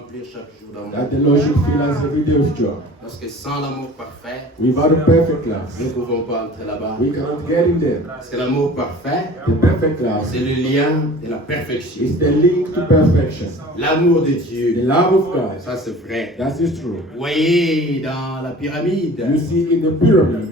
remplir chaque jour d'amour. That the Lord should fill us every day with joy. Parce que sans l'amour parfait, Without a perfect love, nous ne pouvons pas entrer là-bas. we cannot get in there. Parce que l'amour parfait, The perfect love c'est le lien de la perfection. is the link to perfection. L'amour de The Dieu, love of God, ça c'est vrai. that is true. Vous voyez dans la pyramide You see in the pyramid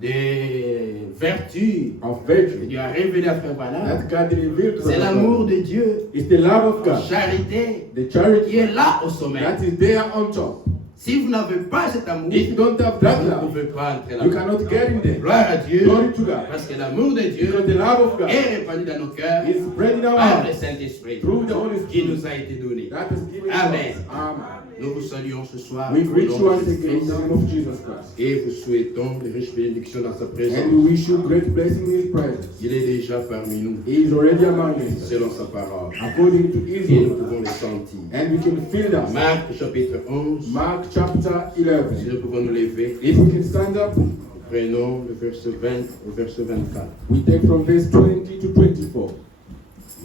des vertus of que virtue Dieu a révélé à Frère Branham, that God revealed to c'est us. l'amour de Dieu, It's the love of God, charité, the qui charity est là au sommet. that is there on top. Si vous n'avez pas cet amour, If you don't have vous that ne love, pouvez pas entrer you là-bas. cannot get in there. Gloire à Dieu, Glory to God. parce que l'amour de Dieu Because the love of God est répandu dans nos cœurs is spread in our par le hearts Saint-Esprit through the Holy qui Spirit nous a été donné. that is given to Amen. us. Amen. Nous vous saluons ce soir We au greet nom you de once again in Jésus-Christ the name of Jesus Christ. et vous souhaitons de riches bénédictions dans sa And présence. we wish you great blessing in His presence. Il est déjà parmi nous, He is already among us, selon sa parole. according to His Et nous word. pouvons le sentir. And we can feel that. Marc chapitre 11, Mark chapter si 11. nous pouvons nous lever, If we can stand up, prenons le verset 20 au verset 24. we take from verse 20 to 24.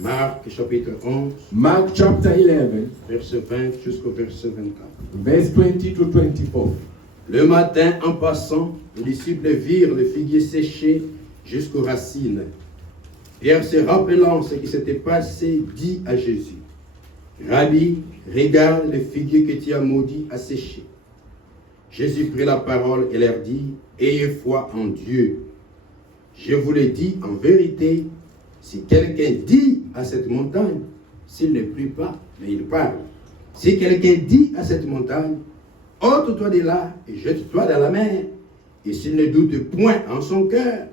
Marc chapitre 11, Mark chapter 11, verset 20 jusqu'au verset 24. verse 20 to 24. Le matin, en passant, les disciples virent le figuier séché jusqu'aux racines. Pierre, se rappelant ce qui s'était passé, dit à Jésus, « Rabbi, regarde le figuier que tu as maudit à sécher. » Jésus prit la parole et leur dit, « Ayez foi en Dieu. Je vous le dis en vérité, si quelqu'un dit à cette montagne, s'il ne prie pas, mais il parle, si quelqu'un dit à cette montagne, ôte-toi de là et jette-toi dans la mer, et s'il ne doute point en son cœur,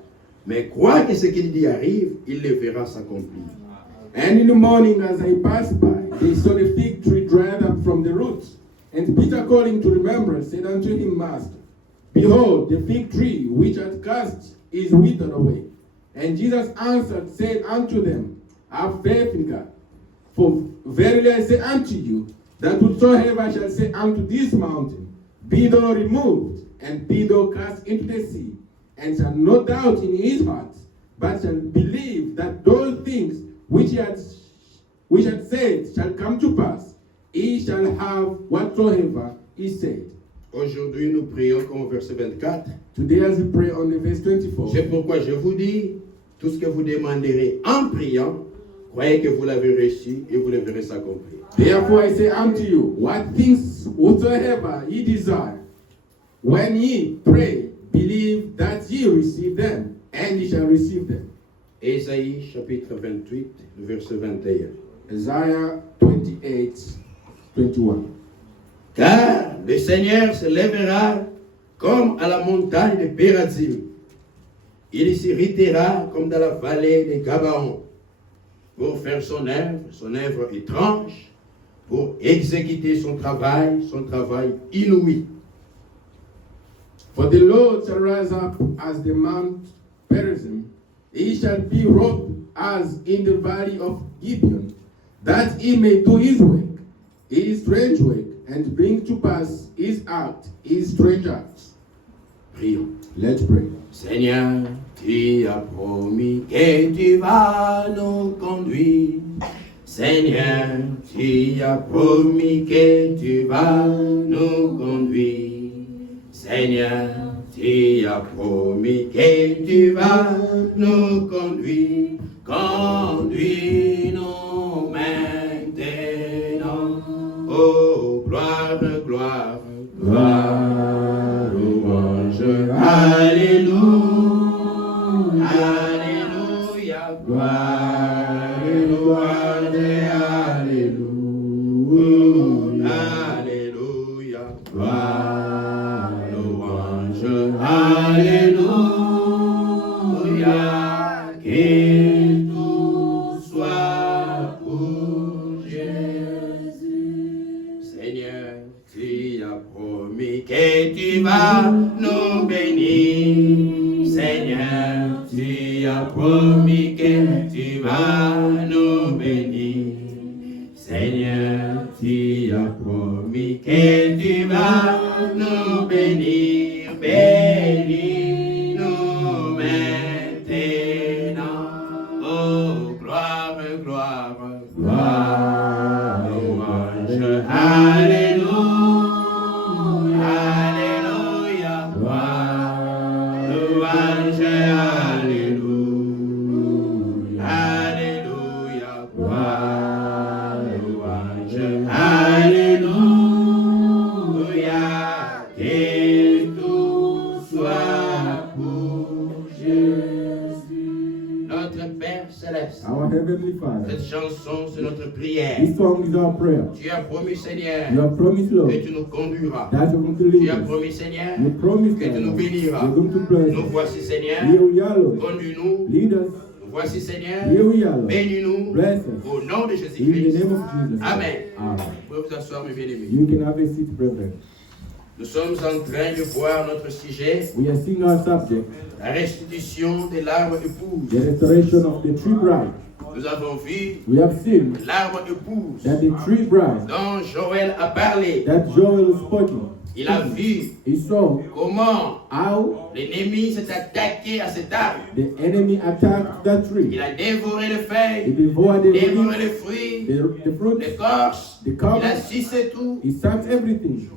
mais croit que ce qu'il dit arrive, il le verra s'accomplir. And in the morning, as they passed by, they saw the fig tree dried up from the roots. And Peter, calling to remembrance, said unto him, Master, behold, the fig tree which had cast is withered away. And Jesus answered, said unto them, Have faith in God. For verily I say unto you, that whatsoever shall say unto this mountain, be thou removed, and be thou cast into the sea, and shall not doubt in his heart, but shall believe that those things which he had said shall come to pass, he shall have whatsoever he said. Aujourd'hui, nous prions comme au verset 24. Today, as we pray on the verse 24, C'est pourquoi je vous dis, tout ce que vous demanderez en priant, croyez que vous l'avez reçu et vous le verrez s'accomplir. therefore I say unto you, what things whatsoever ye desire, when ye pray, believe that ye receive them, and ye shall receive them. Ésaïe chapitre 28, le verset 21. Isaiah 28, 21. Car le Seigneur se lèvera comme à la montagne de Pérazim. Il s'irritera comme dans la vallée de Gabaon pour faire son œuvre étrange, pour exécuter son travail inouï. For the Lord shall rise up as the Mount Perazim, he shall be wroth as in the valley of Gibeon, that he may do his work, his strange work, and bring to pass his act, his strange acts. Prions. Let's pray. Seigneur, tu as promis que tu vas nous conduire. Seigneur, tu as promis que tu vas nous conduire. Seigneur, tu as promis que tu vas nous conduire. Conduis-nous maintenant. Oh, gloire, gloire, gloire, louange. Alléluia, alléluia, gloire, louange, alléluia, alléluia, gloire, louange, alléluia, que tout soit pour Jésus. Seigneur, tu as promis que tu vas nous bénir. Seigneur, tu as promis que tu vas nous bénir. Seigneur, tu as promis que tu vas nous bénir. Bénis-nous maintenant. Oh, gloire, gloire, gloire, louange. louange, alléluia, alléluia, gloire, louange, alléluia, qu'il tout soit pour Jésus. Notre Père Céleste, Our Heavenly Father, cette chanson, c'est notre prière. this song is our prayer. Tu as promis, Seigneur, You have promised, Lord, que tu nous conduiras. that you're going to Tu lead as us. promis, Seigneur, You promised que tu nous that béniras. you're going to bless Nous us. voici, Seigneur. Here we are, Lord. Conduis-nous. Lead us. Nous voici, Seigneur. Here we are, Lord. Bénis-nous. Bless us. Au nom de In the Jésus-Christ. name of Jesus. Amen. Amen. Vous pouvez vous asseoir, mes bien-aimés. You can have a seat, brethren. Nous sommes en train de voir notre sujet, We are seeing our subject, la restitution de l'arbre épouse. the restoration of the tree bride. Nous avons vu We have seen l'arbre épouse that the tree bride dont Joël a parlé. that Joel spoken, Il a vu he saw comment how l'ennemi s'est attaqué à cet arbre. the enemy attacked that tree. Il a dévoré les He feuilles, devoured the dévoré les leaves, fruits, the fruits, l'écorce. the Il a cup, sucé tout. he sacked everything.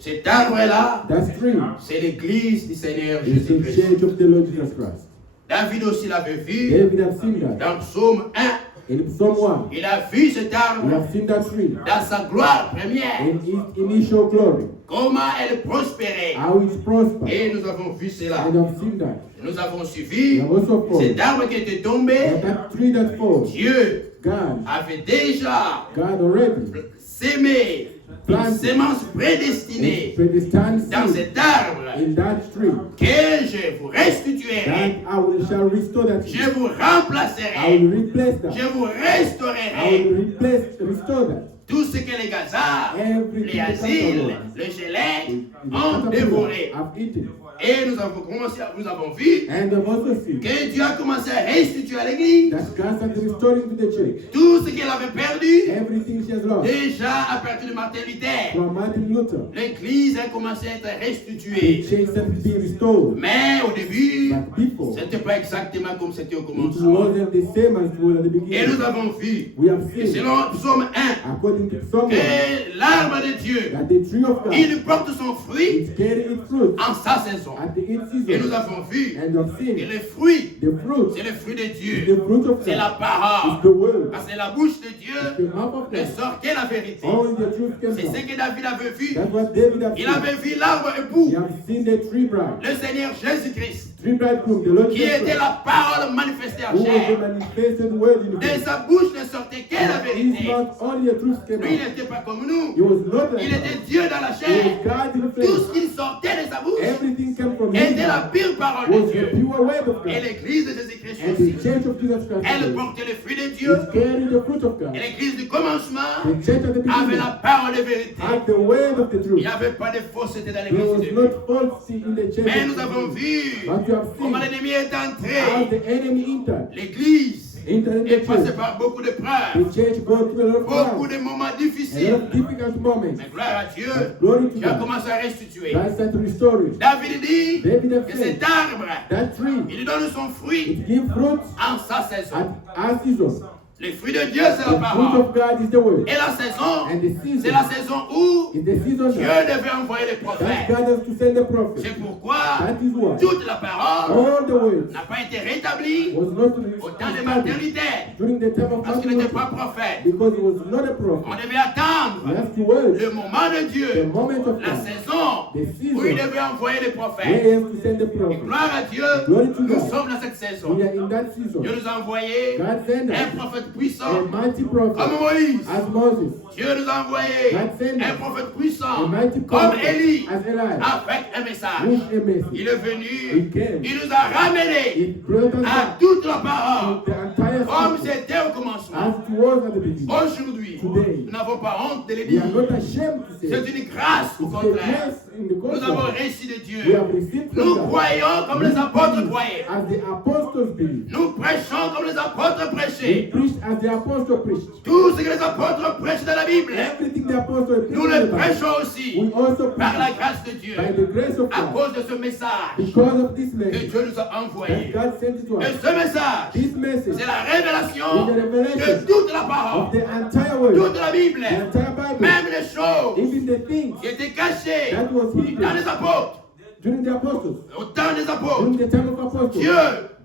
Cet arbre-là, That tree c'est l'église du Seigneur is the Jésus-Christ. church of the Lord Jesus Christ. David aussi l'avait vu David have seen that. dans Psaume 1. In Psalm 1, Il a vu cet we arbre have seen that tree dans sa gloire première. in its initial glory, Comment elle prospérait. how it's prospered. Et nous avons vu cela. And have seen that. Nous avons We suivi have also cet found arbre qui était tombé. that tree that falls, Dieu God avait déjà God already sémé une sémence prédestinée predestined dans seed cet arbre in that tree, que je vous restituerai. that shall restore that Je seed. vous I remplacerai. will replace Je that. vous I restaurerai. will restore that. Tout ce que les gazards, Everything les asiles, les gélèques ont dévoré. I've eaten. Et nous avons vu And I've also seen que Dieu a commencé à restituer à l'église that God started restoring to the church tout ce qu'elle avait perdu everything she has lost. déjà à partir de Martin Luther. From Martin Luther, L'église a commencé à être the restituée. church started being restored. Mais au début, But before, ce n'était pas exactement comme c'était au it commencement. wasn't the same as it was at the Et beginning. nous avons vu, We have que seen, selon Psaume 1, according to Psalm 1, que l'arbre de Dieu, that the tree of God il porte son fruit is getting its fruit en sa saison. at the its Et nous season. avons vu And I've que seen les fruits, the fruit c'est le fruit de is Dieu. the fruit of C'est la God. parole. It's the word. Parce que la bouche de It's Dieu the mouth of ne God. sortait la vérité. Only the truth can C'est ce come. que David avait vu. That's what David has Il seen. avait vu l'arbre époux, He has seen the tree bride. le Seigneur Jésus-Christ, Tree bridegroom, the Lord qui Jesus était Christ, la parole manifestée en who was the chair. manifested word in the De flesh. sa bouche ne sortait que la His vérité. mouth, only the truth came Lui, il out. n'était pas comme nous. He was not like Il that. était Dieu dans la He chair. was God in the Tout flesh. ce qui sortait de sa bouche Everything came from him. était la pure parole de Was the Dieu. pure word of Et God. l'église de Jésus-Christ And aussi. the church of Jesus Christ, Elle portait le fruit de Dieu. it carried the fruit of God. Et l'église du commencement The church at the avait beginning la parole de vérité. had the word of the Il truth. n'y avait pas de fausseté dans There was l'église de Dieu. not falsity in the church. Mais of nous the avons beginning. vu But you have comment seen l'ennemi est how entré. the enemy entered. L'église Entered est the passée church. par beaucoup de The preuves, church go through a lot of beaucoup trials, de moments a lot difficiles. of difficult moments. Mais gloire à Dieu, Glory to Dieu a God. commencé à restituer. God started restoring. David dit David has que said cet arbre, that tree, il donne son fruit it gives fruit en sa saison. at our season. Le fruit de Dieu, c'est The la fruit parole. of God is the word. Et la saison, And the c'est season la saison où is the season Dieu that devait envoyer les God prophètes. has to send the prophet. C'est pourquoi That is why toute la parole all the words n'a pas été rétablie was not au temps de established maternité. during the time of Parce qu'il Martin n'était Luther, pas prophète. because he was not a On prophet. devait attendre He has to wait le moment de the Dieu, moment of la God, saison the où il season devait envoyer les where prophètes. he has to send the Et prophet. gloire à Dieu, Glory to nous God. sommes dans cette saison. We are in that season. Dieu nous a envoyé God sent un us prophète a puissant mighty comme prophet Moïse. as Moses, Dieu nous a envoyé God sent us un prophète a puissant mighty comme prophet Élie as Eli, avec un message. with a message. Il est He venu, came. il nous a ramenés It brought us à back toute la parole to the entire comme scripture c'était au commencement. as it was at the beginning. Aujourd'hui, Today, nous n'avons pas honte de le we dire. are not ashamed to say C'est it. une grâce au It's a contraire. grace in the Nous avons gospel. reçu de We Dieu. have received from Nous God. croyons comme les apôtres croyaient. As the apostles believed. Nous prêchons comme les apôtres We prêchaient. preached as the apostles preached. Tout ce que les apôtres prêchent dans la Bible, Everything the apostles nous preached in le the Bible, prêchons aussi we also par la preach grâce de Dieu by the grace of à God. cause de ce message Because of this que message Dieu nous a that envoyé. God sent it to Et us. ce message, This message c'est la révélation is the revelation de toute la of parole, the entire word, toute la Bible, the entire Bible, même les choses even the things qui étaient cachées that was hidden dans les apôtres. during the apostles, au temps des during apôtres, the time of apostles, Dieu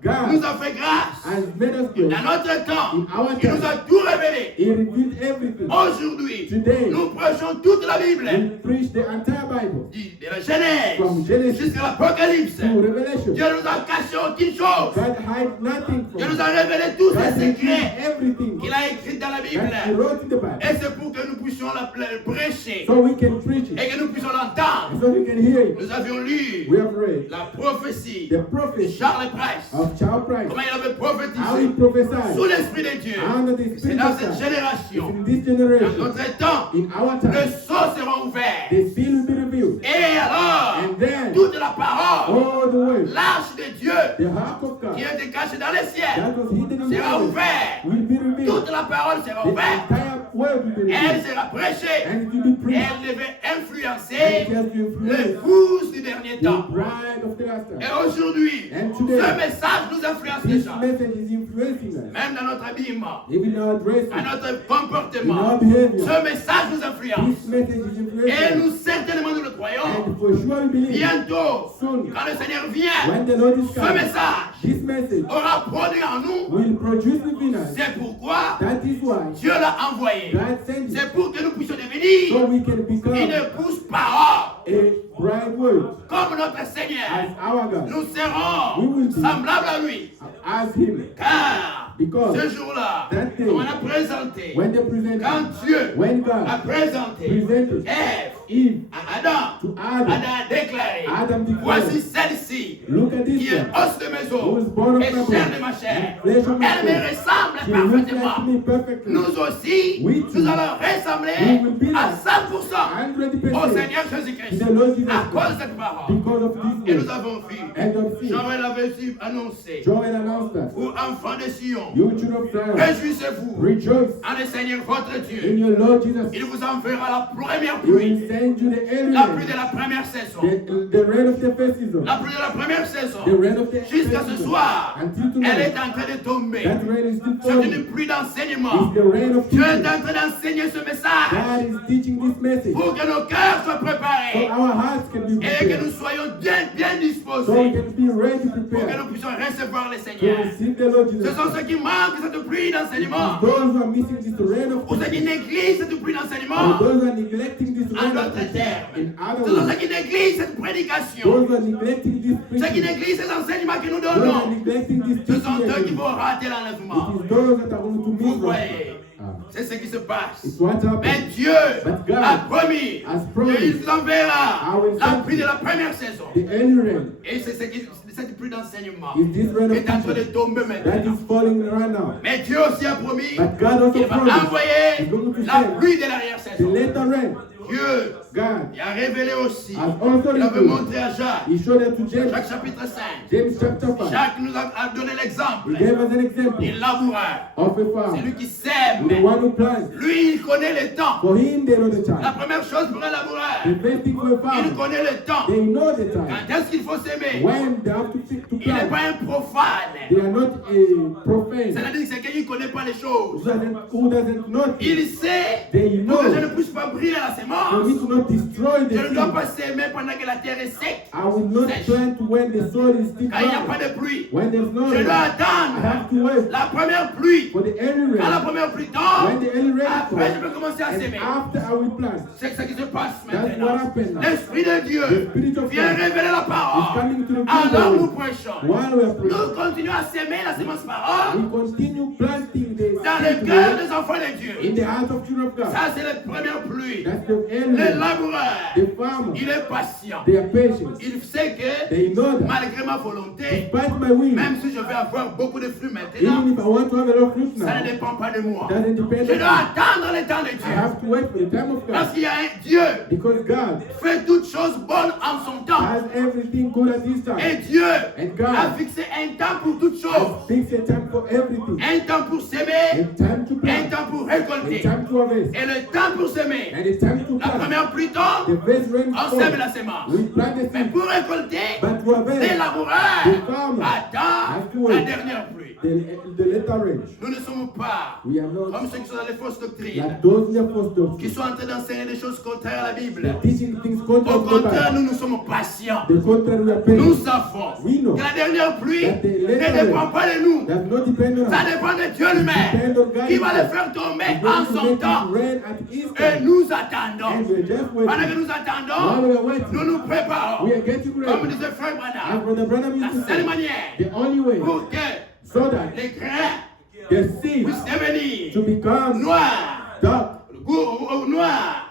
God nous a fait grâce. has made us Dans great. notre temps, In our il nous time, a tout révélé. He revealed everything. Aujourd'hui, Today, nous prêchons toute la Bible, we preach the entire Bible de la Genèse from Genesis jusqu'à l'Apocalypse. to Revelation. Dieu nous a caché aucune chose. God hides nothing Dieu from nous us. a révélé tous God ses revealed secrets everything qu'il a écrits dans la that He Bible. wrote in the Bible, Et c'est pour que nous puissions la prêcher so we can preach it, et que nous puissions l'entendre. and so we can hear it. Nous avions lu We have read la prophétie the de prophecy Charles Price. of Charles Price, Comment il avait how he prophétisé prophesied sous l'Esprit de Dieu. under the C'est Spirit dans of cette God. génération, In this dans generation, notre temps, in our le time, sceau sera ouvert. the seal will be revealed. Et alors, And then, toute la parole, all the way, l'arche de Dieu the ark of God qui était cachée dans les ciels, that was hidden in the sera heavens ouvert. will be revealed. Toute la parole sera The ouverte. entire word will be Elle revealed. sera prêchée. And it will be preached. Elle devait And influencer it has to influence l'épouse du dernier the temps. bride of the last Et time. aujourd'hui, And today, ce message nous influence This déjà. message is influencing us, Même dans notre habillement, even in our dressing, à notre in comportement. our behavior. Ce message nous influence. This message is Et influencing us. nous certainement nous le croyons. And for sure we believe, Bientôt, soon, quand le Seigneur vient, when the Lord is ce coming, message this message aura produit en nous. will produce within us. C'est pourquoi That is why Dieu l'a envoyé. God sent it, C'est pour que nous puissions so devenir we can become une épouse parole, a bride word comme notre as Seigneur. our God, Nous We serons will be. semblables à lui. as Him. Car Because ce jour-là, that day, on a présenté, when they presented, quand Dieu when a God présenté presented Ève Eve à Adam, to Adam, Adam a déclaré, Adam declared, voici celle-ci, look at qui this est one, os de mes who os is born et of my chair bone, de ma chair. and flesh of my Elle me flesh. ressemble She looks like parfaitement. me perfectly. Nous aussi, We nous too. allons ressembler We will be à like 100% 100% au Seigneur to Jésus-Christ the Lord Jesus à cause Christ de cette parole. because of Et this nous word. avons vu, And of sin, Joël avait su annoncer, Joel announced that, vous enfants de Sion, you children of Zion, réjouissez-vous rejoice en le Seigneur votre in Dieu. your Lord Jesus. Il vous enverra la première He will pluie, send you the early la pluie rain, de la première saison, the rain of the first season, la pluie de la première saison. the rain of the Jusqu'à first ce season. soir, Until elle tonight, est en train de tomber. that rain is still C'est falling. une pluie It's d'enseignement. the rain of Dieu est teaching. en train d'enseigner ce message God is teaching this message pour que nos cœurs soient so préparés our hearts can be et que prepared, nous soyons bien so we disposés can be ready, pour que prepared nous puissions recevoir le to Seigneur. receive the Lord Ce Jesus. sont ceux qui manquent cette pluie d'enseignement, Those who are missing this rain of ou ceux qui teaching, négligent cette pluie or d'enseignement. those who are neglecting this En rain of d'autres teaching, termes, in other ce sont words, ceux qui négligent cette prédication, those who are neglecting this ceux qui preaching, négligent ces enseignements que nous those who are donnons. neglecting this Ce sont eux qui teaching, vont rater it l'enlèvement. is those that are going to Vous miss voyez, Ah. c'est ce qui se passe. It's what Mais happened. Dieu But God a promis has promised, qu'il vous enverra I will la send pluie de you la première saison. the early rain. Et c'est cette pluie d'enseignement Is this rain of est en train de teaching tomber that maintenant. is falling right now. Mais Dieu aussi a promis But God also qu'il va promised envoyer He's going to la send pluie de the l'arrière-saison. later rain. Dieu God il a révélé aussi, has also il avait revealed. montré à Jacques, He showed it to James. Jacques chapitre 5. James chapter 5. Jacques nous a donné He l'exemple gave us an example du laboureur. of a C'est farm. lui qui The sème. one who plants. Lui, il connaît le temps. For him, they know the La time. première chose pour un The laboureur, first thing for a il farmer, connaît le temps. they know the time. Quand est-ce qu'il faut s'aimer? When they have to Il n'est plant. pas un profane. They are not a profane. C'est-à-dire que c'est quelqu'un qui ne connaît pas les choses. Who doesn't know it. Il sait They pour que je ne know. puisse pas brûler la For sémence. me to not destroy Je the ne dois seed. pas s'aimer pendant que la terre est sec. I will not plant when the soil is still Quand il n'y a pas dry. de pluie. When there's no Je rain, dois I attendre have to wait la première pluie. for the early Quand la rain. première pluie tombe, When the early rain après je falls, peux commencer à and s'aimer. after I will plant. C'est ce qui se passe That's what maintenant. happened now. L'Esprit de Dieu The Spirit of vient God révéler la is parole. coming to reveal Alors the nous word. prêchons. While we are praying, Nous continuons à s'aimer la sémence parole we continue planting the dans le seed cœur des enfants de Dieu. in the heart of children of God. Ça, c'est la première pluie. That's the early Le rain. laboureur, The farmer, il est patient. they are patient. Il sait que They know that malgré ma volonté, despite my will, même si je vais avoir beaucoup de fruits maintenant, even if I want to have a lot of fruit ça now, ne dépend pas de moi. doesn't depend Je on dois me. attendre le temps de I Dieu. have to wait for the time of Parce God. qu'il y a un Dieu Because God fait toutes choses bonnes en son temps. has everything good at this Et time. Dieu And God a fixé un temps pour toutes choses. has fixed a time for everything. Un temps pour s'aimer A time to un plant, temps pour a récolter time to harvest, et le temps pour semer. and a time to La plant. première pluie The tombe, first rain on sème la falls. sémence. We plant the Mais seed, pour récolter, but to harvest, les the laboureurs farmer attendent has to la wait. dernière pluie. The later rain. Nous ne sommes pas We are not comme ceux qui sont dans les fausses doctrines, like those in the first qui doctrine. sont en train d'enseigner des choses contraires à la Bible. They're teaching things Au contrary to the contraire, Bible. nous sommes patients. The contrary we are Nous paying savons We know que la dernière pluie that the ne later dépend rain pas de nous. does not depend on Ça us. dépend de Dieu lui-même qui va le faire tomber He's en going to son make temps. it rain at his Et time. nous attendons. And we're just Pendant que waiting. nous While attendons, we are waiting, nous nous préparons. we are getting Comme ready. disait Frère As Branham, Brother Branham la used to seule say, manière the only way pour que so that les grains the seed puissent devenir to become noirs, dark, noirs,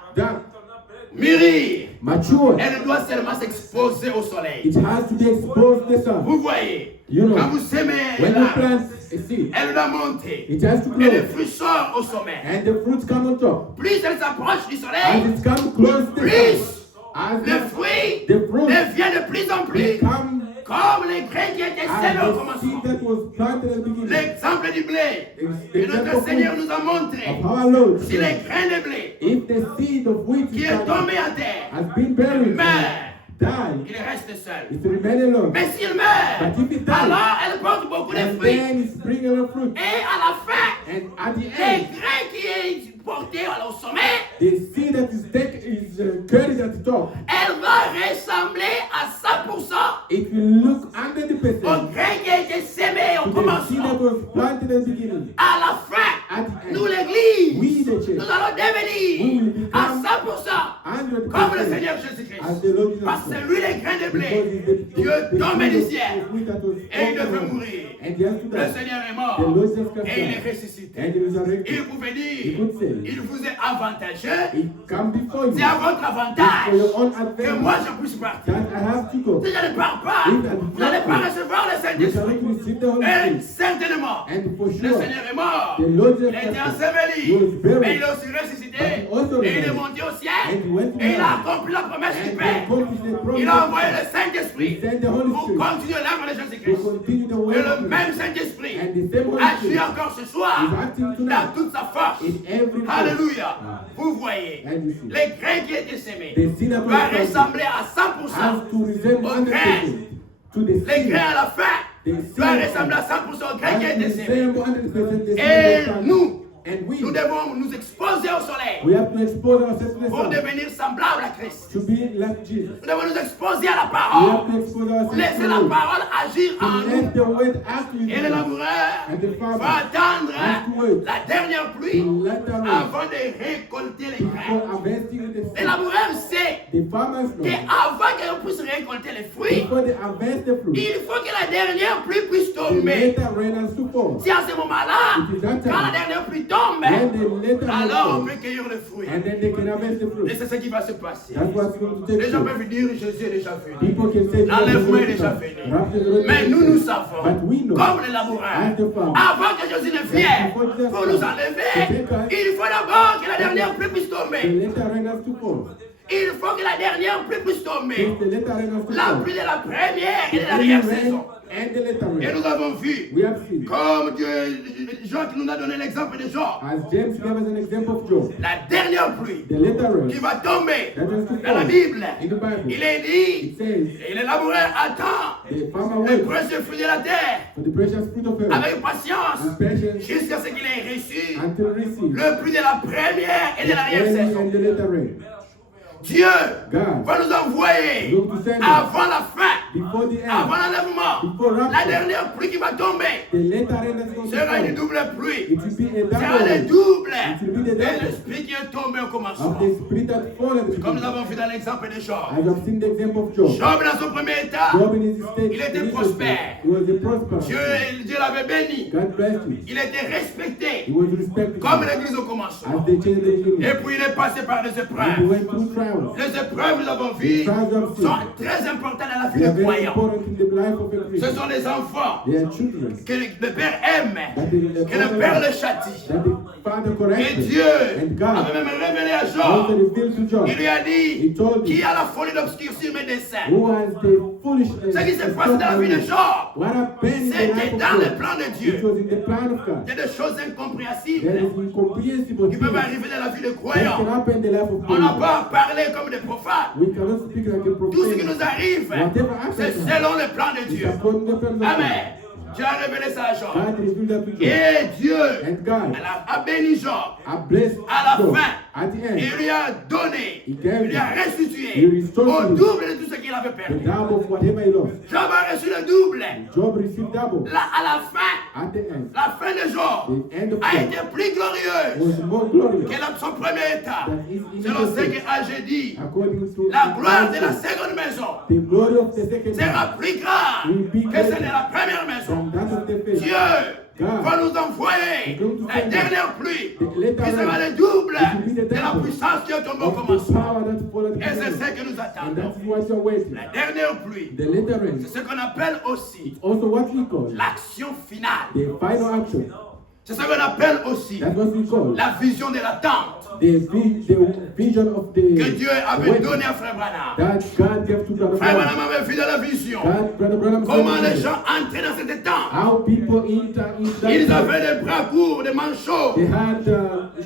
mûrir, mature, elle doit seulement s'exposer au soleil. it has to be exposed to the sun. Vous voyez, You know, quand vous semez when you l'arbre, plant a seed, elle doit monter. it has to Et les grow, fruits sortent au sommet. and the fruits come on top. Plus elle s'approche du As soleil, it comes close to the plus sun, as les fruits the fruits deviennent de plus en plus become comme les grains qui étaient semés as au the commencement. seed that was planted at the beginning. L'exemple du blé. The Et notre example of Seigneur wheat, nous a montré of our Lord, si les grains de blé if the seed of wheat qui is est tombé planted, à terre has been buried, meurt, died, il reste seul. it remains alone. Mais s'il meurt, But if it dies, alors elle porte beaucoup de and fruits. then it's bringing a fruit. Et à la fin, And at the les end, grains qui est porté au sommet, the seed that is carried at the top, elle va ressembler à 100% it will look 100% au grain qui a été semé au to the seed commencement. that was planted at the beginning. À la fin, At the end, nous l'église, we the church, nous allons devenir à 100% comme le 100% Seigneur as Jésus-Christ. the Lord Jesus Parce que Christ. c'est lui les grains de blé. Because it's the Dieu tombé du ciel. wheat that was Et il devait fallen mourir. and he has to Le die. Seigneur est The mort. Lord Jesus Christ Et il est died. ressuscité. And he resurrected. Il pouvait He dire, could say, il vous est avantageux, it come before you. c'est à votre It's avantage for your own que moi advantage je puisse partir. that I have to go. Si je ne pars pas, If I vous n'allez pas recevoir le You Saint-Esprit. cannot receive the Holy Et Spirit. certainement, And for le sure, Seigneur est mort. the Lord Il Jesus a été Christ enseveli, was buried. mais il est aussi ressuscité. But he also Et il est rose. monté au And ciel. he went to Et il a heaven. accompli la promesse du And he Père. accomplished the promise Il a of envoyé God. le Saint-Esprit He sent the Holy pour Spirit continuer l'œuvre de to Jésus-Christ. continue the Et way le of même God. Saint-Esprit And the same Holy agit Spirit encore ce soir is acting dans tonight toute sa force. in every place. Alléluia. Ah. Vous voyez, And you see, les grains qui étaient semés the seed that was va planted ressembler à 100% has to resemble au grain. 100% to the Les seed. grains à la fin The va seed ressembler à 100% au grain qui a has to été semé. resemble 100% the seed Et that was planted. nous, And nous devons nous exposer au soleil we have to expose ourselves to the pour sun devenir semblables à Christ. to be like Jesus. Nous devons nous exposer à la We parole. have to expose ourselves Laissez to la the word. parole agir en To nous. let the word act with Et le us. laboureur And the farmer va attendre has to wait la dernière pluie to let the rain avant de récolter les grains. before harvesting the Le seed. laboureur sait The farmers know qu'avant qu'on puisse récolter les fruits, before they harvest the fruit, il faut que la dernière pluie puisse the tomber. later rain has to fall. Si à ce moment-là, It is that time. quand la dernière pluie tombe, When the later rain alors on falls, peut cueillir le fruit. and then they can harvest the Et fruit. c'est ce qui va se passer. That's what's going to take Les gens place. peuvent dire Jésus est déjà venu. People can say L'enlèvement est Jesus is déjà come. venu. Rapture is already Mais nous, taken nous place. savons, But we know, comme les laboureurs, as the farmer, avant que Jésus ne vienne pour nous enlever, il faut d'abord que la dernière pluie puisse the tomber. later rain has to fall. Il faut que la dernière pluie puisse tomber. If the later rain has to La fall, pluie de la première et de the l'arrière rain saison. and the later Et rain, nous avons vu, we have seen. comme Dieu, Jean qui nous a donné l'exemple de Jean, As James gave us an example of Job, la dernière pluie the later qui rain va tomber that has to dans la fall Bible, in the Bible, il est dit, it says, et le laboureur attend the farmer le waits précieux fruit de la terre for the precious fruit of earth avec patience with patience jusqu'à ce qu'il ait reçu until receive le pluie de la première et de the l'arrière early saison. and the later rain. Dieu God va nous envoyer going to send us avant la fin, before the avant end, l'enlèvement, before la rapture, dernière pluie qui va tomber the later rain that's going to sera une fall. double pluie. It will be a Sera double le rain double It will be the de double. l'esprit qui est tombé au of commencement. the spirit that fall at the Comme nous beginning. avons vu dans l'exemple de Job. As I've seen the example of Job. Job dans son premier état, Job in his state, Il était initial prospère. state, he was a prosperous. Dieu l'avait béni. God blessed him. Il était respecté He was respected comme as l'église au commencement. they changed the beginning. Et puis il est passé par des And he épreuves. went through trials. trials. Les épreuves, nous avons vu, sont très importantes dans la vie They are des very croyants. important in the life of a Ce Christian. sont les enfants They are children que le Père aime, that que le Père le châtie. that the Father Et corrected. Dieu And God avait même révélé à also Job. revealed to John Il lui a He dit, told qui him a la folie d'obscurcir mes desseins. who has the foolishness. Ce qui s'est passé dans la vie de Job, What happened in the c'était life of dans le God? plan de It Dieu. was in the plan of God. Il y a des choses There incompréhensibles is incomprehensible qui peuvent things arriver dans la vie de that can croyants. happen in the life of On n'a God. pas parlé comme des profanes. We cannot speak like a Tout ce qui prophet. nous arrive, c'est selon le plan de It's Dieu. according to the plan of God. Amen. Dieu a révélé ça à Job. God revealed that to Job. Et Dieu And God a béni Job. I blessed À la Job. fin, At the il end, lui a donné, He gave il lui a him. restitué He restored au him. double de tout ce qu'il avait the perdu. double of whatever he lost. Job a reçu le double. Job received double. Là, à la fin, At the end, la fin de Job the end of a Job été plus glorieuse was more glorious que son premier état. than his Selon ce initial que Agé dit, according to la gloire de la the seconde maison glory of the second sera time plus grande que celle de la première maison. from that of the first. Dieu va nous envoyer la dernière pluie qui sera le double de la puissance qui est tombée au of the commencement. power that followed Et c'est the ce que nous and attendons. that's what you're waiting. La dernière pluie, The later rain c'est ce qu'on appelle aussi also what we call l'action finale. the final action. C'est ce qu'on appelle aussi That's what we call la vision de l'attente the vision of que the Dieu avait waiting donnée à Frère Branham. that God gave to Brother Frère Branham. Branham avait vu dans la vision Brother Branham comment said les gens entraient dans cette tente. how people enter in Ils that avaient des bras courts, des manchots. they had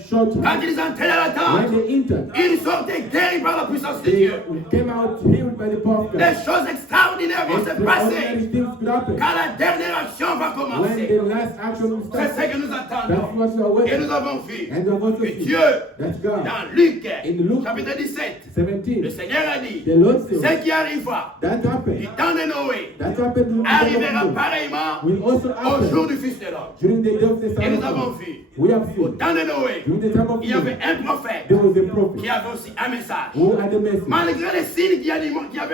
short Quand ils entraient dans la when tente, they entered ils sortaient guéris par la puissance de they Dieu. came out healed by the power of God. Des choses extraordinaires vont se Extraordinary passer things could happen quand la dernière action va when commencer. the last action will C'est start. ce que nous That's attendons. what you are Et waiting. nous avons vu And you have also que seen Dieu, that God dans Luc, in Luke chapitre 17, 17, le Seigneur a dit, the Lord said ce qui arriva that du happened. temps de Noé That happened in the time arrivera of Noah. pareillement Will also au jour happen du Fils de l'homme. during the day of the Et Son nous of avons God. vu, We have au seen temps de Noé, during the time of il y avait Noah, un prophète there was a prophet qui avait aussi un message. who had a message. Malgré les signes qu'il y avait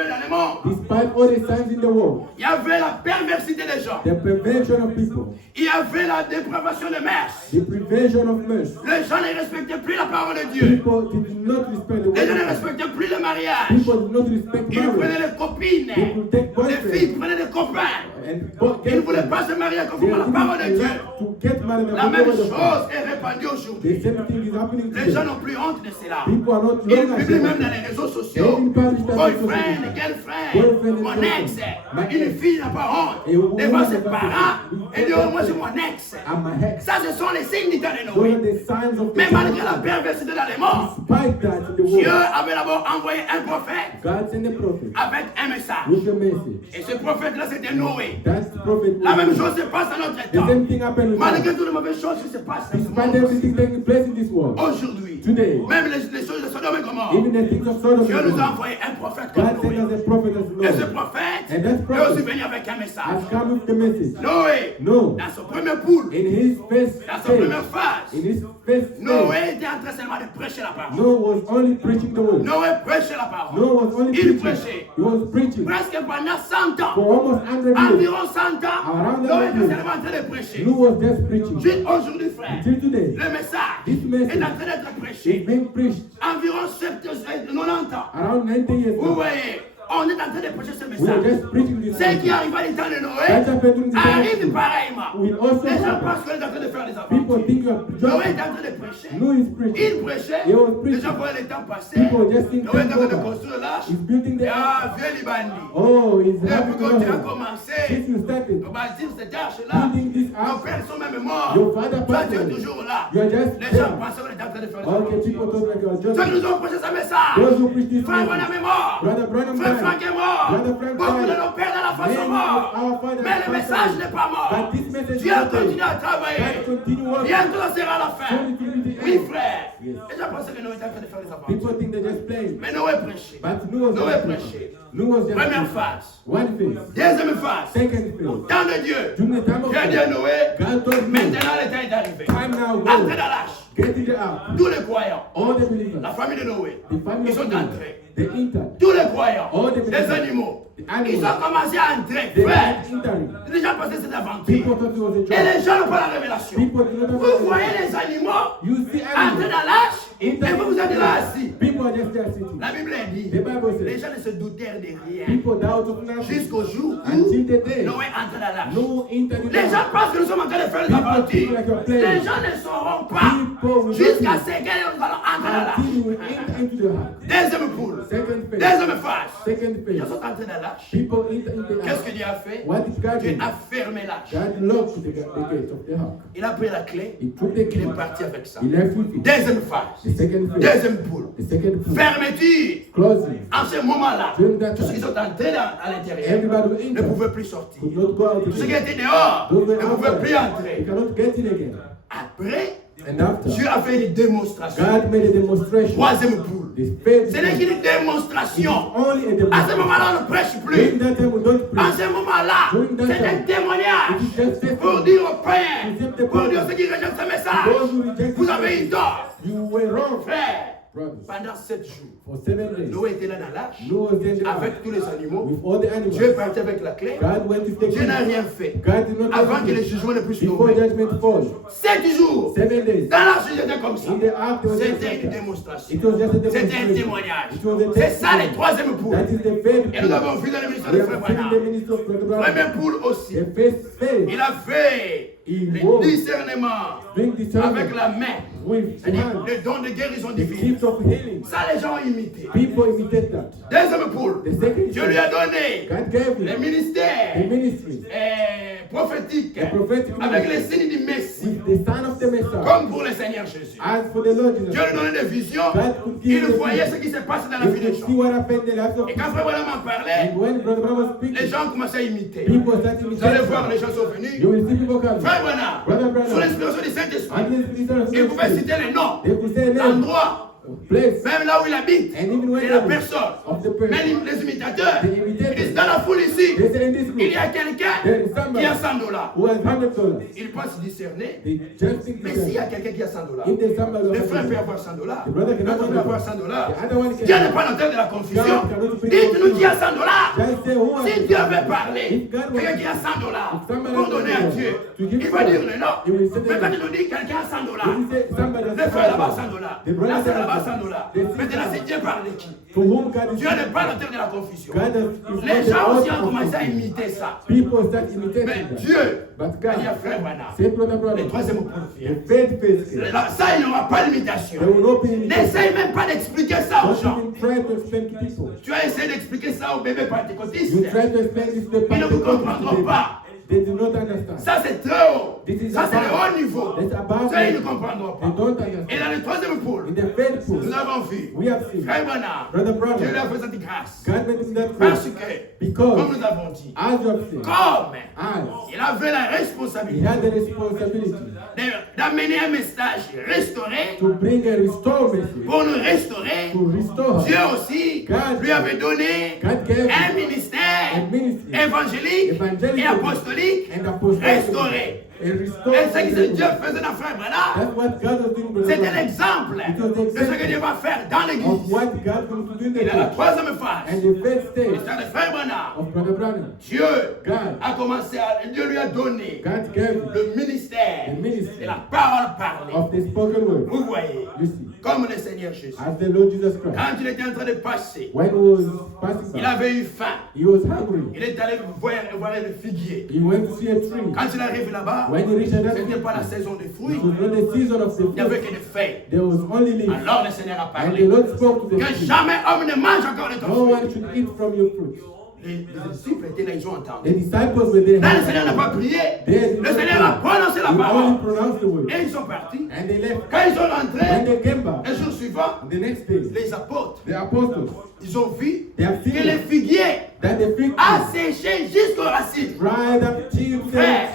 dans le monde, Despite all the signs in the world, il y avait la perversité des gens. the prevention of people, Il y avait la dépravation de mœurs. the prevention of mercy, Les gens ne respectaient plus la parole de Dieu. people did not respect the Les gens ne word of God. respectaient plus le mariage. People did not respect Ils prenaient marriage. des copines. People take Les boyfriends filles prenaient des copains. and Ils ne voulaient pas se marier they conforme à la parole de Dieu. to get married La and même the word of God. chose est répandue The aujourd'hui. same thing is happening Les gens today. n'ont plus honte de cela. People are not Ils longer publient même ashamed. dans les réseaux They sociaux. even publish that Boyfriend, on social girlfriend, Boyfriend and mon ex. girlfriend. Une fille n'a pas honte. Et vous- Devant vous- ses vous- parents, vous- elle dit, oh, moi c'est mon ex. I'm a hex. Ça, ce sont les signes du temps de Those are Noé. the signs of the Mais malgré la time. perversité dans les morts, Despite that, in the Dieu world, avait d'abord envoyé un prophète God sent a prophet avec un message. with a message. Et ce prophète-là, c'était Noé. That's the prophet. La même chose se passe dans notre The temps. same thing happened with Malgré us. toutes les mauvaises choses qui se passent dans ce Despite monde, everything taking place in this world, aujourd'hui, today, même les choses de Sodome et Gomorrhe, even the things of Sodom Dieu and nous a Gomorrah, envoyé un prophète God comme sent Noé. us a prophet as Et ce Noah. prophète And that est prophet aussi venu avec un message. has come with the message. Noé, No, dans son premier poule, in his first dans sa stage, première phase, in his first stage, Noé était en train seulement de prêcher la parole. Noah was only preaching the word. Noé prêchait la parole. Noah was only Il preaching. prêchait. He was preaching Presque pendant 100 ans, for almost 100 years. environ 100 ans, Around Noé 100 était years. seulement en train de prêcher. Noah was just preaching. Aujourd'hui, frère, Until today, le message this est message en train d'être is prêché. being preached Environ 90 ans. around 90 years Vous now. voyez, on est en train de prêcher ce We are message. just preaching this Ce qui message. arrive à l'état de Noé That happened during the time of arrive Noah. pareillement. Will also Les gens happen. pensent qu'on est en train de faire des People aventures. think you are Noé joking. est en train de prêcher. Noah is preaching. Il prêchait. He was Les preaching. gens voyaient le temps passer. People just think Noé est en train de over. construire l'arche. He's building the Et ark. ah, vieux Libani. Oh, he's Depuis having qu'on a a commencé, Since you started on va dire cette arche-là. building this Nos ark, pères sont même morts. your father Toi, passed tu es away. toujours là. You are just Les gens there. pensaient qu'on était en train de faire des Okay, aventures. people thought like you are Ceux qui just. nous ont prêché ce message. Those who preach this Frère Branham message. est mort. Brother Branham Frère died. Franck est mort. Brother Frank Beaucoup died. de nos pères dans la face sont Many of morts. our fathers Mais le passed message away. n'est pas mort. But this message Dieu is not continue dead. à travailler. God continue working. Bientôt sera la fin. Soon it will be the Oui, end. frère. Yes. Les gens pensaient que Noé était en train de faire des aventures. People think they're just playing. Mais Noé prêchait. But Noah was Noé just prêchait. Noah was just Première phase. one phase. Deuxième phase. Second phase. Temps de Dieu. During the time of Dieu a dit à Noé, God told me, maintenant le temps est arrivé. time now Entrez go. dans l'arche. Get in the ark. Tous les croyants, All the believers. la famille de Noé, The family ils sont of Noah, entrés. they entered. Tous les croyants, All the les believers. animaux, The animals. ils ont commencé à entrer. They Frère, are entering. les gens pensaient que c'était aventure. People thought it was a Et joke. les gens n'ont pas la révélation. People did not have Vous voyez les animaux You see entrer animals dans l'arche Et vous êtes là assis. People are just there sitting. La Bible dit, The Bible says, les gens ne se doutèrent de rien. people doubt of nothing Jusqu'au jour où until the day Noé entre dans l'arche. no internet. Les gens pensent que nous sommes en train de faire une aventure. Les gens ne sauront pas jusqu'à ce que nous allons entrer dans l'arche. until we enter into the house. Deuxième poule. Second phase. Deuxième phase. Second Ils phase. sont entrés dans l'arche. People enter into the Qu'est-ce house. que Dieu a fait? What did God Dieu do? a fermé l'arche. God locked the gate of the house. Il a pris la clé. He took the Il key. est parti avec ça. He left with it. Deuxième phase. The second phase. Deuxième poule. The second phase. Fermeture. Closing. En ce moment-là, During that tous ceux qui time, sont entrés à l'intérieur everybody who ne entered pouvaient plus sortir. could not go out Tous ceux qui again. étaient dehors Those ne were pouvaient outside. plus They entrer. cannot get in again. Après, And after, Dieu a fait une démonstration. God made a demonstration. Troisième poule. The faith Ce n'est is qu'une démonstration. only a À ce demonstration. moment-là, on ne prêche During plus. that time, we don't À preach. ce moment-là, During that c'est un time, témoignage it is just pour testimony. dire aux païens, It's just the pour dire à point. ceux qui rejettent ce Those message, who reject vous it, avez eu tort. you were wrong, Frère, brothers. pendant 7 jours, For 7 days, Noé était là dans l'arche Noah was there in the ark avec tous les animaux. with all the Dieu est animals. parti avec la clé. God went to take Dieu n'a it. rien fait God did not avant que take les it jugements ne puissent before tomber. judgment falls. 7 jours, 7 days. dans l'arche, j'étais comme ça. In the ark, there was just C'était like une that. démonstration. It was just a C'était un demonstration. témoignage. It was a C'est ça les testimony. troisième poules. That is the faith. Et nous avons vu dans le ministère We de have Frère seen Branham. the minister of Brother Branham. Première poule aussi. The first faith Il a fait Il le walked. discernement doing discernment avec la main. with the C'est-à-dire hand, le don de guérison the divine. gift of healing. Ça, les gens ont imité. People imitate that. Deuxième poule. The second Dieu lui a donné God gave le him ministère the ministry prophétique The prophetic avec les ministry. signes du Messie, with the son of the Messiah. comme pour le Seigneur Jésus. As for the Lord Jesus, Dieu lui donnait des visions. God could give Il the voyait vision. ce qui se passait dans la You vie des could see gens. what happened in the lives of Et quand people. Frère Branham en parlait, And when Brother Branham was les speaking, gens commençaient à imiter. people started Vous allez imitating. voir, les gens sont venus. You will see people coming. Frère Branham, Brother Branham. sous l'inspiration du Saint-Esprit, And this is the il pouvait citer les noms, They could say a name, l'endroit, place, même là où il habite, and even when et la they- personne. of the person. Même les imitateurs, The imitators. ils disent dans la foule ici, They say in this il y group a quelqu'un there is somebody qui a 100 $. who has $100. Il pense discerner. They just think Mais s'il y a that quelqu'un qui a 100 $, if there's somebody who le has frère peut $100, avoir 100 $, the brother cannot l'autre peut avoir 100 $. the other one Dieu n'est can. pas l'auteur de la confusion. God cannot bring Dites-nous qui a 100 $. Just say who has Si Dieu avait parlé, If God was- quelqu'un qui a 100 If $ somebody pour has donner à 100 Dieu, to give il va God, dire le nom. he will say the Mais quand name. il nous dit quelqu'un a 100 $, If you say somebody has le frère là-bas 100 $100, $, the brother la sœur has là-bas 100 $100. $. Maintenant, c'est Dieu par de qui? To whom God is Dieu n'est pas l'auteur de la confusion. God is Les not the gens aussi author ont of commencé à confusion. imiter ça. People start Mais imitating that. Dieu, But il y a God, frère Branham. say Brother Branham, Le troisième point the vient. faith phase, Là, ça, il n'y aura pas d'imitation. there will not be imitation. N'essaye même pas d'expliquer ça aux Don't gens. even try to explain to people. Tu as essayé d'expliquer ça aux bébés pentecôtistes. You try to explain this to the Ils ne vous people. comprendront pas. They do not understand. Ça, c'est très haut. This is Ça, c'est le above. haut niveau. That's above. Ça, ils ne comprendront They pas. don't Et understand. dans le troisième pôle, In the faith nous pool, avons vu we have seen Frère Branham. Brother Dieu lui a Branham. fait cette grâce. God made him that Parce faith que, because, comme nous avons dit, as you have seen, comme as il avait la he responsabilité had the responsibility d'amener un message restauré to bring a restore message, pour nous restaurer, to restore Dieu her. aussi God- lui avait donné God gave un him ministère a ministry évangélique Evangelical et apostolique and apostolic restauré. and restore. Et ce que Dieu faisait dans Frère Branham, That's what God was doing, Brother c'est un Branham. exemple It was de ce que Dieu va faire dans Of l'église. what God going to do in the Et dans la church. troisième phase, And the first stage l'histoire de Frère Branham, of Brother Branham, Dieu God, a commencé à, Dieu lui a donné God gave him le ministère the ministry de la parole parlée. of the spoken word. Vous voyez, You see, comme le Seigneur Jésus, as the Lord Jesus Christ, quand il était en train de passer, when he was passing il by, avait eu faim. he was hungry. Il est allé voir le figuier. He went to see a tree. Quand il arrive là-bas, When he reached that ce tree, n'était pas la saison des it fruits, was not the season of the il n'y avait fruit. que des feuilles. There was only leaves. Alors le Seigneur a And parlé the Lord spoke to the que tree. jamais homme ne mange encore de No ton one fruit. should eat from your fruit. Les disciples étaient là, ils ont The entendu. disciples were there. Là, le Seigneur n'a pas prié. Le Seigneur a prononcé la He parole. only pronounced the word. Et ils sont partis. And they left. Quand ils sont When rentrés, they came back, le jour suivant, the next day, les apôtres, the apostles, ils ont vu they have que seen le figuier that the fig a tree séché jusqu'aux racines. dried up till the Frère,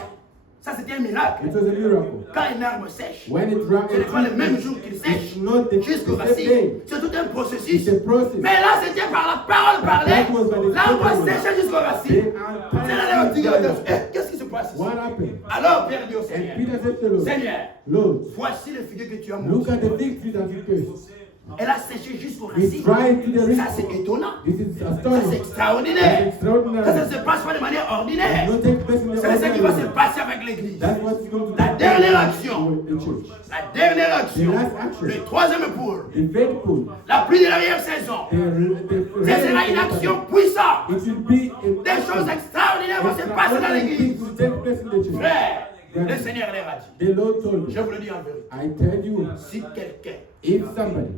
ça c'était un miracle. It was a miracle. Quand une arbre sèche, When it dried, ce n'est pas le même jour qu'il sèche it's not the jusqu'aux same racines. day. C'est tout un processus. It's a process. Mais là, c'était par la parole parlée. That was by the L'arbre spoken word. séchait jusqu'aux racines. They are C'est là où tied tu up. dis, qu'est-ce qui se passe ici? What happened? Alors Pierre dit au And Seigneur, Peter said to the Lord, Seigneur, Lord, voici le figuier que tu as look monté. at the fig tree that you cursed. Elle a séché jusqu'aux It racines. dried to the root. Ça, c'est étonnant. This is Ça, c'est astonishing. extraordinaire. That's extraordinary. Ça ne se passe pas de manière ordinaire. No take place in the C'est ce qui va se ordinary. passer avec l'Église. That's what's going to La take dernière place action. with the church. La dernière action. The last action. Le troisième pôle. The faithful. La pluie de l'arrière-saison. Ce sera une action puissante. It will be Des choses extraordinaires vont se passer dans l'Église. will take place in the church. Frère, le Seigneur leur a dit. The Lord told Je me, vous le dis en vérité. I tell you, Si quelqu'un if somebody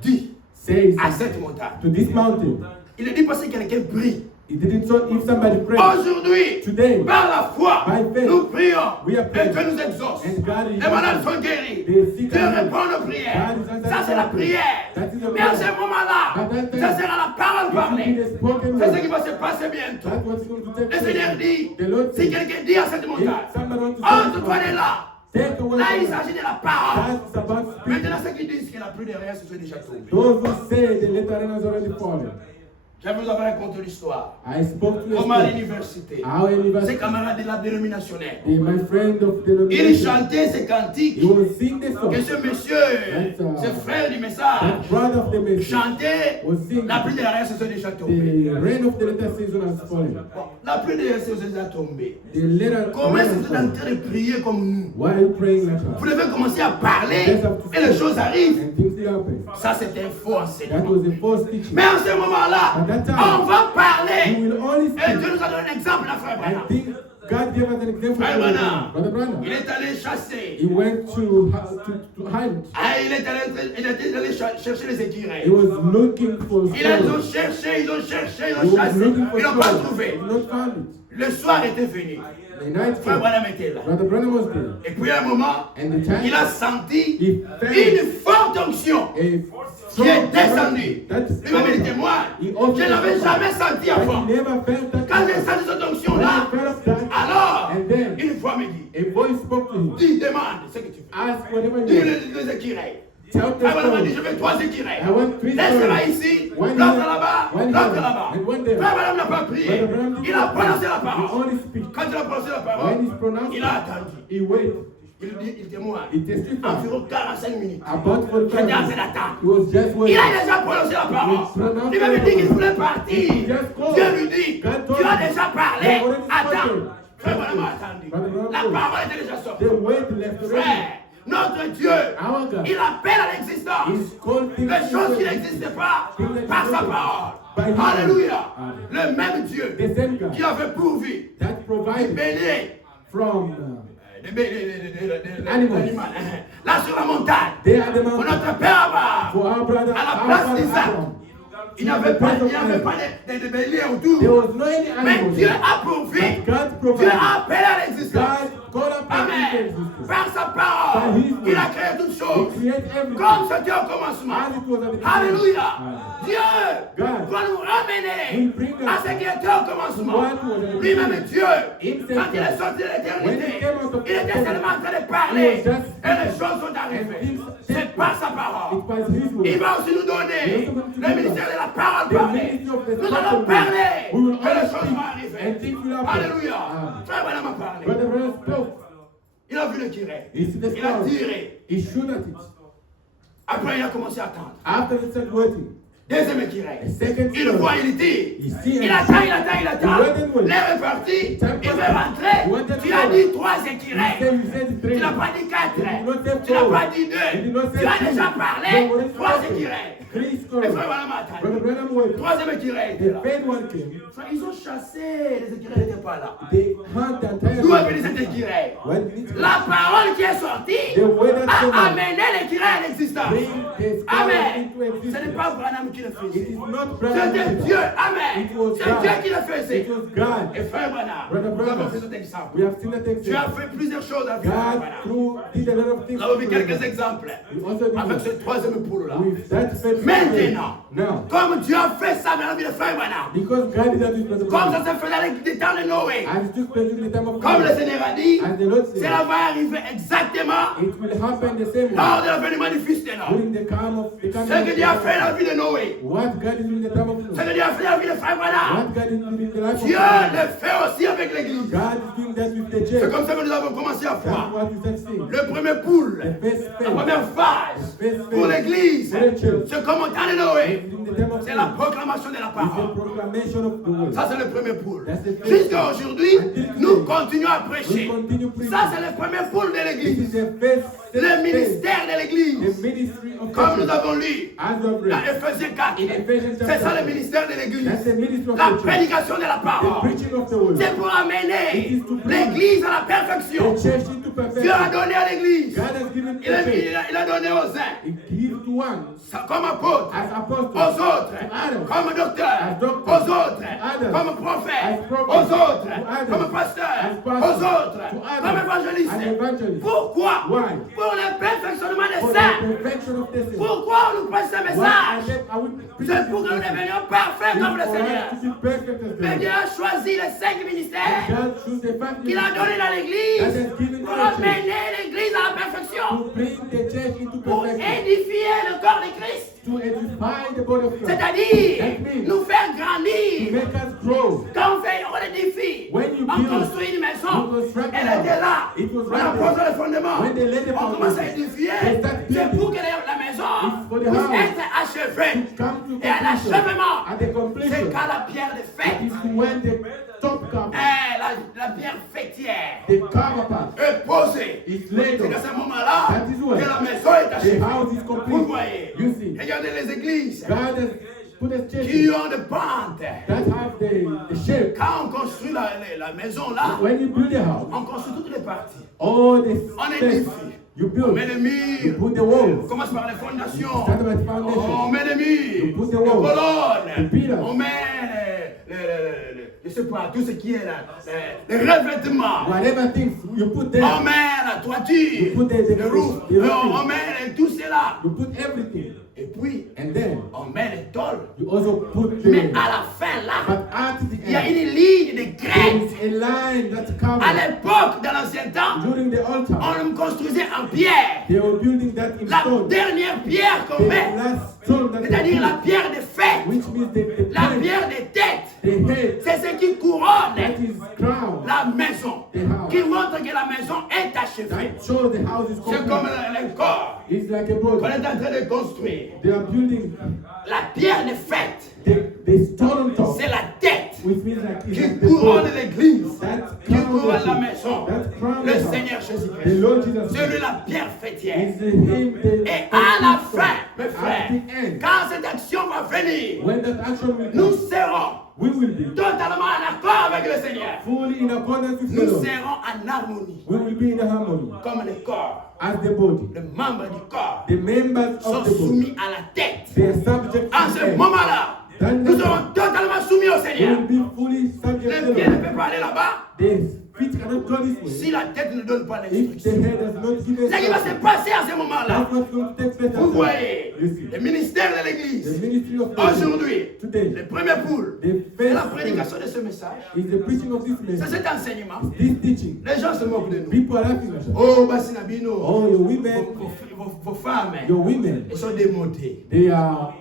dit says à cette montagne, to this mountain, il ne dit pas si quelqu'un prie. he didn't say if somebody prays. Aujourd'hui, Today, par la foi, by faith, nous prions we are et praying. Dieu nous exauce. And God is Les malades sont guéris. The sick Dieu are healed. répond aux prières. God is answering Ça, c'est la our prière. prayers. That is the Mais à prayer. ce moment-là, But that time, ça sera la parole it will be parlée. the spoken C'est ce word. qui va se passer bientôt. That's what's going to take Le Seigneur place. dit, The Lord si says, quelqu'un dit à cette montagne, if somebody wants to say entre-toi de là. take away Là, il from s'agit de la parole. that's about speaking. Maintenant, ceux qui disent que la pluie derrière se sont déjà tombés. Those who say the letter has already fallen. Je vous avais raconté l'histoire. I spoke to Comme à his l'université. our Ses university, camarades de la dénominationnelle. my friend of the Il denomination, chantait ces cantiques. he was singing the song. Que ce monsieur, ce frère du message, That brother of the message, chantait. was singing. La pluie derrière se sont déjà tombés. The rain of the letter season has fallen. Bon, la pluie derrière se sont déjà tombés. The letter Comment rain est-ce que has vous êtes en fallen. train de prier comme nous? Why are you praying like Vous that? devez commencer à parler et les choses arrivent. And things will happen. Ça, c'était un faux That enseignement. was a false teaching. Mais en ce moment-là, At that time, on va You parler. will only Et speak. Dieu nous a donné un exemple, là, frère I Branham. think God gave us an example. Frère Branham, Brother Branham. il est allé chasser. He went to hunt. Ah, il est allé chercher les écureuils. He was looking for Ils ont souls. cherché, ils ont cherché, He ils ont was chassé. looking for Ils n'ont pas souls. trouvé. He did not found it. Le soir était venu. The night Frère came. Branham était là. Brother Branham was there. Et puis à un moment, And the time il a senti he felt une forte onction a qui est descendue. That's Lui-même il témoigne. He also Je n'avais jamais senti avant. But he never felt that. Quand j'ai senti cette onction-là, When he felt that, alors, and then une fois me dit, a voice spoke to him. dis, demande ce que tu veux. Ask whatever Dis you want. les écureuils. Tell the Frère Branham a dit, story. je veux 3 écureuils. I want 3 Laisse-la stories. ici, One l'autre here, là-bas, one l'autre here, là-bas. and one there. Frère Branham n'a pas prié. Brother Branham did Il a not prononcé la He parole. only speak. Quand il a prononcé la parole, When he's pronounced, il a attendu. he waited. Il témoigne. He testified. Environ 45 minutes. About 45 J'étais en train minutes. d'attendre. He was just Il waiting. a déjà prononcé la parole. Il m'avait dit qu'il voulait partir. Dieu lui dit, tu as déjà parlé. Attends. Frère Branham a attendu. La parole était déjà sortie. The wait left already. Frère, notre Dieu, Our God. il appelle à l'existence He's called things les choses qui into n'existaient pas par sa parole. Alléluia. Le même Dieu the same God qui avait pourvu that des provided béliers, from des Animals. animaux. Là sur la montagne, they are the pour mountain. notre père Abraham, For our brother, à la our place father d'Isaac, Abraham. il n'y avait pas de béliers There autour. was no any Mais animals. Dieu a pourvu, But God Dieu provided. a appelé à l'existence. God called upon Amen. into existence. Par sa parole, By his word. il a créé toutes He choses. created everything. Comme c'était au commencement. As it was at the beginning. Alléluia. Amen. Dieu God va nous ramener will bring us à ce qui était au commencement. to what was at the Lui-même beginning. Dieu, Himself quand il est God. sorti de When he l'éternité, came out of il était heaven, seulement en train de he parler was just et les choses sont arrivées. C'est par sa It parole. was his word. Il va aussi nous donner le ministère de la parole The parlée. ministry of the Nous allons spoken parler word. We will et les only choses speak vont arriver. and things will happen. Alléluia. Amen. Frère Branham a parlé. Brother Branham spoke. Il a vu le curé. He see the Il a stars. tiré. He shoot at it. Après, il a commencé à attendre. After he started waiting, Deuxième curé. a second Il voit, il tire. He see Il and attend, il attend, il attend. He wait and wait. L'air est parti. Time Il veut passed. He rentrer. wanted Tu to as go. dit 3 he écureuils. said Tu three. n'as pas dit 4. He did not say Tu n'as four. pas dit He did 2. not say Tu as two. déjà They parlé. already 3 spoken. écureuils. Three Et scores. frère Branham a attendu. Brother Branham waited. Troisième écureuil était The là. third one came. Frère, ils ont chassé. Les écureuils n'étaient pas là. They hunt the entire D'où est world. venu cet écureuil? When it La parole qui est sortie The word that came a out. amené l'écureuil à l'existence. Bring the sky Amen. into Ce existence. n'est pas Branham qui le It faisait. is not Branham. C'était Dieu. Amen. It was C'est Dieu God. qui le faisait. It was God. Et frère Branham, Brother nous avons Branham. fait cet exemple. We have seen that Tu as example. fait plusieurs choses avec frère God Branham. through did a lot of things. Nous avons vu quelques exemples We also did avec that. ce troisième poule-là. With that faith. Maintenant, Now, comme Dieu a fait ça dans la vie de frère Branham, because God did that with Brother comme Branham, ça se faisait avec des temps de Noé, as it took place in the time of comme le God, Seigneur a dit, dit, As the Lord said, cela va arriver exactement it will happen the same lors de way l'avènement du Fils de l'homme. during the coming of Ce que Dieu a fait dans la vie de Noé, What God is doing in the time of ce Noah. que Dieu a fait dans la vie de Frère Branham, What God is doing in the life of Dieu God. le fait aussi avec l'Église. God is doing that with the C'est church. comme ça que nous avons commencé à That's voir. what we start seeing. Le premier poule, The first la phase. première phase pour l'Église, ce comme au temps de Noé, During the time of c'est la Noah, proclamation de la is the parole. proclamation of the word. Ça, c'est le premier poule. That's the first Jusqu'à aujourd'hui, Until nous today, continuons à we prêcher. continue preaching. Ça, c'est le premier poule de This is l'Église. the first Le phase, ministère de the l'Église. ministry of Comme nous the church. avons lu As we have dans read, Ephésiens 4, in Ephesians c'est ça chapter le 4, ministère de that's l'Église. the ministry of La the church. prédication de la The parole. preaching of the word. C'est pour amener It is to bring l'Église à la the perfection. church into Dieu a perfection. donné à l'Église. God has given the Il a, church. il a donné aux uns He gives to one comme apôtres, as apostles, aux autres to others, comme docteurs, as doctors, aux autres others, comme prophètes, as prophets, aux autres to others, comme pasteurs, as pastors, aux autres to others, comme as évangélistes. evangelists. Pourquoi? Why? Pour le perfectionnement des For saints. the perfection of the saints. Pourquoi on nous prêche ce Why message? are we C'est pour que nous devenions parfaits comme le for Seigneur. us to be perfect as Mais the Dieu Lord. a choisi les 5 ministères God chose the fact qu'il a donné dans l'Église pour amener l'Église à la perfection, to bring the church into pour perfection, édifier le corps de Christ. to edify the body of Christ, C'est-à-dire That means nous faire to grandir. make us grow. Quand on édifie, When you on build, construit une maison. you construct Elle a house. était là. It was On right a there. posé le fondement. When they laid the On commence à foundation, édifier. they start C'est building. pour que la maison It's for the puisse house être achevée. come to Et à completion. l'achèvement, At the c'est completion, quand la pierre de that fête, is when the top cover, la pierre fêtière the cover part est posée. is laid C'est on. à ce moment-là That is when que la maison est The achevée. house is Vous complete. voyez, You see, regardez les églises God has put a church qui ont des pentes. that have the shape. Quand on construit la maison là, When you build a house, on construit toutes les parties. all the On steps édifie. you On build, met les you murs. put the On walls, commence par les fondations. start with foundation, On met les murs, You put the les walls, colonnes, the pillars. on met je sais pas, tout ce qui est là, les revêtements. whatever things you put On there, met la toiture, You put the le roof, the roofing. on met tout cela. you put everything, Et puis, and then on met les tôles. you also put Mais the. à la fin là, But at the il y a end, une ligne de there crête. is a line that's À covered. l'époque, dans l'ancien temps, During the altar, on construisait en pierre. they were building that in La stone. dernière pierre qu'on The met, last stone that they c'est-à-dire la built, pierre de fête, which means the la point, pierre de tête, the head, c'est ce qui couronne that is crown, la maison, the house. qui montre que la maison est achevée. That shows the house is C'est comme complete. le corps It's like a qu'on body. est en train de construire. They are building La pierre de fête, the stone on top, c'est la tête which means like it's qui like the couronne body. l'église, That qui crown couronne the la church. maison. That crown Le the house. Seigneur The Jésus-Christ. Lord Jesus C'est lui Christ. la pierre fêtière. Is him the Et à la stone. fin, mes At frères, the end, quand cette action va venir, when that action will nous come, serons we will be totalement en accord avec le Seigneur. fully in accordance with the Nous Lord. serons en harmonie, We will be in harmony comme le corps. as the body. Les membres du corps The members sont of the body, soumis à la tête. they are subject En to ce the head. moment-là, nous serons totalement soumis au They Seigneur. will be fully subject Le to pied the ne Lord. peut pas aller là-bas The feet cannot go this way si la tête ne donne pas if the l'instruction. head does not give Ce qui va se instruction. passer à ce moment-là, That's what's going to take place. vous voyez, You see, le ministère de the l'Église, ministry of God aujourd'hui, today, les premiers poules, the c'est la first prédication de ce message, is the preaching of this c'est message, cet enseignement. this teaching. Les gens se moquent de nous. People are laughing at us. Oh, Bassinabino, Oh, your women, vos femmes, your women, elles sont démontées, they are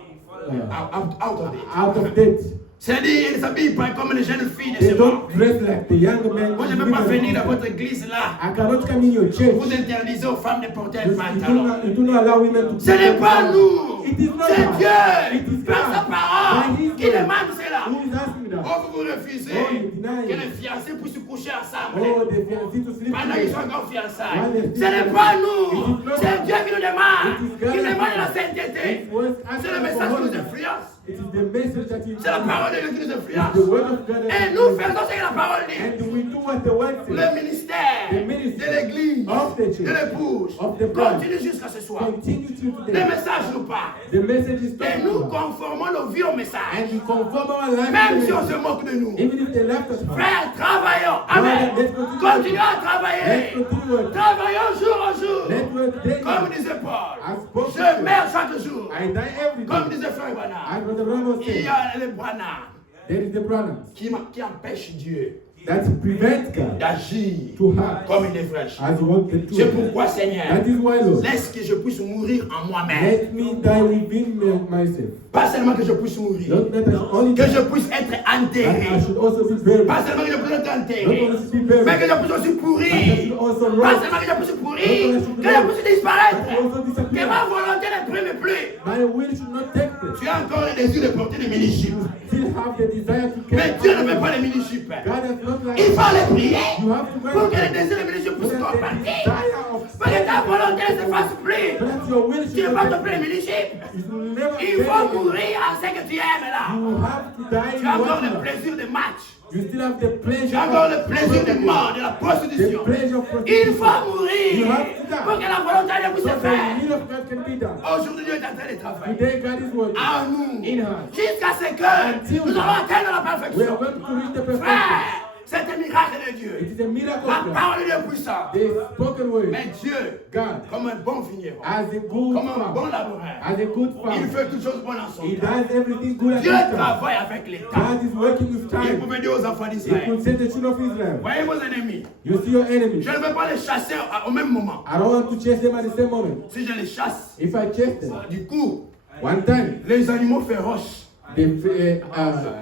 out of it. out of date. C'est-à-dire, elles ne s'habillent pas comme les jeunes filles de They ce monde. don't dress like the young men. Moi, je ne peux pas venir dans votre église là. I cannot come in your church. Vous interdisez aux femmes de porter un You pantalon. do not allow women to. Ce n'est pas nous. It is not C'est us. Dieu. It is Par sa God. parole By His qui word. demande cela. Who is asking that? Oh, vous vous refusez Oh, you deny que it. les fiancés puissent se coucher ensemble. Oh, they fiancés to sleep Pendant qu'ils sont together. encore fiançailles. While they're Ce n'est pas nous. It is not C'est Dieu qui nous demande. It is God Il that demande la does. sainteté. It was C'est le asking message for qui nous holiness. influence. It is the message that you. C'est la parole de Dieu qui nous influence. The word of God. Et nous faisons ce que la parole dit. And we do what the word says. Le ministère The ministry de l'église, of the church, de l'épouse, of the bride, continue jusqu'à ce soir. continue to Le today. message nous parle. The message is Et talking nous about. conformons nos vies au message. And we conform our life Même to si on the se moque de nous. even if they left us. Frères, travaillons. Amen. Let's continue. Continuons à Let's travailler. continue working. Travaillons jour en jour. Let's work daily. Comme disait Paul. As Paul Je said. meurs chaque jour. I die every Comme day. disait Frère Branham. As Brother Ramos Il y said, a les Branham there is the Branhams qui empêchent Dieu that prevents God d'agir to act comme il devrait agir. as what the C'est truth. pourquoi, Seigneur, That is why, Lord, laisse que je puisse mourir en moi-même. let me die within myself. Pas seulement que je puisse mourir, Not that I only que die, je puisse être but I enterré. should also be buried. Pas seulement que je puisse être Not enterré, only to be buried, mais que je puisse aussi but I pourrir. should also Pas rise. seulement que je puisse pourrir, que je puisse disparaître. I should also Que disappear. ma volonté ne prime plus. My will should not take place. Tu as encore le désir de porter des mini-jupes. Still have the desire to Mais carry Dieu ne out. fait pas les mini-jupes. God has not like Il faut les prier you have to pour que le wait désir de mini-jupes so puisse that the compartir. desire of Pour que ta volonté ne se fasse plus. so that your will Tu ne should peux pas not te les mini-jupes. it will never Il get faut you. mourir à ce que tu aimes là. You have to die Tu in as encore what you le love. plaisir de match. You still have the Tu pleasure as encore le of plaisir de mort, de la the prostitution. pleasure of Il prostitution. faut mourir You have to die. pour que la volonté ne puisse So se the faire. will of God can be done. Aujourd'hui, Dieu est en train de travailler Today God is working à nous in us. jusqu'à ce que nous allons atteindre la We are perfection. going to reach the perfection. Frère, c'est un miracle de Dieu. It is a miracle La of God. parole de Dieu est puissante. The spoken word, Mais Dieu, God, comme un bon vigneron, as a good comme un bon farmer, laboureur, as a good il farmer, fait toutes choses bonnes en son he temps. does everything good at Dieu his time. travaille avec les temps. God is working with Il time. pouvait dire aux enfants He d'Israël, could say the children of Israel, voyez vos ennemis, you see your enemies. je ne veux pas les chasser au même moment. I don't want to chase them at the same moment. Si je les chasse, If I chase them, du coup, one time, les animaux féroces,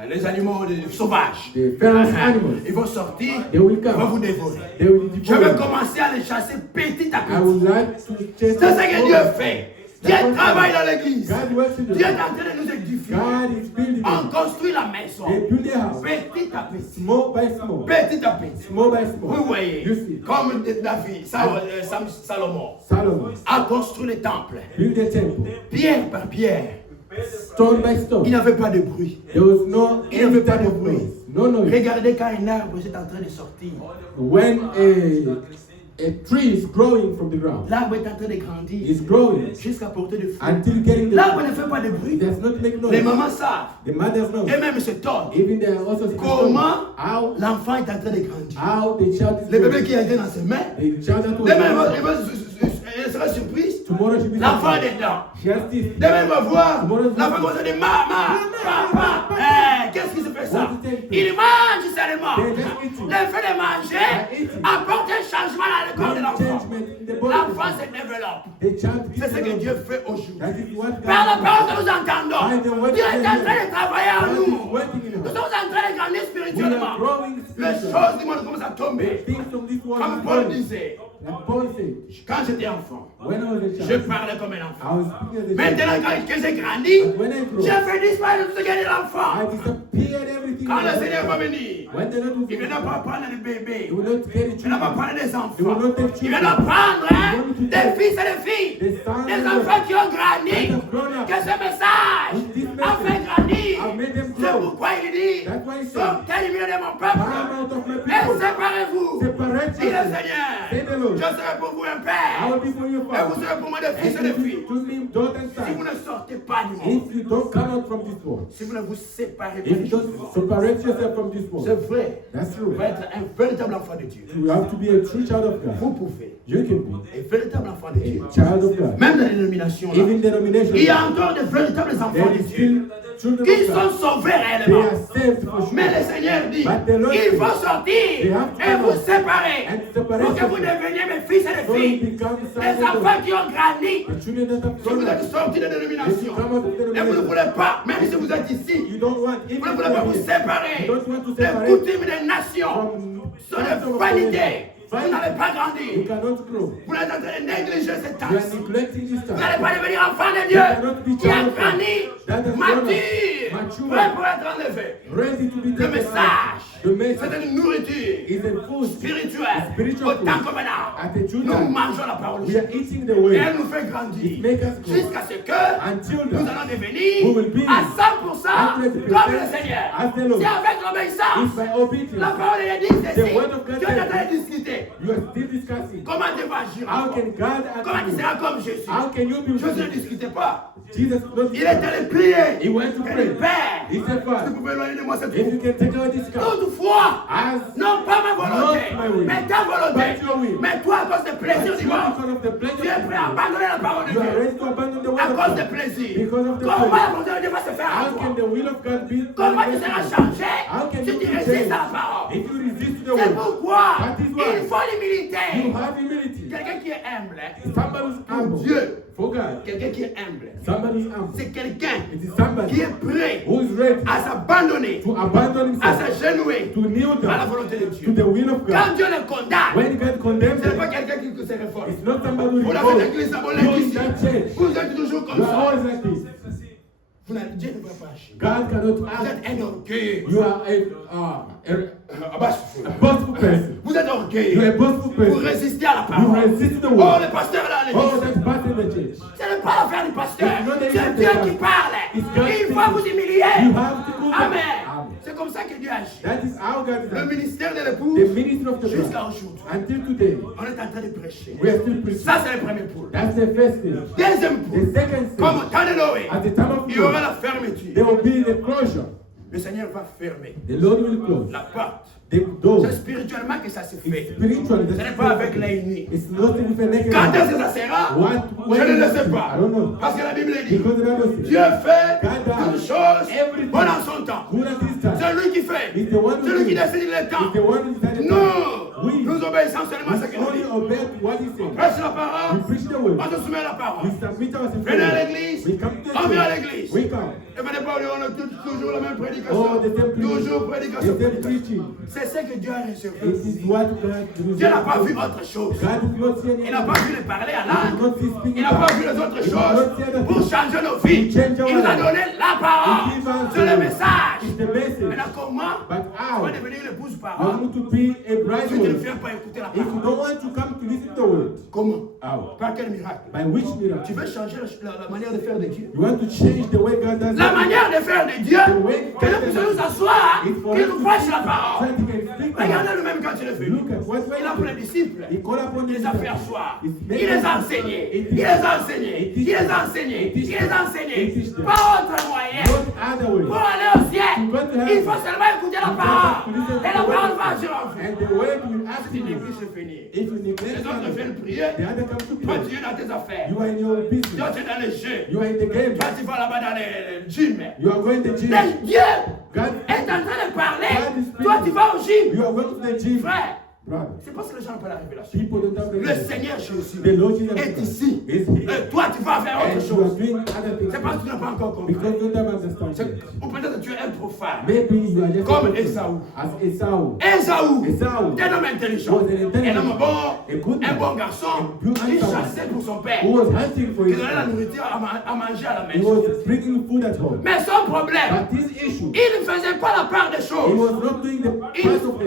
les animaux sauvages, the feral animals, ils vont sortir, they will ils vont vous come. dévorer. They will Je vais devour you. commencer à les chasser petit à I would petit. like to chase C'est ce que Dieu them. fait. Dieu travaille dans l'église. God works in the Dieu est en train de nous édifier. God is building On it. construit la maison. They build their house, Petit à petit. small by small, Petit à petit. small by Vous small. voyez, You see, comme David, Salomon, Solomon a construit le temple. built the temple, Pierre par pierre. stone by Il stone. n'avait pas de bruit. There was no Il n'avait any pas type de of bruit. noise, no noise. Regardez quand un arbre est en train de sortir. When a tree is growing from the ground, L'arbre est en train de grandir it's growing jusqu'à porter de fruits. until getting the L'arbre ne fait pas de it bruit. does not make Les noise. mamans savent. The mothers know. Et même se tordent. Even they are also Comment how l'enfant est en train de grandir. the child is Le bébé growing. qui a été dans ses mains, The child that demain was elle sera surprise. tomorrow should be L'enfant est dedans. She has teeth. Demain il va voir. Tomorrow L'enfant va se dire maman, papa. Qu'est-ce qui se fait ça? Il mange seulement. Le fait de manger apporte un changement dans le corps de l'enfant. L'enfant se développe. The child C'est ce que Dieu fait aujourd'hui. That is what Par la God parole que nous entendons, Dieu est en train de travailler en is nous. working in Nous us. sommes en train de grandir We are spirituellement. growing Les spiritually. choses du monde commencent à tomber. Things from this world Comme are Paul growing. disait, Like Paul said, quand j'étais enfant, when I was a je child, parlais comme un enfant. I was speaking as a child. Maintenant, quand j'ai grandi, But when I grew j'ai up, fait disparaître tout ce qui est de l'enfant. I disappeared everything. Quand le that Seigneur I va had. venir, When the Lord will il ne va pas prendre des bébés. He will not get it Il ne va pas children. prendre des He will enfants. not take Il va children. prendre des fils et des filles. The sons Des and enfants qui ont that grandi. have grown up. Que ce message This a fait grandir. I've made them C'est grow. pourquoi il dit, That's why he said, sortez du milieu de mon peuple come out of my et people. séparez-vous. Separate Dit le yourself. Seigneur, Say the Lord. je serai pour vous un I père. will be for you, Et vous Father. serez pour moi des fils et des And filles. to me, daughter and Si vous son. ne sortez pas du monde, If you don't come out from this world, si vous ne vous séparez pas if du you don't monde, separate yourself from this c'est world, vrai, that's vous true. pouvez être un véritable enfant de Dieu. You have to be a true child of Vous God. pouvez You can be un véritable enfant de Dieu. a child of God. Même dans les dénominations, là, Even denomination, il y a encore de véritables enfants there de is Dieu still children qui of sont God. sauvés They réellement. are saved for sure. Mais le Seigneur dit, But the Lord il says, faut sortir they have to et come vous out séparer and separate pour que vous yourself. deveniez mes fils et So mes you filles. become sons Les and daughters. enfants qui ont grandi, The children that have si vous grown êtes up, sortis de if you dénomination come out of the et vous ne denomination, voulez pas, même si vous êtes ici, you don't want, vous even ne if voulez pas vous you séparer don't want to des separate coutumes des nations, from sont des vanités. Vous n'allez pas you grandir. cannot grow. Vous êtes en train de négliger cette You are taxe. neglecting this Vous n'allez time. pas devenir enfant de Dieu qui a grandi, mature, prêt pour être enlevé. Ready to be Le taken out. message, The message c'est une nourriture is a food spirituelle. spiritual Autant food. que maintenant, At the true nous time, mangeons la parole de we Dieu. are eating the Et way elle nous fait grandir make us grow. jusqu'à ce que Until nous then, allons we devenir will be à 100% 100% comme le Seigneur. as the Lord. C'est avec l'obéissance. If by obedience, La parole de Dieu dit The ceci. word of God Tu es en says- train de discuter. you are still discussing. Comment tu vas agir How encore? can God Comment act tu in seras you? comme Jésus? How can you be Jésus ne with discutait pas. Jesus? Not Il est allé prier. He went to Et pray. le Père, He said, si vous Father, pouvez éloigner de moi cette if you coupe. can take out this cup, Toutefois, as non pas ma volonté, Not my will, mais ta volonté. but your will. Mais toi, à cause des plaisirs but du you, monde, because of the pleasure tu es prêt à of abandonner la parole de you are Dieu. ready to abandon the À word of cause des God. plaisirs. Because of the Comment la pleasure. volonté de Dieu va se faire à How toi? can the will of God be Comment tu manifested? seras changé How can si you tu be résistes changed à la parole? if you resist the word. pourquoi That is why. il faut l'humilité. You have humility. Quelqu'un qui est humble, Somebody who's pour humble. Dieu, For God. quelqu'un qui est humble, Somebody who's humble. c'est quelqu'un It is somebody qui est prêt who is ready à s'abandonner, to abandon à himself, s'agenouiller to kneel à la down volonté de to Dieu. the will of Quand God. Dieu le condamne, When God condemns ce n'est pas him, quelqu'un qui se réforme. it's not somebody who Vous is l'avez bold. l'église à You in l'église. that church. Vous êtes toujours comme You are ça. always like this. Dieu ne va pas agir. God cannot Vous act. êtes un orgueilleux. You are a boastful person. Vous êtes You are orgueilleux. a boastful Vous person. résistez à la You parole. resist the Oh, word. le pasteur est là à Oh, l'église. that's part of the church. Ce n'est pas l'affaire du pasteur. It's not the C'est affaire Dieu du qui pasteur. parle. It's God Il faut speaking. vous humilier. You have to go Amen. there. C'est comme ça que Dieu agit. That is how God is Le acting. ministère de The l'épouse, ministry of the jusqu'à Lord. aujourd'hui, Until today, on est en train de prêcher. we are still preaching. Ça, c'est le premier pôle. That's the first thing. Deuxième The pôle, second comme au thing, temps de Noé, at the time of il y aura God, la fermeture. there will be the closure. Le Seigneur va fermer The Lord will close. la porte. The door. C'est spirituellement que ça se fait. Spiritually, Ce n'est pas avec les nuits. It's not with the naked Quand eye. est-ce que ça sera? What? Je ne le sais pas. I don't know. Parce que la Bible dit, Because the Bible says, Dieu fait God does toutes choses everything bonnes en son temps. good at this time. C'est lui qui fait. He's the one who C'est lui qui does. décide le temps. He's the one who decided the time. Nous, We nous obéissons seulement à ce qu'il nous only dit. obey what he said. Prêche la parole, We preach the word. on se soumet à la We parole. submit ourselves. Venez à l'église, We come to the on vient à church. l'église. We come. Et venez pas, on a toujours la même Oh, prédication. the same preaching. Toujours prédication. The same preaching. C'est ce que Dieu a It réservé. is what God Dieu n'a pas vu autre chose. God did not see any Il n'a pas vu les parler à He did langue. not see speaking Il n'a pas tongues. vu les autres He did choses not see other pour things. changer nos vies. change our Il nous a lives. donné la parole. He gave us C'est le the- message. It's the message. Maintenant, comment But tu how? vas devenir l'épouse You parole want to be a bride si tu ne woman. viens pas écouter la If you parole? don't want to come to listen to the word, Comment? how? Par quel miracle? By which miracle? Tu veux changer la manière de faire de Dieu? You want to change the way God does La it. manière de faire de Dieu, que nous puissions nous asseoir, It's for qu'il us nous to fasse la so parole. that he can speak to us. Regardez lui-même quand il est venu. Look at what Il a pris les disciples. He called upon Il the les a fait disciples. asseoir. He Il made les them- a enseignés. He Il teach les them. a enseignés. He Il teach les them. a enseignés. He Il teach les them. a enseignés. He teach them. Pas autre moyen. Not other way. Pour aller au ciel, To go to heaven. il faut seulement écouter la parole. Et la parole va agir en vous. And the word will act Si in tu you. négliges, c'est fini. If you Les neglect autres others, viennent prier. the other comes to Toi, pray. tu es dans tes affaires. You are in your Toi, business. tu es dans les jeux. You are in the game. Toi, tu vas là-bas dans les gym. You are going to the gym. Mais Dieu God, est en train de parler. God is speaking. Toi, tu vas au gym. you are going to the gym. Frère, Brother, c'est parce que les gens n'ont pas la révélation. people don't have Le revelation. Seigneur Jésus The Lord Jesus est Christ ici. is here. Et toi, tu vas faire And autre you are chose. doing other things. C'est parce que tu n'as pas encore compris. Because you don't have understanding. Ou peut-être que tu es un profane. Maybe you are just Comme a person. Esaü. As Esau. Esaü, Esau un homme intelligent, was an intelligent, un homme bon, a good un man, bon garçon, a good qui man, chassait pour son père, who was hunting for qui his donnait la son. nourriture à manger à la He maison. was bringing food at home. Mais son problème, But this issue, il ne faisait pas la part des he choses. was not doing the part of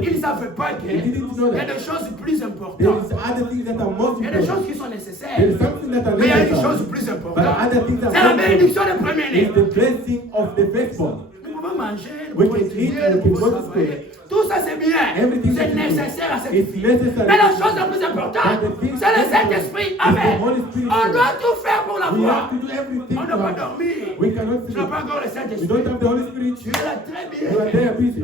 Il ne it. savait pas He didn't know qu'il y a that. des choses plus There importantes. is other things that are most Il y a des choses important. qui sont There nécessaires. is something that are Mais il y a une necessary. chose plus But importante. other things C'est are la more bénédiction important. des premiers-nés. It's the blessing of the firstborn. Nous pouvons manger, nous We pouvons can étudier, eat, nous we can pouvons go to travailler. school. Tout ça c'est bien. Everything C'est that you do, nécessaire à cette it's vie. necessary. Mais la chose la plus importante, But the thing c'est le that Saint-Esprit. is the Amen. Holy Spirit. On doit tout faire pour We l'avoir. have to do everything On to ne peut pas have. dormir. We cannot Tu n'as sleep. pas encore le We Saint-Esprit. don't have the Holy Spirit. Tu es là très You are bien. there busy.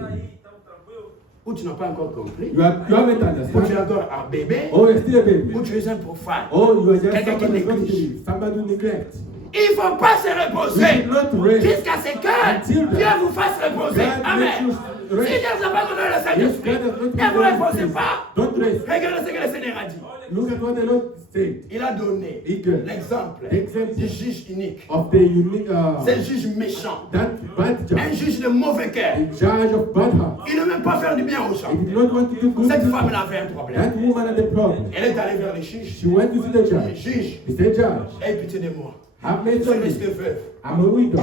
Ou tu n'as pas encore compris. You haven't Ou tu es understood. encore un bébé. Oh, you're still a baby. Ou tu es un profane. Oh, you are just Quelqu'un qui somebody who néglige. néglige. Somebody who neglects. Il ne faut pas se We reposer should not rest. jusqu'à ce que Until Dieu vous fasse reposer. God Amen. makes you Si rest. Dieu ne vous a pas donné le If Saint-Esprit, God has not ne vous given you reposez rest, pas. don't rest. Regardez ce que le Seigneur a dit. Look at what the Lord said. Il a donné Eagle. l'exemple Exemple. du juge unique. Of the unique, C'est un juge méchant, that bad un judge, juge de mauvais cœur. the judge of bad heart. Il ne veut même pas faire du bien aux gens. He did not want to do good. Cette to femme people. avait un problème. That woman had a problem. Elle est allée vers le juge. She went to see the Le judge. juge, He said, Judge, aie pitié de moi. have Je mercy suis on me. restée veuve. I'm a widow.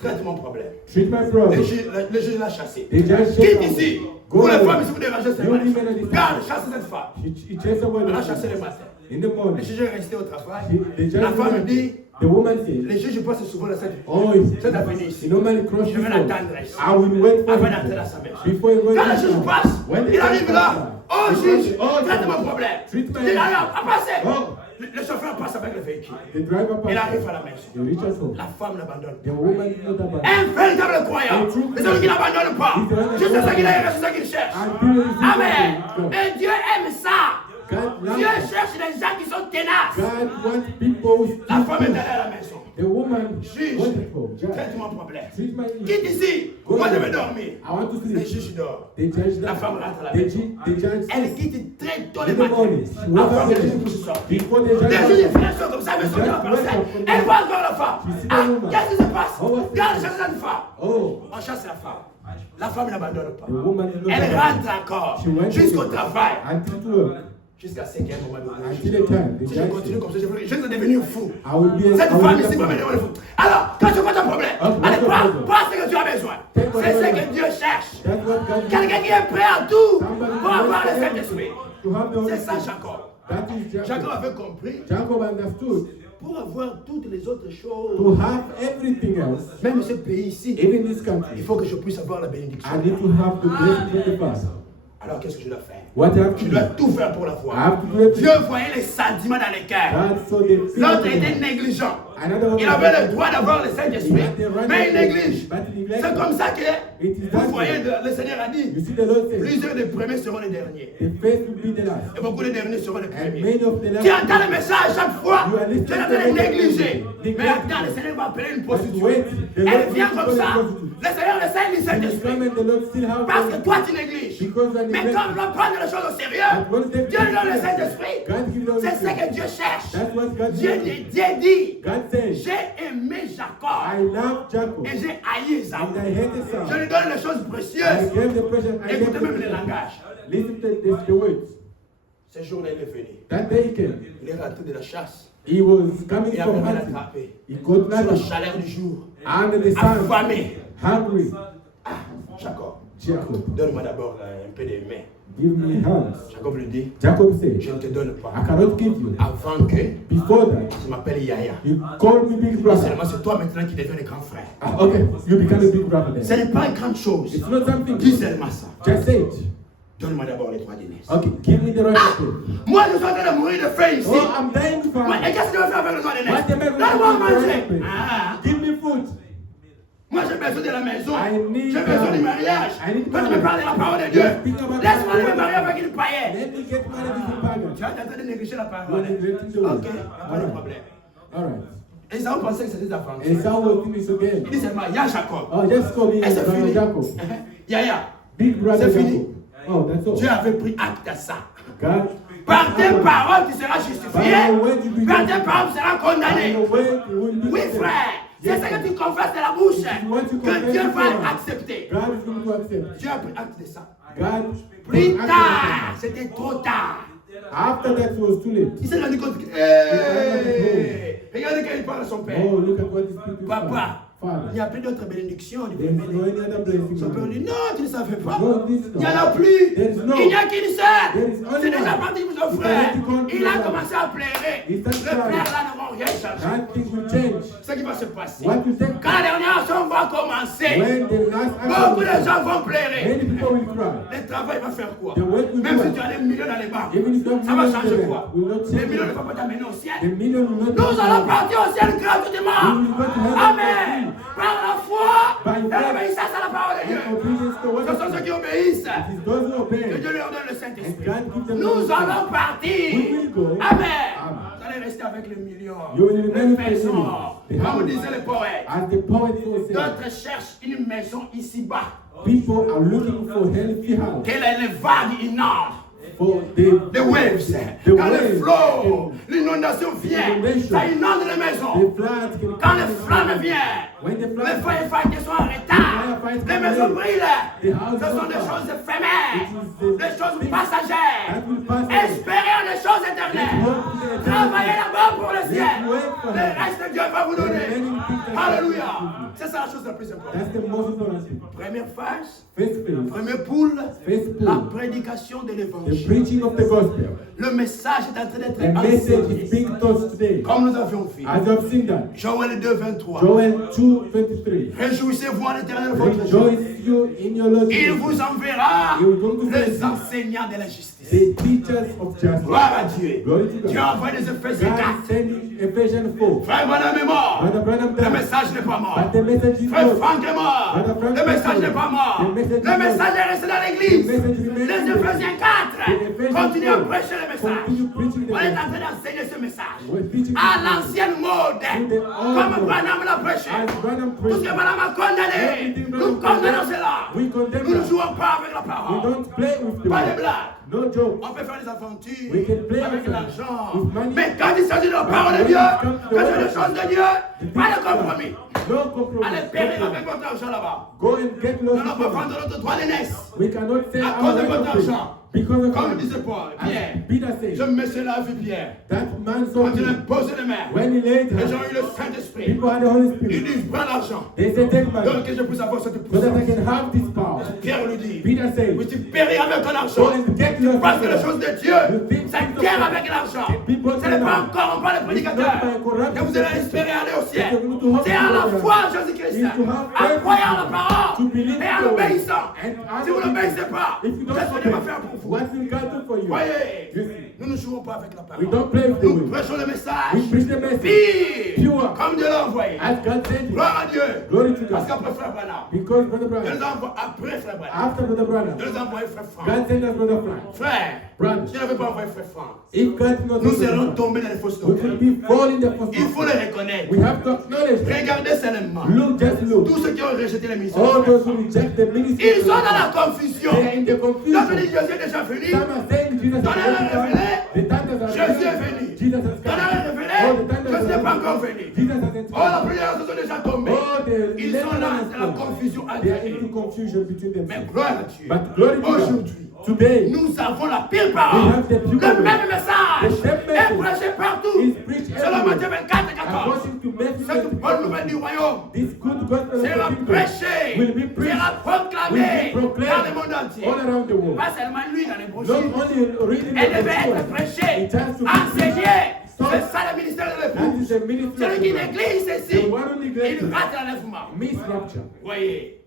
Traite mon problème. Treat my problem. Le juge l'a chassé. The judge Quitte said, ici. Go Vous les away. femmes, si vous dérangez, c'est You mal. women are the- Garde, chasse cette femme. He chased away Elle a the chassé le woman. matin. In the Le morning. juge est resté au travail. The judge La femme said, dit, the woman said, les juges passent souvent dans cette oh, cette avenue ici. he normally cross Je vais before. l'attendre ici. I will wait for Avant him d'entrer dans sa maison. before he goes Quand le to juge town. passe, When the il arrive judge là. comes Oh down, juge, oh, traite mon problème. Treat my- Il dit, alors, à passer. Oh. Le chauffeur passe avec le véhicule. The driver Il arrive passes. à la maison. He reaches home. La femme l'abandonne. The woman is not about. Un véritable croyant. C'est celui qui n'abandonne pas. Juste ce qu'il a, c'est ce qu'il cherche. Amen. Et Dieu aime ça. God Dieu loves. cherche des gens qui sont tenaces. God wants people who La femme est stick allée à la maison. The woman Juge, waited for judge. traite mon problème. Treat my issue. Quitte ici. Go Moi, je there. vais dormir. I want to Le sleep. juge dort. The judge La died. femme rentre à la The maison. judge Elle quitte très tôt le in the matin. morning. She Avant woke que up le juge early. puisse sortir. Before the Le juge judge est fait ça comme ça, mais son Just Dieu va passer. wake up from Elle the- voit encore la femme. She see the Ah, woman. qu'est-ce qui se passe? Oh, what's Regarde, this? cherche la femme. Oh, On chasse la femme. La femme n'abandonne pas. the woman is not Elle happy. rentre encore She went jusqu'au to- travail. until to work. Jusqu'à ce qu'à un moment donné, Until the time the si je judge continue said, comme ça, je vais devenir fou. I will be Cette I will femme be ici va me happy. devenir fou. Alors, quand tu vois ton problème, Okay, allez, what's prends your problem? prends ce que tu as besoin. Take C'est whatever ce you que want. Dieu cherche. That's what God Quelqu'un qui est prêt à tout Somebody pour who avoir le wants Saint-Esprit. to have the Holy C'est ça, Spirit. Jacob. That is Jacob Jacob. avait compris. Jacob understood Pour avoir toutes les autres to choses, have everything else, même ce pays ici, even this il country, faut que je puisse avoir la bénédiction. I need to have the blessing from the Father. Alors, qu'est-ce que je dois faire? What I have Je to dois do? tout faire pour la I voir. have to do everything. Dieu voyait les sentiments dans les cœurs. God saw the fear L'autre of the était man. négligent. Another one Il was avait le like, droit d'avoir le Saint-Esprit, mais il néglige. but he neglected. C'est comme ça que It is vous that voyez, way. le Seigneur a dit, You see, the Lord says, plusieurs des premiers seront les derniers. the first will be the last. Et beaucoup de derniers seront les And premiers. many of the Tu last entends le message chaque fois, You are tu listening es en to train de the négliger. message. Mais attends, le Seigneur va appeler une But prostituée. wait, the Elle Lord vient will comme call ça. a prostitute. Le Seigneur le Saint, il And you Saint-Esprit. come and the Lord still have Parce que the- toi, tu négliges. Because you are Mais neglecting. quand on va prendre les choses au sérieux, But when they- Dieu donne le Saint-Esprit. God gives the Holy C'est ce Spirit. que Dieu cherche. That's what God Dieu did. dit, God says, j'ai aimé I Jacob love Jacob et j'ai haï Esaü. and I hate Je Esau. lui donne les choses I précieuses. gave the precious. I gave Écoutez même les the langages. Listen to the words. Ce jour-là, il est venu. That day came. Il est rentré de la chasse. He was coming Il a from permis hunting. d'attraper. He caught Sur la nothing. chaleur du jour. Under the sun, Affamé. hungry. Ah, Jacob, Jacob, donne-moi d'abord un peu de main. give me hands. Jacob lui dit, Jacob je said, ne te donne pas. I cannot give you. Avant que Before that, tu m'appelles Yahya. you call me big brother. Seulement c'est toi maintenant qui deviens le grand frère. Ah, okay, you become a big brother Ce then. n'est pas une grande chose. It's not something. Dis seulement ça. Just say it. Donne-moi d'abord les 3 dîners. Okay, give me the right of it. Moi, je suis en train de mourir de faim ici. Oh, I'm dying to Ouais, et find. qu'est-ce que tu vas faire avec les 3 dîners? What am I going Donne-moi à to do with the manger. right of it? Ah, Give me food. moi, j'ai besoin de la maison. I need J'ai besoin du mariage. I need Toi, tu me parles de la parole de Dieu. Yes, think about Laisse-moi the me word. marier avec une païenne. Let me get married with a pagan. Tu es en train de négliger la You parole. are neglecting the Ok, word. il n'y a pas de Alright. problème. Alright. Et ça, on pensait que c'était des aventures. Esau will finish again. Il dit seulement, il y a Jacob. Oh, just call me Et c'est brother fini. Jacob. Yahya, Big brother C'est fini. Jacob. Oh, that's all. Dieu avait pris acte à ça. God. Par tes paroles, tu seras justifié. Par tes paroles, tu seras condamné. Oui, frère. C'est ce que tu confesses de la bouche que Dieu va accepter. God is going to accept. Dieu a pris acte de ça. God. Plus accepted. tard, c'était trop tard. After that, it was too late. Il s'est rendu compte que. Hey, regardez quand il parle à son père. Oh, look at what this people Papa, il Father. n'y a plus d'autres bénédictions. There's no any other blessing. Son père dit non, tu ne savais pas. No, this Il n'y en a no. plus. There is no. Il n'y a qu'une There is seule. only C'est déjà one. parti pour son It's frère. already gone to Il a the commencé à pleurer. He Le started frère crying. là ne va rien changer. That thing will change. Ce qui va se passer. What will take Quand la dernière action va commencer, when the last beaucoup de action gens vont pleurer. many people will cry. Le travail va faire quoi? The work will Même do si what? tu as des millions dans les banques, Even if you have ça va millions changer there, quoi? will not Les change. millions ne vont pas t'amener au ciel. The million will not Nous allons partir au ciel gratuitement. We will go to heaven. Amen. Par la foi By et faith. l'obéissance à la parole de Dieu. And obedience to what Ce sont ceux qui obéissent. it is those who Que obey. Dieu leur donne le And Saint-Esprit. God gives them Nous the allons partir. We will go. Amen. Amen. Vous allez rester avec les millions. You will Les remain with the maisons. millions. Comme disaient les poètes. As the poet will say, D'autres cherchent une maison ici-bas. people are looking for healthy house. Quelles sont les vagues inondent? For the Les waves. The Quand les waves. flots, l'inondation vient, Inondation. ça inonde les The maisons. floods can Quand les flammes viennent, When the les floods firefighters sont en retard. firefighters Les come maisons in. brûlent. The houses Ce sont on des fire. choses éphémères, It is the des choses things passagères. that will pass away. Espérez en des choses éternelles. Let's hope to the eternity. Travaillez là-bas pour le ciel. Let's wait for Le him. reste, Dieu va vous donner. The remaining things that Alléluia. God will give you. C'est ça la chose la plus importante. That's the most important thing. Première phase, First phase, premier poule, first la pool, prédication de the l'évangile. preaching of the gospel. Le message est en train d'être The message is enseigné. being taught today. Comme nous avions vu. As you have seen that, Joël 2, 23. Joel 2:23. Réjouissez-vous en l'éternel votre Dieu. Rejoice you in your Lord Il Jesus. vous enverra He will go to les bless you. enseignants de la justice. The teachers of justice. Gloire à Dieu. Glory to God. Dieu a envoyé des Éphésiens God 4. sending Ephesians 4. Frère Branham est mort. Brother Branham Le died. message n'est pas mort. But the message is Frère not. Franck est mort. Brother Frank Le message is n'est pas mort. The message is Le not. message est resté dans l'église. The message remains Les in the- Éphésiens 4 The Ephesians continuent à 4. prêcher le message. Continue preaching the On est en message. train d'enseigner ce message We're teaching à the message. l'ancienne mode, To the old comme mode. Branham l'a prêché. As Branham Tout ce que preached. Branham a condamné, Everything nous Branham condamnons condemned, cela. we condemn Nous ne that. jouons pas avec la We parole. don't play with the Pas de word. blague. No joke. On peut faire des aventures We can play avec with l'argent. with money. Mais quand il s'agit de la parole de when Dieu, it comes to the quand c'est word des of choses de Dieu, pas de compromis. No compromise. Allez périr avec votre argent là-bas. Go and get Nous lost. n'allons pas prendre notre droit d'aînesse. We cannot say À our cause de right votre of faith. argent. Because of Comme money. disait Paul, Pierre. As Peter said, Je me suis lavé Pierre. that man Quand saw il a me. posé les mains, When he laid les gens hands, ont eu le Saint-Esprit. people had the Holy Ils Spirit. disent, prends l'argent. They said, take money Donc que je puisse avoir cette so that I puissance. can have this power. Pierre lui dit, Peter said, oui, tu péris avec ton go argent. and get lost. Parce que les choses de Dieu, ça think guerre of- avec l'argent. People Ce n'est say pas no. encore, on parle de prédicateur. It's not by corrupt Que vous allez espérer aller au ciel. It's to have C'est à la faith. foi en Jésus-Christ. It's to have En faith. croyant la parole. To believe Et en the word. obéissant. And Si vous n'obéissez pas, If you don't qu'est-ce que Dieu va obey, faire pour vous? what will God do for you? Voyez, You see, nous ne jouons pas avec la we parole. don't play with the Nous word. prêchons le message. We preach the message. Pure, comme Dieu l'a envoyé. As God said it. Gloire à Dieu. Glory to Parce God. qu'après Frère Branham, Because Brother Dieu Branham, nous envoie après Frère Branham. after Brother Branham, Dieu nous envoie Frère Franck. God sent us Brother Frank. Frère, Brother, si n'avait pas envoyé Frère Franck, if God did not nous send Brother serons Frank, tombés dans les fausses we could doctrines. be falling the first Il faut le reconnaître. We have to acknowledge that. Regardez seulement. Look, just look. Tous ceux qui ont rejeté les ministères. All those who reject the ministry, Ils sont dans la confusion. they are in the D'autres confusion. disent Jésus est déjà venu. Some are saying Jesus Dans la has come. révélée, The thunders are Jésus est coming. venu. Jesus has Dans la come. révélée, Oh, the thunders Jésus n'est pas are encore coming. venu. Jesus hasn't Oh, la come. prière, ils sont déjà tombés. Oh, the Ils sont là, c'est la come. confusion They are altérée. into confusion between Mais themselves. gloire à Dieu. But glory to God. Aujourd'hui, Today, nous avons la pire we parole. have the pure Le word. même message The same est message prêché partout. is preached Selon Matthieu everywhere. 24 et 14. According to Matthew Cette 24, bonne nouvelle du royaume this good gospel of sera the kingdom prêchée, will be sera preached, proclamée will be proclaimed dans le monde entier. all around the world. Pas seulement lui dans les Not brochures. only reading Elle the devait être gospel, prêchée, it has to be enseignée. taught. C'est ça le ministère de That l'époux. is the ministry Celui of qui the néglige ceci, The one who neglects il it. rate l'enlèvement. Miss rapture. Voyez,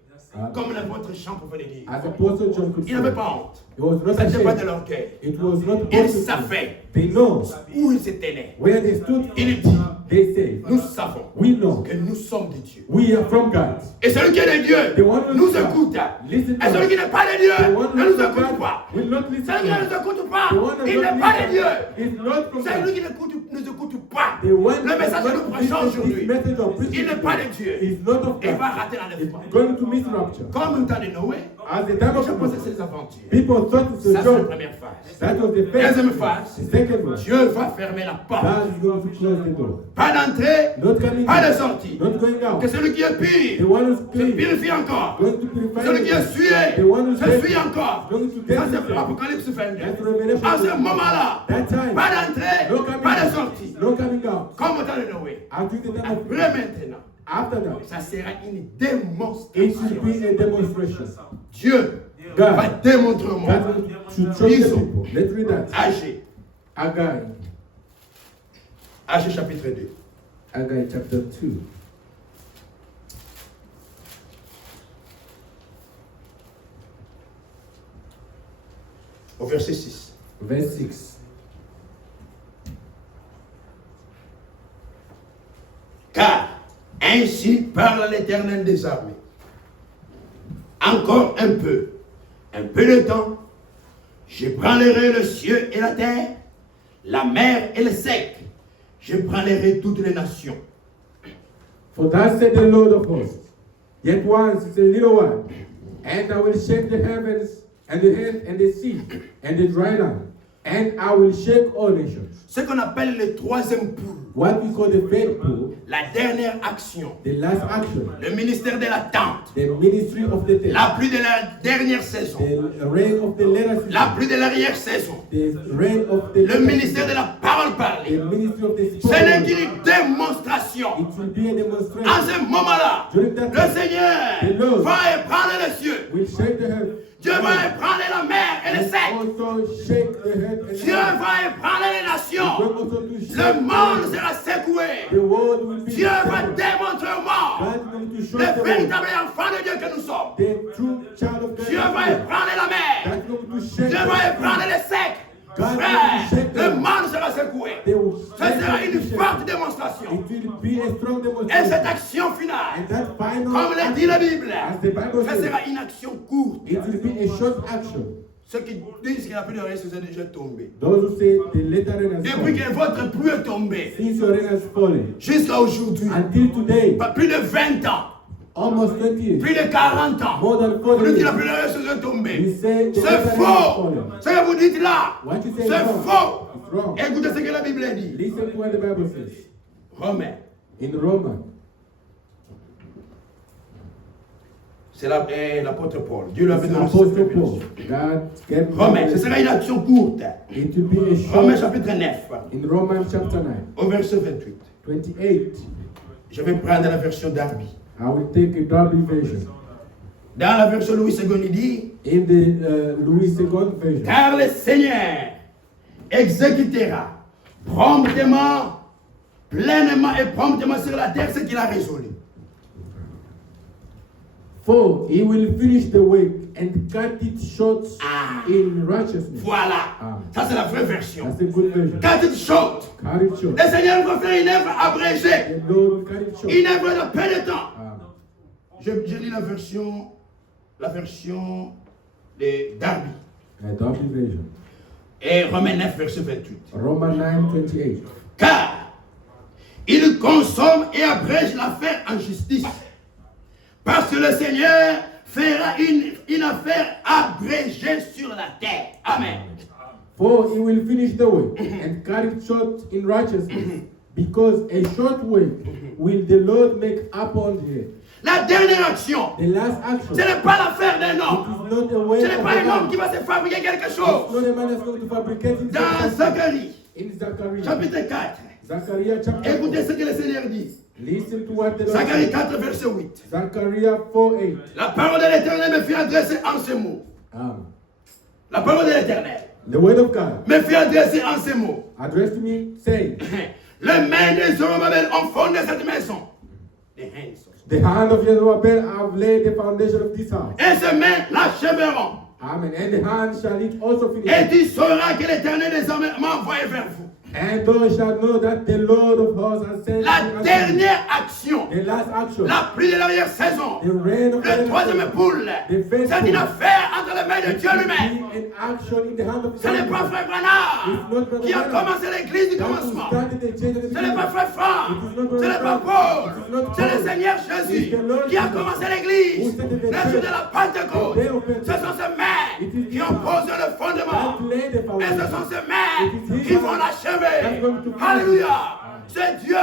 comme l'apôtre Jean pouvait le dire. As Apostle John could Il n'avait say, pas honte. it was not Ce n'était pas de ashamed. l'orgueil. It was not Il boastful. savait They know où il s'était né. where they stood. Il dit, They say, nous savons we know que nous sommes des dieux. we are from God. Et celui qui est de Dieu The one who nous is God, écoute. listen Et to celui us. qui n'est pas de Dieu The one ne who nous is écoute God pas. will not listen Celui qui to ne us. nous écoute pas, The one who il does n'est not pas de listen Dieu. is not from Celui God. qui ne nous écoute pas. The one Le message que who nous does prêchons not aujourd'hui, this message of preaching il n'est pas de Dieu. is not of Il va God. rater l'enlèvement. It's going to miss rapture. Comme le temps de Noé, As the time of je pense que Noah, c'est des aventures. people thought it was Ça, a c'est la joke. première phase. That was the first. Deuxième phase, The second one, Dieu va fermer la porte. God is going to close the door. Pas d'entrée, Not coming pas de in, sortie. not going out. Que celui qui est The pire one who's se clean, purifie encore. going to purify Celui qui est himself. sué The one who's se dirty, suit encore. going to Ça, get c'est himself. Apocalypse 22. That's Revelation. En ce moment-là, That time, pas d'entrée, no coming pas de in, sortie. no coming out. Comme au temps de Noé. Until the time of Après maintenant, after that, ça sera une it démonstration. should be a demonstration. Dieu God, va démontrer au monde. God should show the people. Let's read that. Agé. Haggai, Agé chapitre 2. Haggai chapter 2. Au verset 6. Verse 6. Car ainsi parle l'Éternel des armées. Encore un peu de temps, je prendrai le ciel et la terre, la mer et le sec. Je prendrai toutes les nations. For thus said the Lord of hosts, yet once is a little while, and I will shake the heavens and the earth and the sea and the dry land, and I will shake all nations. Ce qu'on appelle le troisième poule, What we call the third pool, la dernière action, the last action, le ministère de l'attente, the ministry of the tent, la pluie de la dernière saison, the reign of the latter season, la pluie de l'arrière saison, the reign of the le ministère de la parole parlée. the ministry of the Ce n'est spirit. qu'une démonstration. It will be a En demonstration. ce moment-là, During that le time, Seigneur the Lord va ébranler les cieux. will shake the heaven. Dieu va ébranler la mer et le And sec. also shake the head and Dieu va ébranler les Going nations. also to shake Le monde sera secoué. the world will be Dieu va shaken. démontrer au monde God is going to show le the véritable enfant de Dieu que nous sommes. the true child of God. Dieu va ébranler la mer. That's going to Dieu shake va ébranler les secs. Frère, le monde sera secoué. Ce sera une forte démonstration. It will be a strong Et demonstration. cette action finale, And that final comme le dit la Bible, as the Bible ce says, sera une action courte. it will be a short action. Ceux qui disent qu'il n'y a plus de rain, c'est déjà tombé. Those who say the later rain has Depuis fallen, que votre pluie est tombée, since your rain has fallen, jusqu'à aujourd'hui, until today, pas plus de 20 ans, almost 20 years, plus de 40 ans, more than vous 40 dites qu'il n'y a years, plus de rain, c'est tombé. we say the C'est later rain has faux. fallen. Ce que vous dites là, What you say is c'est wrong. faux. It's wrong. Écoutez ce que la Bible dit. Listen to what the Bible says. Romains, In Romans, c'est l'apôtre Paul. Dieu lui a it's fait donner cette Apostle révélation. Paul. God gave Romains, ce sera une action courte. It will be a Romains short chapitre 9, in Romans chapter 9, au verset 28. 28. Je vais prendre la version Darby. I will take a Darby version. Dans la version Louis II, il dit, In the Louis II version, car le Seigneur exécutera promptement, pleinement et promptement sur la terre ce qu'il a résolu. for he will finish the work and cut it short in righteousness. Voilà. Ah. Ça, c'est la vraie version. That's a good version. Cut it short. Cut it short. Le Seigneur va faire une œuvre abrégée, The Lord will cut it short. une œuvre de peu de temps. Ah. Je lis la version de Darby. A Darby version. Et Romains 9, verset 28. Romans 9, 28. Car il consomme et abrège l'affaire en justice. Parce que le Seigneur fera une affaire abrégée sur la terre. Amen. For he will finish the work and cut it short in righteousness, because a short work will the Lord make upon him. La dernière action, The last action. ce n'est pas l'affaire d'un It homme. is not a Ce way n'est of pas un homme man. qui va se fabriquer quelque It's chose. not a man that's going to fabricate himself Dans something. Zacharie, In Zachariah, chapitre 4, Zachariah chapter écoutez 4. ce que le Seigneur dit. Listen to what the Lord Zacharie says. 4, verset 8. Zachariah 4:8. La parole de l'Éternel me fit adresser en ces mots. La parole de l'Éternel The word of God me fit adresser en ces mots. addressed to me, saying, Les mains de Zorobabel ont fondé cette maison. Les hands. the hand of Zerubbabel have laid the foundation of this house. Et ces mains l'achèveront. Amen. And the hand shall it also finish. Et tu sauras que l'Éternel désormais m'a envoyé vers vous. And thou shalt know that the Lord of hosts has sent me La unto you. dernière action, The last action, la pluie de l'arrière saison, the rain of le troisième poule, c'est une affaire entre les mains de Dieu lui-même. an action in the hand of Ce n'est pas God. Frère Branham qui a commencé l'église du That who commencement. started the change of the Ce n'est pas beginning. Frère Franck, ce n'est pas Paul, c'est le Seigneur Jésus qui a commencé l'église. Le jour de la Pentecôte, ce sont ces mains qui ont posé le fondement. That laid the Et ce foundation. sont ces mains qui vont l'achever. Alléluia. C'est Dieu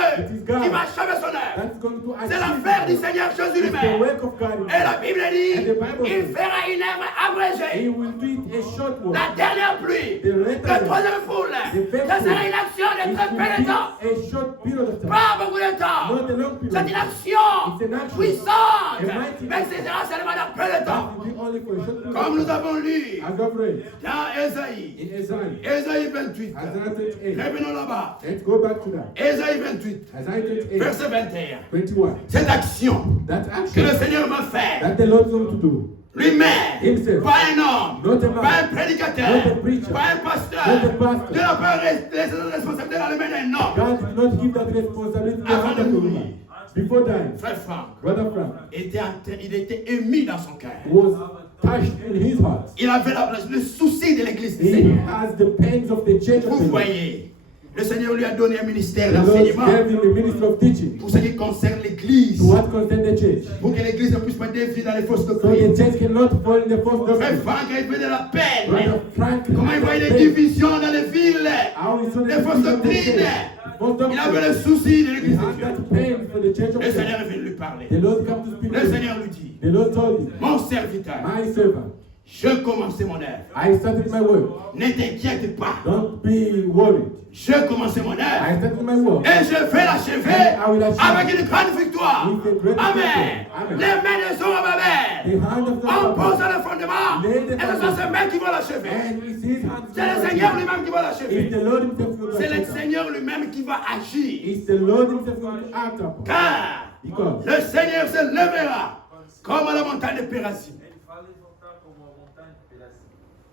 qui va achever son œuvre. That's going to C'est achieve l'affaire du it. Seigneur Jésus It's the lui-même. work of God. Et la Bible dit, And the Bible il says, fera une œuvre He abrégée. will do it a short work. La dernière pluie, The later le troisième poule, The fifth ça sera pool. une action de It très will peu de be temps. a short period of time. Pas beaucoup de temps. Not a long period. C'est une action It's an action. puissante. A mighty Mais ce sera seulement dans peu de That temps. will be only for a short period. Comme nous avons lu As of read dans Ésaïe, in Isaiah, Ésaïe 28. Isaiah 28. Revenons là-bas. Let's go back to that. Ésaïe 28, Isaiah 28, verset 21. 21. Cette action That que le action Seigneur va faire that the Lord is going to do. lui-même, Himself. pas un homme, Not a man. pas un prédicateur, Not a preacher. pas un pasteur, Not a pastor. de la part laisser cette responsabilité dans les mains d'un homme. God did not give that responsibility to Avant de another mourir. man. Before dying, Frère Franck Brother Frank il était ému dans son cœur. was touched in his heart. Il avait le souci de l'église du He Seigneur. has the pains of the church of Vous the Lord. voyez, le Seigneur lui a donné un ministère The Lord d'enseignement gave him the ministry of teaching pour ce qui concerne l'église, to what concern the church. pour que l'église ne puisse pas dévier dans les fausses So doctrines. the church cannot fall in the false Frère doctrine. Franck a fait de la peine. Brother Frank, Comment il voyait des had divisions dans les villes, how he saw the des fausses division of the doctrines. church. False Il avait doctrine. le souci de He l'église de had Dieu. that pain for the church of Le God. Seigneur est venu lui parler. The Lord came to speak Le to him. Seigneur lui dit, The Lord told him, mon serviteur, my servant, je commençais mon œuvre. I started my work. Ne t'inquiète pas. Don't be worried. Je commençais mon I œuvre. started my work. Et je vais l'achever I will achieve avec une grande victoire. with a great Amen. victory. Amen. Les mains de The Zorobabel. hand of the On Lord. pose le fondement. Lay the Et ce sont ces mains qui vont l'achever. And it's his hand. C'est le Seigneur lui-même qui va It's l'achever. the Lord himself who will C'est le achieve that. Seigneur lui-même qui va agir. It's the Lord himself who will act upon. Car Because le Seigneur se lèvera comme à la montagne de Pérasim.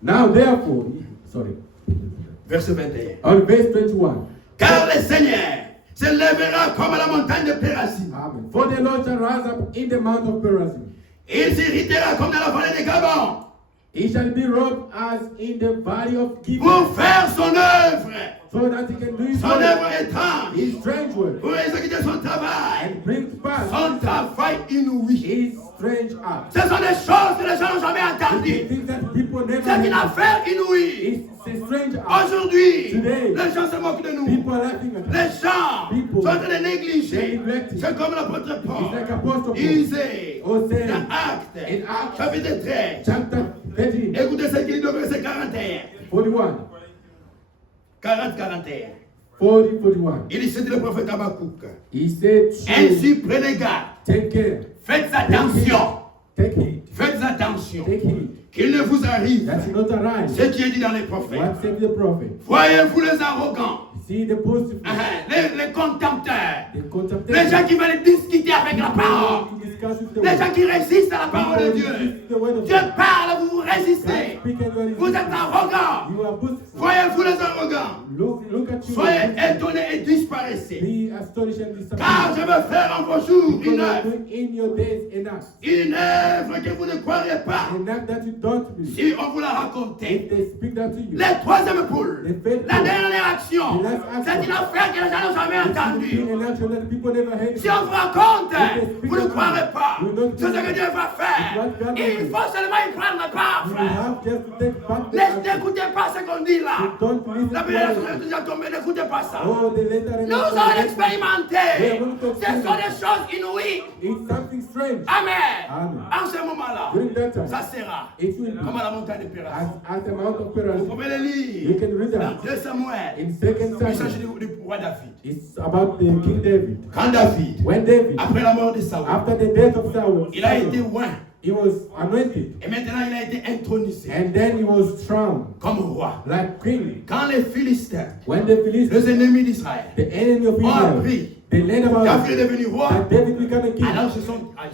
Now therefore, Verset 21. on verse 21. Car le Seigneur se lèvera comme à la montagne de Pérazim. Amen. For the Lord shall rise up in the mount of Perazim. Il s'irritera comme dans la vallée de Gabon He shall be robed as in the valley of Gibeon, pour faire son œuvre, so that he can do his son work, œuvre étrange, his strange work, pour exécuter son travail, and bring past son travail inouï. his strange acts. Ce sont des choses que les gens n'ont jamais The entendues. things that people never C'est une heard. affaire inouïe. It's a strange act. Aujourd'hui, Today, les gens se moquent de nous. people are laughing at us. Les gens People, sont en train de négliger. they neglect it. C'est comme l'apôtre It's Paul. like Apostle Paul. Isée, Hosea, dans Actes, in Acts, chapitre 13. chapter 13, Écoutez ce qu'il dit au verset 41. 41. 40-41. 41. Il dit, c'était le prophète Habakkuk. He said, Ainsi, prenez garde. take care, Faites attention. take heed, Faites attention. take heed, Qu'il ne vous arrive that you not arise. ce qui est dit dans les prophètes. What said the prophet? Voyez-vous les arrogants, See the positive, les contempteurs, the contempt, les gens qui veulent discuter avec la parole, to discuss with the les word. gens qui résistent à la parole de Dieu. The word of Dieu God. parle, vous vous God résistez. speak and you are Vous êtes arrogants. You are boastful. Voyez-vous les arrogants. Look at you. Soyez étonnés et disparaissez. Be astonished and Car disappointed. je veux faire en vos jours Because une you are œuvre. doing in your days enough. Une œuvre que vous ne croirez pas Enough that you don't believe. si on vous l'a raconté. If they speak that to you. Les troisième poule, The fifth la pool. dernière action, The last action. c'est une affaire que les gens n'ont jamais It's entendue. been an action that people never heard. Si on vous raconte, If they vous ne speak croirez about pas. it, you don't C'est ce que believe. Dieu va faire. It's what God will Il do. faut seulement y prendre part, You frère. have just to take part the action. N'écoutez pas ce qu'on dit là. You don't listen La to première what chose que déjà tombé, n'écoutez pas ça. Oh, the letter and Nous allons expérimenter. Ce sont des choses inouïes. It's something strange. Amen. Amen. En ce moment-là, During that time, ça sera it will be comme à la montagne de Pérazim. at the Mount of Vous Perazim. pouvez le lire You can read dans that 2 Samuel. in 2 Il s'agit Samuel. du roi David. It's about the King David. Quand David, When David, après la mort de Saül, after the death of Saul, il a été oint. he was anointed, Et maintenant, il a été intronisé and then he was crowned comme roi. like king. Quand les Philistins, When the Philistines, les ennemis d'Israël, the enemy of ont Israel, appris they learned about David est devenu roi, that David became a king. alors ils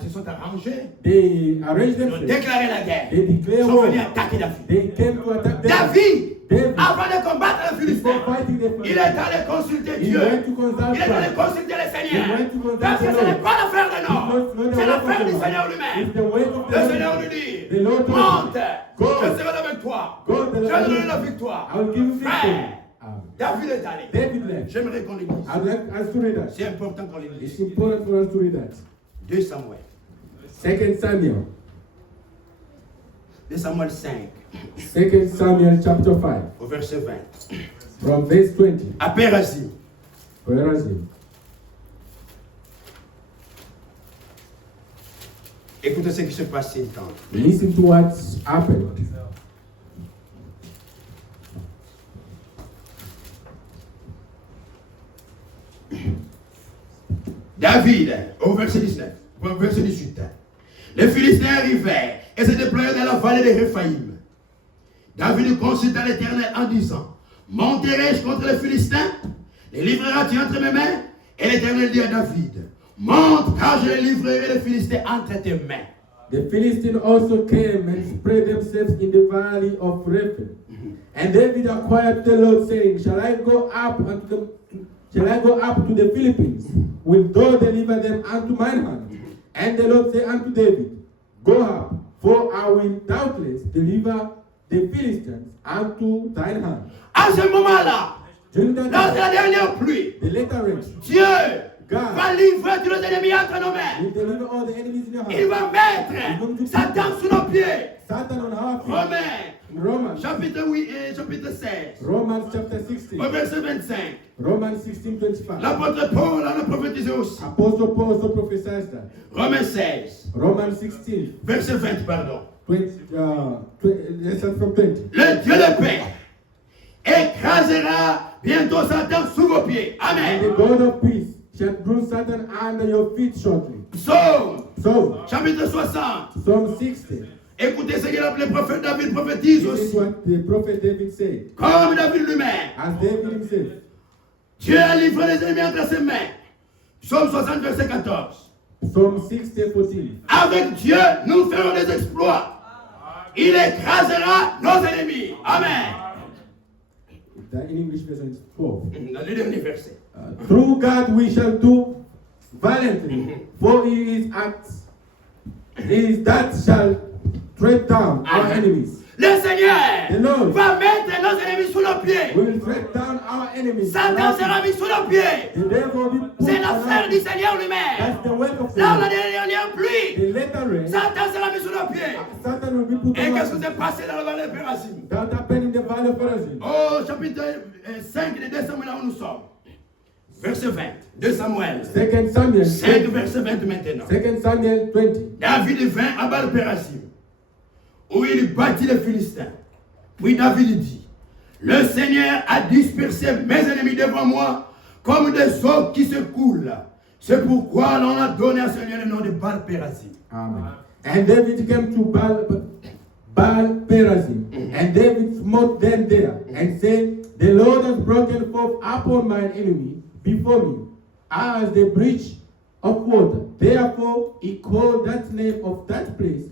se sont arrangés. They arranged Ils ont themselves. déclaré la guerre. They Ils declared sont war. venus attaquer David. They came to attack David, David, avant de combattre les Philistins, before fighting the il est allé consulter he Dieu. went to consult Il est allé God. consulter le Seigneur. He went to consult Parce que the ce n'est Lord. pas l'affaire de It's l'homme. not the C'est work l'affaire of du the Seigneur Lord. lui-même. It's the work of Le the Seigneur Lord. lui dit, The Lord told monte, him, Go. je serai avec toi. Go, Je the vais Lord. donner la victoire. I will give you victory. Frère, Amen. David est allé. David left. J'aimerais qu'on le dise. I'd like us to read that. C'est important qu'on le It's dise. important for us to read that. 2 Samuel. 2 Samuel. 2 Samuel 5, 2 Samuel chapter 5, au verset 20. from verse 20. À Pérazim, Perazim. écoutez ce qui se passe ces temps. Listen to what's happened. David, au verset 19, au verset 18. Les Philistins arrivèrent et se déployèrent dans la vallée de Réphaïm. David consulta l'Éternel en disant, monterai-je contre les Philistins? Les livreras-tu entre mes mains? Et l'Éternel dit à David, monte, car je les livrerai les Philistins entre tes mains. The Philistines also came and spread themselves in the valley of Rephaim. And David inquired the Lord, saying, Shall I go up to the Philistines? Will thou deliver them unto mine hand? And the Lord said unto David, Go up, for I will doubtless deliver the Philistines unto thine hand. À ce moment-là, During that dans time, la dernière pluie, the later rain, Dieu God va livrer tous les ennemis entre nos mains. will deliver all the enemies in your Il hand. va mettre Satan sous nos pieds. Satan on our feet. Romains, Romans, chapitre 8 et chapitre 16, Romans chapter 16. au verset 25. Romans 16:25. L'apôtre Paul a prophétisé aussi. Apostle Paul also prophesies that. Romains 16, Romans 16, verset 20, pardon. 20, let's start from 20. Le Dieu de paix écrasera bientôt Satan sous vos pieds. And Amen. the God of peace shall bruise Satan under your feet shortly. Psaume, So, chapitre 60. Psalm 60. Écoutez ce que le prophète David prophétise This is aussi. what the prophet David said. Comme David lui-même. As David himself. Dieu a livré les ennemis entre ses mains. Psaume 60, verset 14. Psalm 60:14. Avec Dieu, nous ferons des exploits. il écrasera nos ennemis. Amen. The in English version is 12. Dans le dernier verset. Through God we shall do valiantly, for he is that shall tread down our enemies. Le Seigneur The Lord va mettre nos ennemis sous nos pieds. will tread down our enemies. Satan sera mis sous nos pieds. The devil will be put C'est l'affaire around. du Seigneur lui-même. That's the work of the Dans la Lord. dernière pluie, The later rain, Satan sera mis sous nos pieds. Satan will be put Et qu'est-ce qui around. s'est passé dans le vallée de Pérazim? That happened in the valley of Perazim. Au chapitre 5 de 2 Samuel, là où nous sommes. Verset 20. 2 Samuel. 2 Samuel 5 20. verset 20 maintenant. 2 Samuel 20. David vint à Baal-Pérazim, où il battit les Philistins. Puis David dit, le Seigneur a dispersé mes ennemis devant moi comme des eaux qui se coulent. C'est pourquoi l'on a donné à ce lieu le nom de Baal-Pérazim. Amen. And David came to Baal Perazim, and David smote them there, and said, the Lord has broken forth upon mine enemy before me, as the breach of water. Therefore he called that name of that place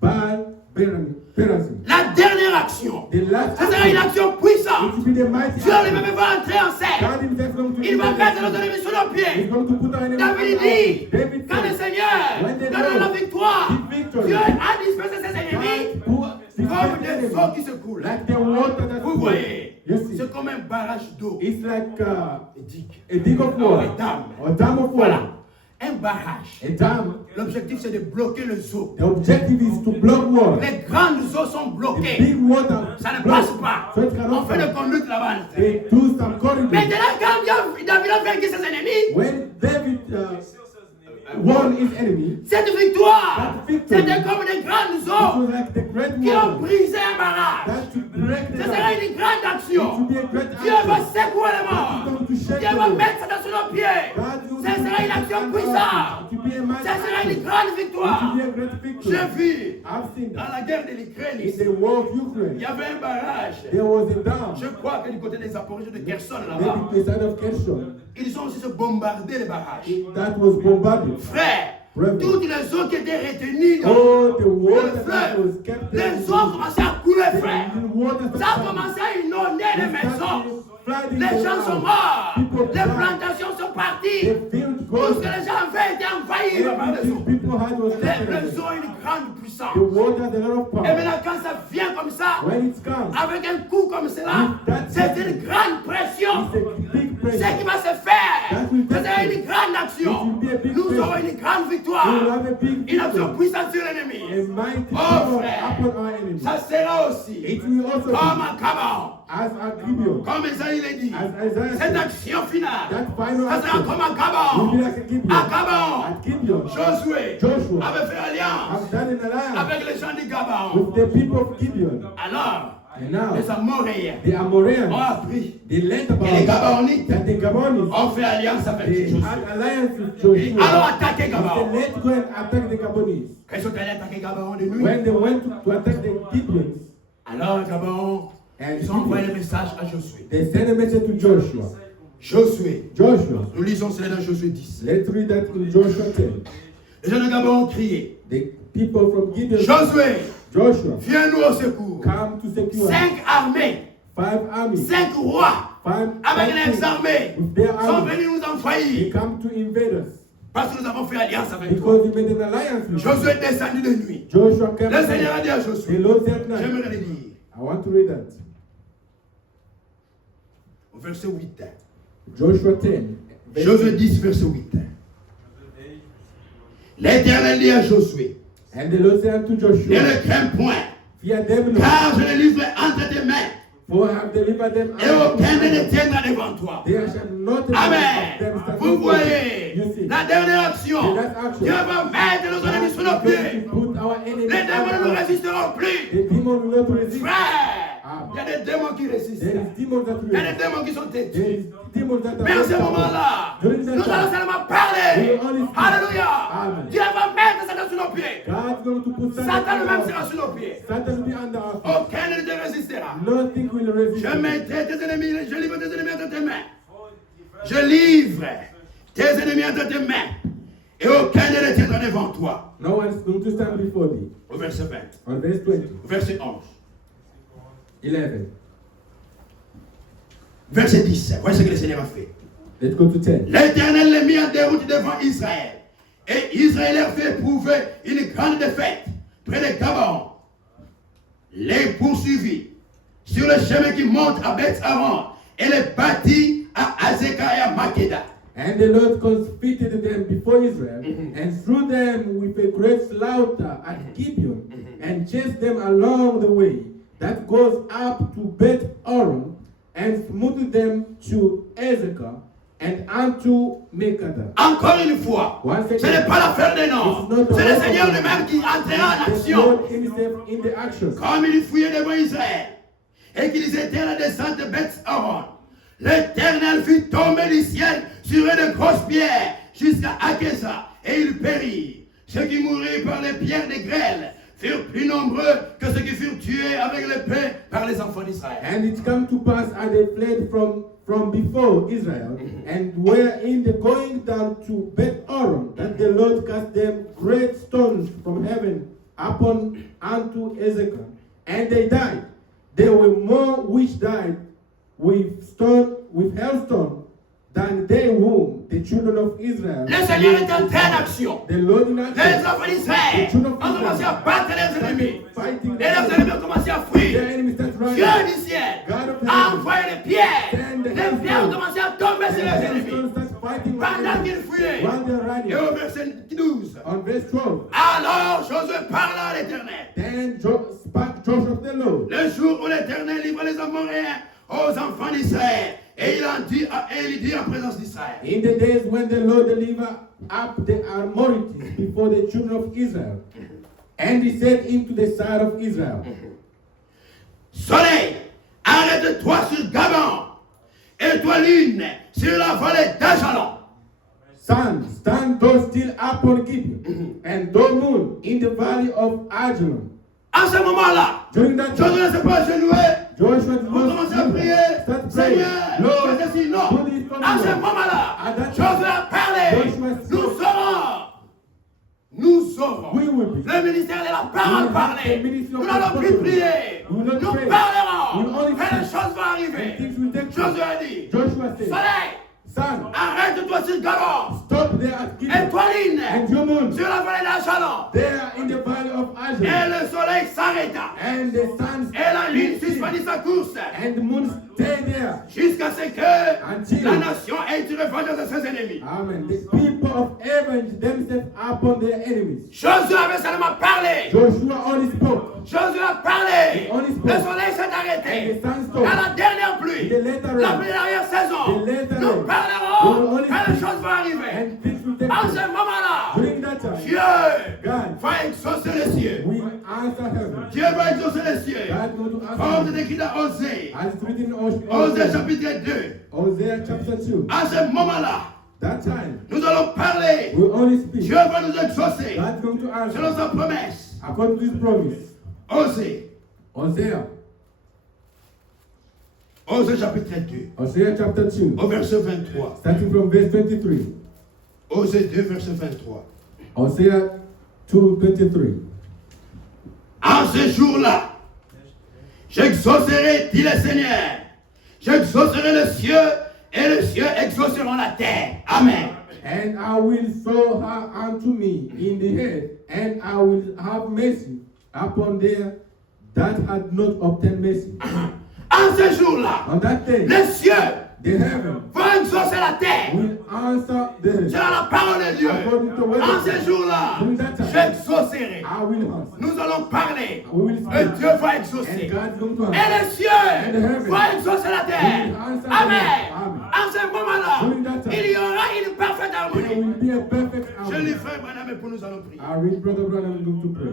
Baal Perazim. La dernière action, The last ça sera une action puissante. it will be the mighty Dieu action. lui-même va entrer en scène. God himself is going to Il va mettre nos intervene. ennemis sous nos He's pieds. going to put our enemies David under dit, us. David quand le said, Seigneur when the donne la Lord victoire, give victory, Dieu a dispersé ses ennemis comme des eaux qui se coulent. like the water that Vous voyez, you see, c'est comme un barrage d'eau. it's like Digue. a dig of water, A dam. or a dam of Voilà. water. Un barrage. A dam, L'objectif, c'est de bloquer les eaux. the objective is to block water. Les grandes eaux sont The bloquées. big water, Ça ne block. passe pas. So it On cannot fait pass. des conduites là-bas. They do some corridors. Maintenant, quand David a vaincu ses ennemis, When David won his enemy, cette victoire, That victory, c'était comme des grandes it eaux was like the great qui ont water brisé un barrage. that to break the Ce sera dam. une grande It action. will be a great Dieu va action. secouer les morts. Dieu va mettre ça sous nos pieds. God will Ce sera une action puissante. It will be a mighty Ce sera une action. grande It victoire. will be a great victory. J'ai vu I've seen dans that. la guerre de l'Ukraine, In the war of il Ukraine, y avait un barrage. there was a dam. Je crois que du côté des aborigènes de Kherson Maybe là-bas, the side of Kherson. ils ont aussi se bombardé les barrages. That was bombarded. Frère, Brother. toutes les eaux qui étaient retenues dans All the le water that fleuve, was kept les there. eaux commençaient à couler, The frère. water Ça a commencé à inonder les maisons. flooding Les the gens sont land. morts. People Les died. plantations sont parties. The field Tout ce goes. que les gens avaient été envahis par les Everything eaux. people had was taken Les away. eaux ont une grande puissance. The water had a lot of Et power. maintenant, quand ça vient comme ça, When it comes, avec un coup comme cela, c'est une grande pression. it's a big Ce qui pressure. va se faire, That will ce take sera place. une grande action. It will be a big Nous pressure. aurons une grande We will victoire. have a big Une action victory. puissante sur l'ennemi. A mighty Oh, power frère. upon our enemies. Ça sera aussi It will also comme be un Gabon. as a Gibeon. Comme Isaïe l'a dit. As Isaiah Cette said, action finale, that final ça sera action comme un will be Gabon. like a Gibeon. À Gabon, At Gibeon, Josué Joshua avait fait alliance have done an alliance avec les gens du Gabon. with the people of Gibeon. Alors, And now, les Amoréens the Amoreans, ont appris they learned que les about Gabonites that the Gabonis, ont fait alliance avec they Josué. had alliance with Et Joshua. alors attaquer They Gabon. said, let's go and attack the Gabonis. Quand ils sont allés attaquer Gabon de nuit, When they went to attack the Gibeons, alors Gabon, and ils ont envoyé le message à Josué. they sent a message to Joshua. Josué, Joshua, nous lisons cela dans Josué 10. let's read that in Joshua 10. Les gens de Gabon ont crié, The people from Gibeon, Josué, Joshua, viens-nous au secours. come to secure 5 armées, 5 armies, 5 rois, 5 avec les kings armées, with their sont armies. venus nous They envahir. come to invade us Parce que nous avons fait alliance avec toi. because we made an alliance with you. Josué est descendu de nuit. Joshua came. Le Seigneur a dit à The Josué, Lord said, "Now, j'aimerais le dire, I want to read that. au verset 8. Joshua 10. verse Josué 10, verset 8. L'Éternel dit à Josué, And the Lord said unto ne Joshua, le crains point, fear them not, car je les livre entre tes mains, for I have delivered them et aucun ne les tiendra devant toi. There shall not Amen. Vous voyez, You see, la dernière action, The last action. Dieu va mettre nos ennemis sous nos God is pieds. going to put our enemies Les démons ne nous under us. résisteront plus. The demon will not resist. Frère, il y a des démons qui résistent. There is demons that Il y a des resist. démons qui sont There têtus. is demons that Mais à ce are moment-là, During nous that allons time, seulement parler. we will only speak. Alléluia. Amen. Dieu va mettre Satan sous nos pieds. God's going to put Satan Satan lui-même under sera us. sous nos pieds. Satan will be under us. Aucun ne te résistera. Nothing will resist. Je you. mettrai tes ennemis, je livre tes ennemis entre tes mains. Je livre tes ennemis entre tes mains. Et aucun ne les tiendra devant toi. No one is going to stand before thee. Au verset 20. On verse 20, Au verset 11. 11. Verset 10. Voici ce que le Seigneur a fait. Let's go to 10. L'Éternel les mit en déroute devant Israël. Et Israël leur fait éprouver une grande défaite près de Gabaon. Les poursuivit sur le chemin qui monte à Beth-Aron et les bâtit à Azekah et à Makeda. And the Lord confronted them before Israel, and slew them with a great slaughter at Gibeon, and chased them along the way that goes up to Beth-Aron, and smote them to Azekah, and unto Makeda. Encore une fois, Once ce again, n'est pas l'affaire des noms. C'est le Seigneur lui-même qui entrera en the action. Lord himself in the action. Comme il fouillait devant Israël et qu'ils étaient à la descente de Beth-Aron, l'Éternel fit tomber du ciel sur une grosse pierre jusqu'à Akessa, et il périt. Ceux qui moururent par les pierres des grêles furent plus nombreux que ceux qui furent tués avec l'épée par les enfants d'Israël. And it came to pass as they fled from before Israel, and were in the going down to Beth-Aron, that the Lord cast them great stones from heaven upon unto Ezekiel, and they died. There were more which died with hailstone than they whom the children of Israel. Le Seigneur est entré en action. The Lord in Les action. enfants d'Israël ont commencé à battre leurs ennemis. Fighting Et leurs ennemis ont commencé à fuir. their enemies that Dieu rise. du ciel God of a heaven. envoyé les pierres. Send the Les pierres ont commencé à tomber sur leurs ennemis. hailstones start fighting Pendant with qu'ils them fuyaient. while they're Et running. au verset 12. On verse 12. Alors Josué parla à l'Éternel. Then spake Joshua of the Lord. Le jour où l'Éternel livra les Amoréens aux enfants d'Israël. Et il dit en présence d'Israël. In the days when the Lord delivered up the Amorites before the children of Israel, and he said into the side of Israel, Soleil, arrête-toi sur Gabon. Et toi lune, sur la vallée d'Ajalon. Sun, stand thou still upon Gibeon, and thou moon in the valley of Ajalon. À ce moment-là, During that time, Josué ne s'est pas agenouillé. Joshua did On not commence à prier. start praying. Seigneur, Lord, fais ceci. Non. do this for me, À ce Lord. moment-là, At that Josué time, a parlé. Joshua Nous spoke. saurons. Nous saurons. We will be. Le ministère de la parole We parler. have the ministry of Nous n'allons plus the prier. We will not Nous pray. parlerons. We will only Et les speak. choses vont And arriver. things will take place. Josué a dit, Joshua said, Soleil, Sun, arrête-toi sur Gabon. stop there at Gibeon, Étoiline, and your moon sur la vallée d'Ajalon. there in the valley of Et Ajalon, le soleil s'arrêta. and the sun Et la lune suspendit sa course. and the moon stay there. Jusqu'à ce que Until- la nation ait eu revanche de ses ennemis. Amen. The people of avenge themselves upon their enemies. Josué avait seulement parlé. Joshua only spoke. Josué a parlé. He only spoke. Le soleil s'est arrêté. And the sun stopped. À la dernière pluie, The later la rain. première saison, The later nous rain. We will parlerons only quand les speak. choses vont arriver. And things will take En place. ce moment-là, During that time, Dieu God va exaucer les cieux. will answer heaven. Dieu va exaucer les cieux. God will answer Comme heaven. c'est écrit dans Osée. As it's written in Osée Hosea chapitre 2. chapter 2. À ce moment-là, That time, nous allons parler. we will only speak. Dieu va nous exaucer God's going to answer selon sa promesse. according to his promise. Osée. Hosea Chapitre 2. Hosea chapter 2, Au verset 23. starting from verse 23. Osée 2, verset 23. Hosea 2:23. En ce jour-là, j'exaucerai, dit le Seigneur. J'exaucerai le ciel et les cieux exauceront la terre. Amen. And I will sow her unto me in the head, and I will have mercy upon them that had not obtained mercy. En ce jour-là, On that day, les cieux the heaven vont exaucer la terre. will answer the C'est la parole de Dieu. according to what En ce jour-là, j'exaucerai. I will answer. Nous allons parler. We will Et speak. Dieu va And exaucer. God's going to Et answer. les cieux vont exaucer la terre. Amen. Amen. En ce moment-là, During that time, il y aura une parfaite There harmonie. will be a perfect Je lui harmony. fais Branham et pour nous allons prier. I read Brother Branham going to pray.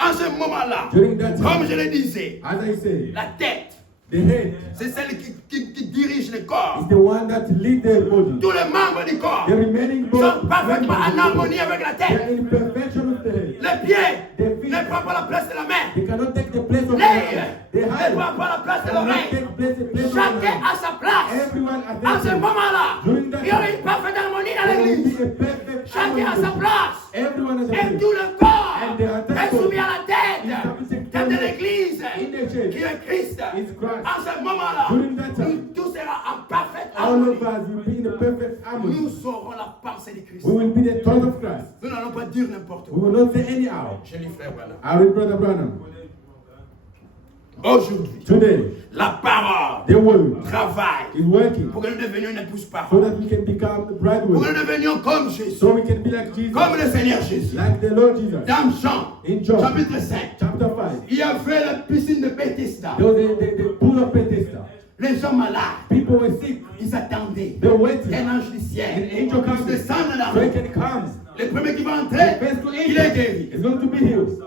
En ce moment-là, During that time, comme je le disais, as I say, la tête, the head c'est celle qui dirige le corps. is the one that leads the body. Tous les membres du corps The remaining sont body parfaitement en members harmonie avec la they are tête. in perfection of the head. Les pieds The feet, ne prennent pas la place de la main. they cannot take the place of the Les hand. The ne hand prennent pas la place de cannot l'oreille. take place of the Chacun hand. à sa place. Everyone at En their ce place. moment-là, During that il y aura time, une parfaite harmonie dans there will l'église. be a perfect Chacun Chacun à sa place. Everyone has a Et place. tout le corps And the entire est soumis à body la tête. Tête de l'Église, in the church qui est Christ. is Christ. À ce moment-là, During that time, nous tous serons en parfaite all harmonie. of us will be in a perfect harmony. Nous saurons la pensée de Christ. We will be the thought of Christ. Nous n'allons pas dire n'importe We quoi. will not say anyhow. Je lis frère Branham. I read Brother Branham. Aujourd'hui, Today, la parole the word travaille is working pour que nous devenions une épouse so parfaite. that we can become the Pour que bridegroom. nous devenions comme Jésus. So we can be like Jesus. Comme le Seigneur Jésus. Like the Lord Jesus. Dans Jean, In John chapitre 5, chapter 5, il y avait la piscine de Bethesda. there was the pool of Bethesda. Les gens malades, People were sick. ils attendaient. They were waiting. Un ange du ciel. An angel comes. Il descend So là. he can come. Le premier qui va The entrer, first to il est enter guéri. is going to be healed.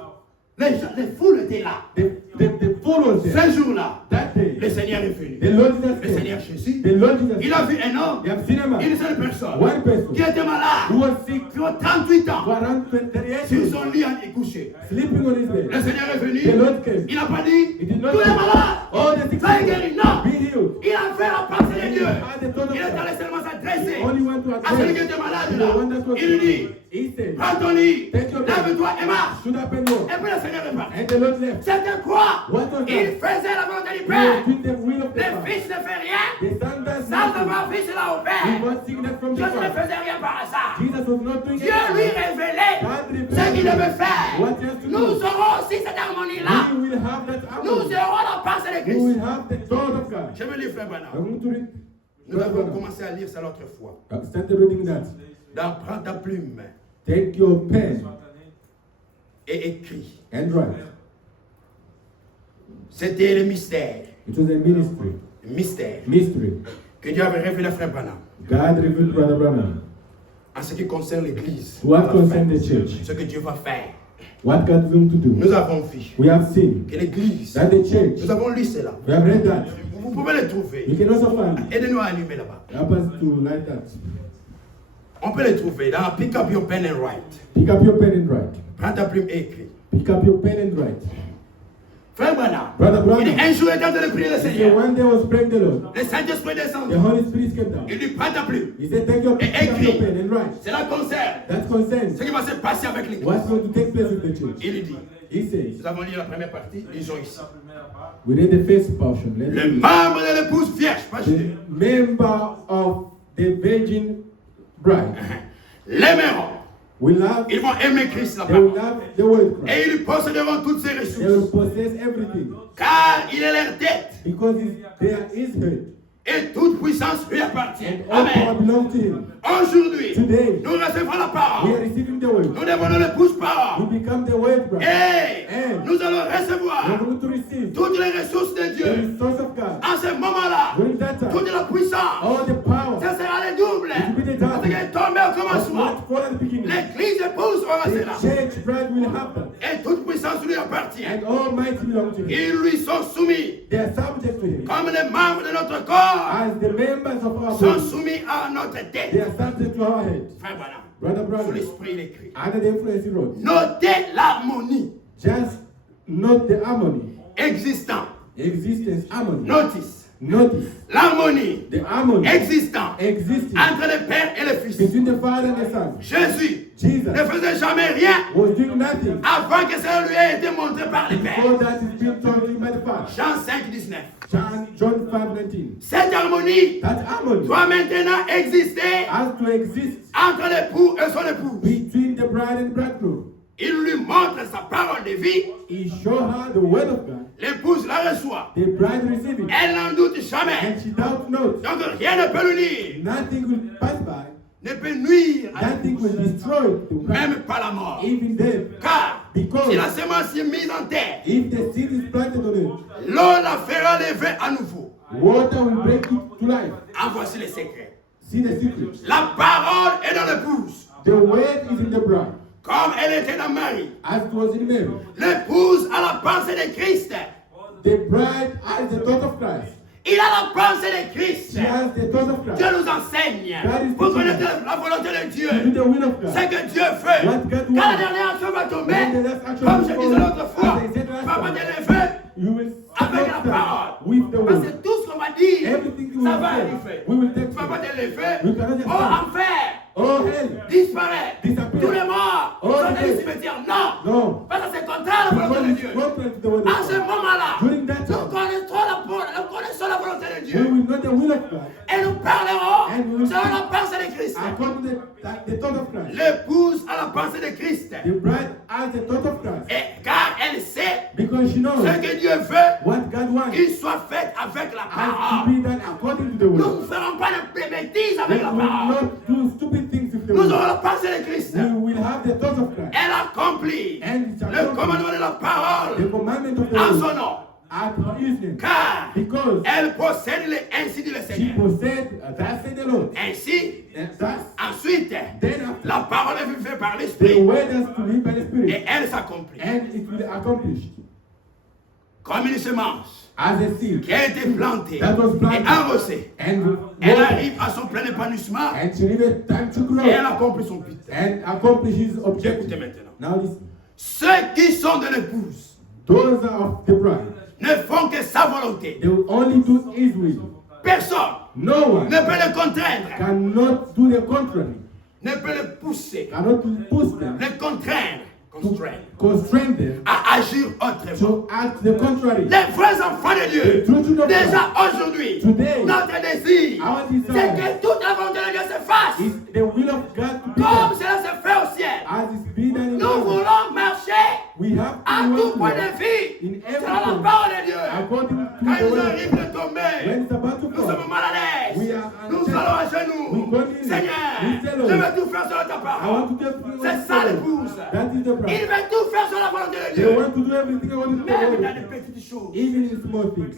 Les foules étaient là. The fool was there. Ce jour-là, That day, le Seigneur est venu. the Lord Jesus Le came. Seigneur Jésus, The Lord Jesus il a came. vu un homme, You have seen a man, une seule personne, one person, qui était who malade, was sick qui a 38 ans, for around 38 sur years, son lit et couché. sleeping on his Le bed. Seigneur est venu, The Lord came. il n'a pas dit, He did not tous les say, malades, all the sick soyez guéris. Non, be healed. il a fait la pensée de Dieu. Had the thought of Il est God. allé seulement s'adresser He only went to à celui qui address était malade the là. one that was Il lui dit, sick. He said, prends ton lit, Take your bed. lève-toi et marche. should have been more. Et puis le Seigneur est parti. And the Lord left. C'était quoi? What was Il that? faisait la volonté du He was Père. doing the will of the Le Father. Fils ne fait rien. The Son does Sans nothing. avoir fait cela au He Père. was seeing that from the Dieu ne Father. faisait rien par hasard. Jesus was not doing Dieu lui anything. révélait God revealed ce qu'il devait faire. what he has to Nous do. aurons aussi cette harmonie-là. We will have that Nous harmony. aurons la pensée de We will Christ. have the thought of God. Je veux lire Frère Branham. I'm going to read. Nous avons commencé à lire ça l'autre fois. Started reading that. Dans Prends ta plume Take your pen et écris. and write. C'était le mystère. It was a ministry. Mystère Mystery. que Dieu avait révélé à Frère Branham God revealed Brother Branham. en ce qui concerne l'Église. What concerns the church? Ce que Dieu va faire. What God is going to do? Nous avons vu We have seen que l'Église, that the church, nous avons lu cela. we have read that. Vous pouvez le You trouver. can also find it. Aidez-nous à allumer là-bas. Help us to light that. On peut le trouver dans Pick Up Your Pen and Write. Pick up your pen and write. Prends ta plume et écris. Pick up your pen and write. Frère Branham, Brother il dit Branham, un jour il est en train de prier le he said Seigneur. one day was praying the Lord. Le Saint-Esprit descend. The Holy Spirit came down. Il dit prends ta plume. He said, take your, Et pick up your écris. pen and write. Cela concerne That concerns ce qui va se passer avec l'Église. what's going to take place with the church. Il dit, He says, nous avons lu la première partie, lisons ici. we read the first portion. Let's Le read. membre de l'épouse vierge, page 2. The member of the virgin bride L'aimeront. will love, Ils vont aimer Christ they will là-bas. love the word Christ. Et ils lui posséderont toutes ses They will ressources. possess everything Car il est leur tête. because there is hurt. Et toute puissance lui appartient. And all power Amen. belongs to him. Aujourd'hui, Today, nous recevons la we are parole. receiving the word. Nous devenons l'épouse We parole. become the word bride. Et And nous allons we are recevoir going to receive toutes les ressources de the Dieu. resource of God. En ce moment-là, During that time, toute la puissance, all the power ça sera le double. It will be the Parce double. qu'elle est tombée au of commencement. what for at the beginning. L'église épouse aura The cela. church bride will happen. Et toute puissance lui appartient. And all might belong to him. Ils lui sont soumis. They are subject to him. Comme les membres de notre corps As the members of our sont body, soumis à notre they tête. are subject to our head. Frère Branham, Brother sous Branham, l'esprit il écrit. under the influence he wrote, Notez l'harmonie just note the harmony, existante. existence harmony. Notice Notice l'harmonie the harmony existante existing entre le Père et le Fils. between the Father and the Son. Jésus Jesus ne faisait jamais rien was doing nothing avant que cela lui ait été montré par le Père. before that is being told to him by the Father. Jean 5, 19. John 5:19. Cette harmonie That harmony doit maintenant exister has to exist entre l'époux et son épouse. between the bride and bridegroom. Il lui montre sa parole de vie. He showed her the word of God. L'épouse la reçoit. The bride received it. Elle n'en doute jamais. And she doubt not. Donc rien ne peut lui nuire. Nothing will pass by. Ne peut nuire à Nothing l'épouse. will destroy the bride. Même pas la mort. Even death. Car Because si la semence est mise en terre, if the seed is planted on it, l'eau la fera lever à nouveau. water will break it to life. En voici le secret. See the secret. La parole est dans l'épouse. The word is in the bride, Comme elle était dans Marie. as it was in Mary. L'épouse a la pensée de Christ. The bride has the thought of Christ. Il a la pensée de Christ. She has the thought of Christ. Dieu nous enseigne pour connaître la volonté de Dieu. To do the will of God. Ce que Dieu fait. What God Quand la wants. dernière action va tomber, When the last action comme will je fall, disais l'autre fois, as I said last papa time, te lever You will avec la stop that parole. with the Parce word. que tout ce qu'on va dire, Everything you ça will va say, arriver. we will take Papa it. te lever, We cannot just oh enfer, all hell disparaît. disappear. Tous les morts All sont the allés dead. du cimetière. Non. No. Parce que c'est contraire à la volonté de Because Dieu. it's contrary to the word of À ce God. moment-là, During that nous time, connaissons la volonté de we Dieu. will know the will of God Et nous parlerons And we will selon la pensée de Christ. according to the thought of Christ. L'épouse a la pensée de Christ. The bride has the thought of Christ Et car elle sait because she knows ce que Dieu veut what God wants qu'il soit fait avec la has to parole. be done according to the Nous will. ne ferons pas de bêtises We avec la will parole. not do stupid things with the Nous will. aurons la pensée de Christ. We will have the thought of Christ Elle accomplit and it's le accomplished commandement de la the parole commandment of the en will son nom. at his name. Car Because elle possède ainsi dit le she Seigneur. possessed, that said the Lord. Ainsi, And thus, ensuite, then after, la parole est faite par the l'Esprit word has to live by the et Spirit elle s'accomplit. and it will accomplish Comme une semence as a seed qui a été plantée that was et planted arrosée. and Elle watered, arrive à son plein épanouissement and she needed time to grow et elle accomplit son but. and accomplishes Écoutez objective. maintenant. Now listen, Ceux qui sont de l'épouse those are of the bride. ne font que sa volonté. They will only do his will. Personne No one ne peut le contraindre, cannot do the contrary, ne peut le pousser, cannot push them, le contraindre, constrain them à agir autrement. to act the contrary. Les vrais enfants de Dieu, The true children of déjà God, aujourd'hui, Today, notre désir, our c'est desire que toute la volonté de Dieu se fasse is the will of God to be comme done cela se fait au ciel. as is be done in Nous heaven. voulons marcher We have à to tout work point together de vue in selon la everything parole de Dieu. according to Quand the nous word of arrive God. de tomber, When it's about to nous sommes fall, mal à l'aise. we are Nous unchecked. allons à genoux. We continue. Seigneur, We say, Lord, je veux tout faire selon ta I parole. want to get things C'est ça l'épouse. That is the Il bride. veut tout faire selon la volonté de They Dieu. want to do everything according to the Même word dans of les God, petites choses. even in small things.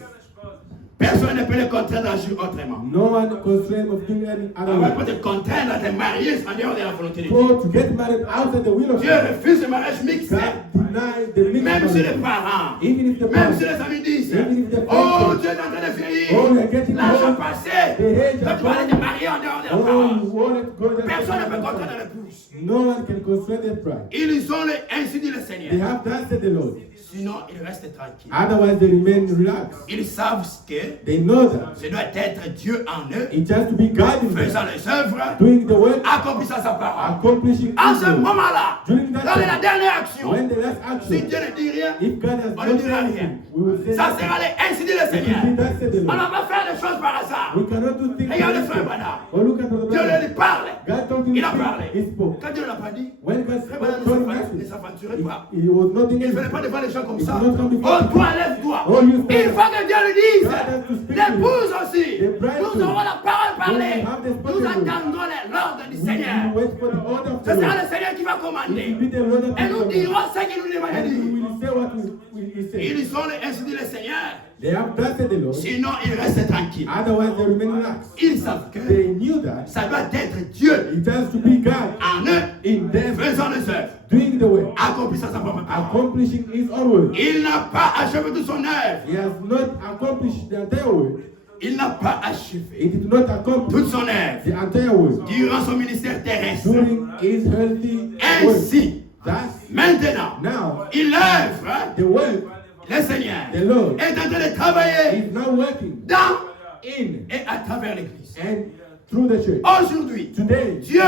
Personne ne peut le contraindre d'agir autrement. No one constrained of doing any other On ne va way. pas te contraindre à te marier en dehors de la volonté de Dieu. So to get married outside the will of Dieu God, refuse le mariage mixte. God denied the mixed Même si les marriage. parents, Even if the même si parents, les amis disent, even if the oh parents, Dieu est en train de vieillir, oh, you're getting l'âge old, passé, the age quand has tu vas aller te gone, marier en dehors de la oh, parole. you want it, go just Personne ne peut to contraindre the l'épouse. No one can constrain the bride. Ils ont ainsi dit le They Seigneur. have that said the Lord. Sinon, ils restent tranquilles. Otherwise, they remain relaxed. Ils savent que They know that ce doit être Dieu en eux, it has to be God in them, faisant les œuvres, doing the work, accomplissant sa parole. accomplishing À His ce will. moment-là, During that dans la time, dernière action, when the last si action, Dieu ne dit rien, if God has on ne not dira done rien. anything, we will say Ça nothing. sera les ainsi dit le It will Seigneur. be that said the On ne Lord. va pas faire les choses par hasard. We cannot do things. Regarde by le frère mistake. Bana. Oh, look at the Dieu brother. lui parle. God told him Il a to parlé. speak. He spoke. Quand Dieu ne l'a pas dit, When God frère Bana told him ne nothing, s'aventurait pas. he was not doing Il ne venait anything. pas devant les gens comme He ça. did not come Oh, before toi, lève-toi. Oh, you stand Il up. faut que Dieu lui dise. God has to speak to L'épouse aussi. The bride Nous too. aurons la parole parlée. We will have the Nous spoken word. attendons l'ordre du We Seigneur. will wait for the order of Ce the sera Lord. le Seigneur qui va It will commander. be the Lord that Et nous will command. dirons ce qu'il nous demande de And we dire. will say what we say. Ils sont ainsi dit le Seigneur. They have trusted the Lord. Sinon, ils restent tranquilles. Otherwise, they remain relaxed. Ils savent que They knew that ça doit être Dieu it has to be God en eux, in them faisant les œuvres, doing the work, accomplissant sa propre parole. accomplishing His own work. Il n'a pas achevé toute son œuvre. He has not accomplished the entire work. Il n'a pas achevé He did not accomplish toute son œuvre the entire work durant son ministère terrestre. during His healthy work. Ainsi, Thus, maintenant, now, il œuvre, the work, le Seigneur the Lord, est en train de travailler is now working dans in et à travers l'Église. and through the church. Aujourd'hui, Today, Dieu,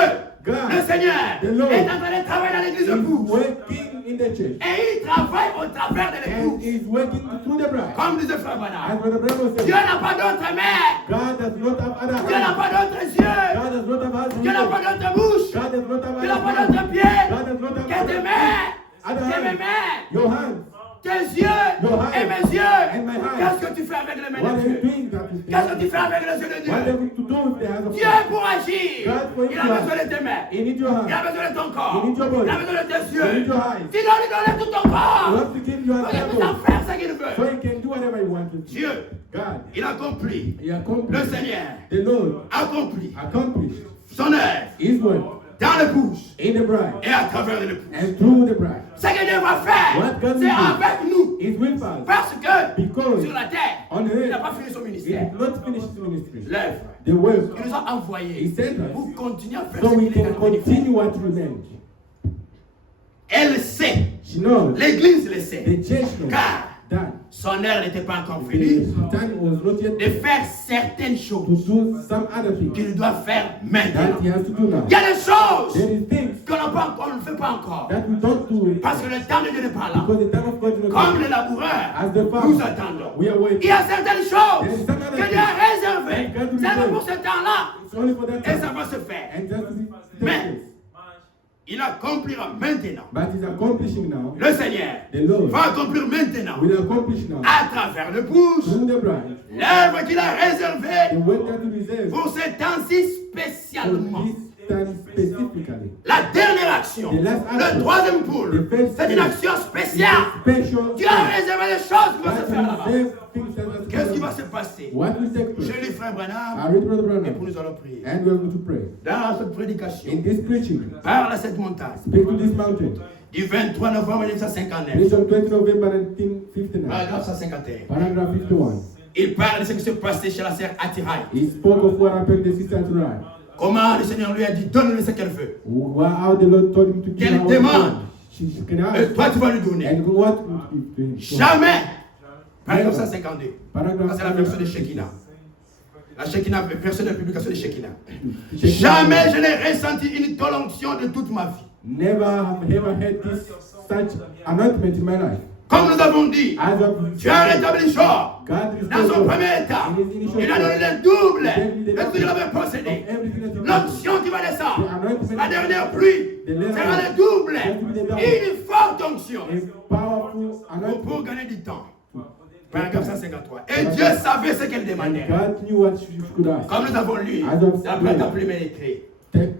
God, le Seigneur, the Lord, est en train de travailler dans l'Église is épouse. working in the church Et il travaille au travers de and l'épouse. is working through the bride. Comme disait Frère As Bana. Brother Branham Dieu said, n'a pas d'autre mère. God does not have other Dieu n'a hands. pas d'autres yeux. God does not have Dieu n'a hands. pas d'autre bouche. God does not have Dieu n'a other pas hands. d'autres pieds. God does not have Que tes other mains. other Que mes hands. mains. Your hands. Tes yeux Your hands. et mes yeux. And my hands. Qu'est-ce que tu fais avec les mains What de are you Dieu? doing that is Qu'est-ce que tu fais avec les yeux de What are Dieu? you to do with the hands of Dieu God? pour agir. God for Il a you. besoin de tes mains. You need your Il a hands. besoin de ton corps. You need your body. Il a besoin de tes You yeux. need your eyes. Sinon, il donne tout ton You corps. have to give your Pour qu'il hands puisse en to faire ce qu'il so veut. he can do whatever he wants to do. Dieu, God, il accomplit. he Le accomplished. Seigneur The Lord accomplit accomplished son œuvre his work dans l'épouse in the bride et à travers l'épouse. and through the bride. Ce que Dieu va faire, What God c'est will do avec nous. is with us. Parce que Because sur la terre, on il n'a earth, pas fini son he ministère. did not finish his ministry. L'œuvre. The work. Il nous a envoyés He sent us pour continuer à faire so ce we qu'il est can en train de faire. continue what remains. Elle sait, She knows. l'Église le sait, The church knows car that son heure n'était pas encore the venue, time was not yet de faire certaines to choses do some other things qu'il doit faire that maintenant. he has to do now. Il y a des choses There is things qu'on ne fait pas encore. that we don't do Parce que le temps de Dieu n'est pas là. because the time of God is not Comme yet. le laboureur, As the nous farmer, attendons. we are Il waiting. y a certaines choses There is some other que Dieu a réservées. God will C'est reserve. pour ce temps-là. It's only for that Et ça time. va se faire. And just to Mais- take place. Il accomplira maintenant. But he's accomplishing now. Le Seigneur The Lord va accomplir maintenant will accomplish now à travers le pouce through the bride l'œuvre qu'il a the réservée work that he reserves pour ce temps-ci for spécialement. this time specifically. La dernière action, The last action, le troisième poule, the first c'est une thing, action It's spéciale. a special Dieu a réservé des choses qui vont se that faire là-bas. reserves things that are Qu'est-ce qui va special. se passer? What will take Je place? lis Frère Branham I read Brother et Branham, pour nous allons prier. and we are going to pray. Dans cette prédication, In this preaching, parle à cette montagne speak to this mountain. du 23 novembre 1959, Based on 20 November 1959, paragraphe 151. paragraph 51. Il parle de ce qui se passait chez la sœur Atirai. He spoke of what happened to Sister Turai. Comment le Seigneur lui a dit, donne-lui ce qu'elle veut. How the Lord told him to give Qu'elle her what demande. she can Et ask. toi, tu vas lui donner. And what would he do? Jamais. Paragraphe 152. Paragraph Ça, c'est la version de Shekinah. La Shekinah, version de publication de Shekinah. Shekinah. Jamais je n'ai ressenti une telle onction de toute ma vie. Never have ever had this such anointment in my life. Comme nous avons dit, As of Dieu a rétabli Job God dans son premier état. in his initial Il a donné le double de tout ce qu'il avait possédé. everything that he did. L'onction qui va descendre, la dernière pluie, sera le double. Une forte onction A powerful anointment. pour gagner du temps. Paragraphe 153. Et Dieu savait ce qu'elle And demandait. God knew what she could ask. Comme nous avons lu, après ta plume est écrit.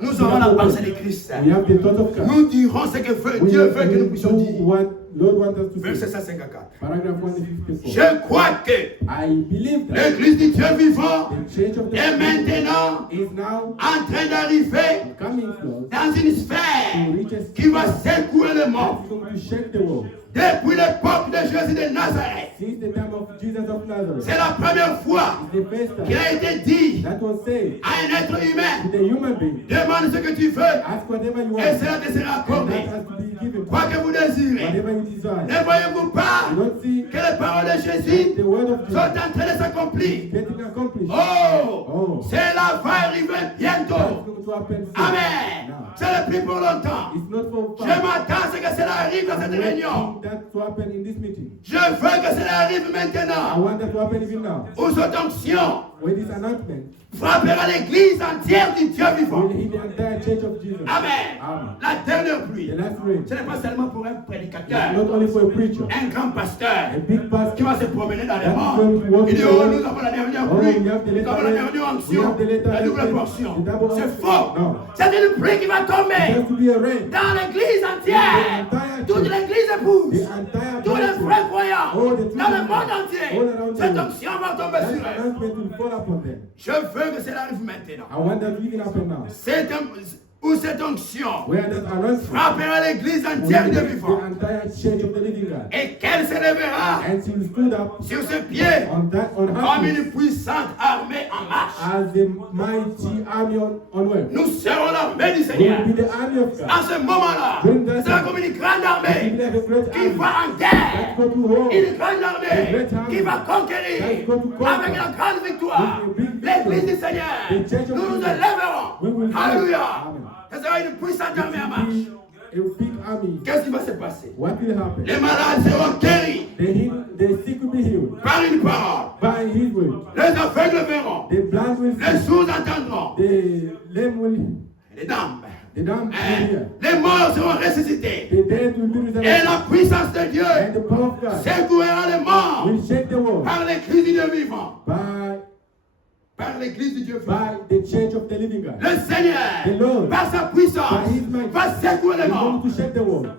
Nous aurons la pensée de Christ. We have the thought of God. Nous dirons ce que veut, We Dieu veut que nous will puissions do dire. what Lord wants us to Verset say. 154. Paragraph 154. Je crois que I believe that l'Église du Dieu vivant the church of the est maintenant is now en train d'arriver coming close dans une to sphère reach a qui va stage secouer le that monde. is going to shake the world. Depuis l'époque de Jésus de Nazareth, Since the time of Jesus of Nazareth, c'est la première fois it's the first qu'il time a été dit that was said à un être to humain, the human being, demande ce que tu veux ask whatever you et want, cela te sera and accordé. that has to be given. Quoi que vous désirez, Whatever you desire. ne voyez-vous pas You don't see que les paroles de Jésus the word of sont Jesus en train de s'accomplir? getting accomplished. Oh, Oh. cela va arriver That's bientôt. going to happen soon. Amen. Now, Ce n'est plus pour longtemps. it's not for Je fun. m'attends à ce que cela arrive dans I'm cette réunion. waiting that to happen in this meeting. Je veux que cela arrive I maintenant. want that to happen even now. Où cette onction With this announcement, frappera l'église entière du Dieu vivant. will hit the entire church of Jesus. Amen. Amen. La dernière pluie. The last rain. Ce n'est pas seulement pour un It's prédicateur, not only for a preacher, un grand pasteur a big qui pastor. va se promener dans les That's mondes. going to walk Il dit, in the oh, world. nous avons la dernière Oh, pluie. we have the Nous avons la latter dernière rain. We onction. have the latter La double rain. portion. The double C'est onction. faux. No. C'est une pluie qui va It tomber has to be a rain. dans l'église entière. Toute l'église The épouse. entire Tous les church. vrais croyants Oh, the true dans le believers. monde entier. All around the Cette world. onction va tomber That sur eux. announcement will fall upon them. Je veux que cela arrive maintenant. I want that to even happen now. Où cette onction Where that announcement frappera l'église will entière hit de the vivant. entire church of the living God. Et qu'elle se lèvera And she will stood up sur ses pieds on comme her feet une puissante armée en marche. as the mighty army on work. Nous serons l'armée du We Seigneur. will be the army of God. En ce moment-là, c'est comme une grande We armée will have a great qui army. va en Let's guerre. go to war. Une grande armée qui va conquérir Let's go to conquer. avec une grande victoire. With a big L'église du victory. Seigneur, The church of nous nous Jesus. élèverons. We will Alléluia. Amen. Ce sera une puissante armée en It marche. will be a big army. Qu'est-ce qui va se passer? What will happen? Les malades seront guéris The sick will be healed par une parole. by His word. Les aveugles verront. The blind will Les see. sourds entendront. The lame will. Les dames. The dumb will hear. Les morts seront ressuscités. The dead will be Et resurrected. la puissance de Dieu And the power of God secouera les morts will shake the world par l'église du Dieu vivant. by Par l'église du Dieu vivant. the church of the living God. Le The Seigneur, Lord, par sa puissance, by His might, va secouer les is morts. going to shake the world.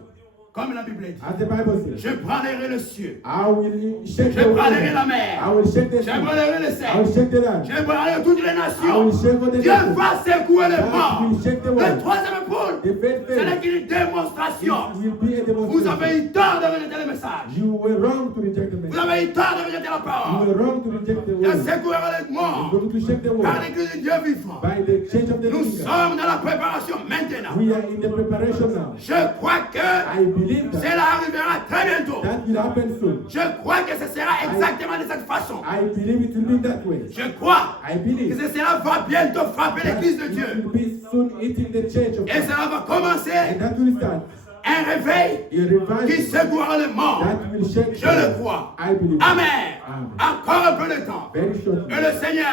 Comme la Bible dit. As the Bible says, Je prendrai le ciel. I will shake Je the world. prendrai la mer. I will shake the Je sea. prendrai le I will ciel. shake the land. Je prendrai toutes les I will nations. shake all the Dieu nations. va secouer les God morts. will shake the Le world. troisième pôle, The faith ce n'est qu'une démonstration. will be a Vous demonstration. avez eu tort de rejeter le message. You were wrong to reject the Vous message. avez eu tort de rejeter la You parole. were wrong to reject the Il word. secouera les It's morts going to shake the par world l'église du Dieu vivant. by the church of the Nous living God. sommes dans la préparation maintenant. We are in the preparation now. Je crois que I believe that cela arrivera très bientôt. that will happen soon. Je crois que ce sera exactement de cette façon. I believe it will be that way. Je crois I believe que cela va bientôt frapper l'église de it Dieu. will be soon hitting the church of Et God. cela va commencer And that will start un réveil a qui revival secouera le monde. that will shake. Je le crois. I believe. Amen. Amen. Encore un peu de temps. Very shortly. Et le Seigneur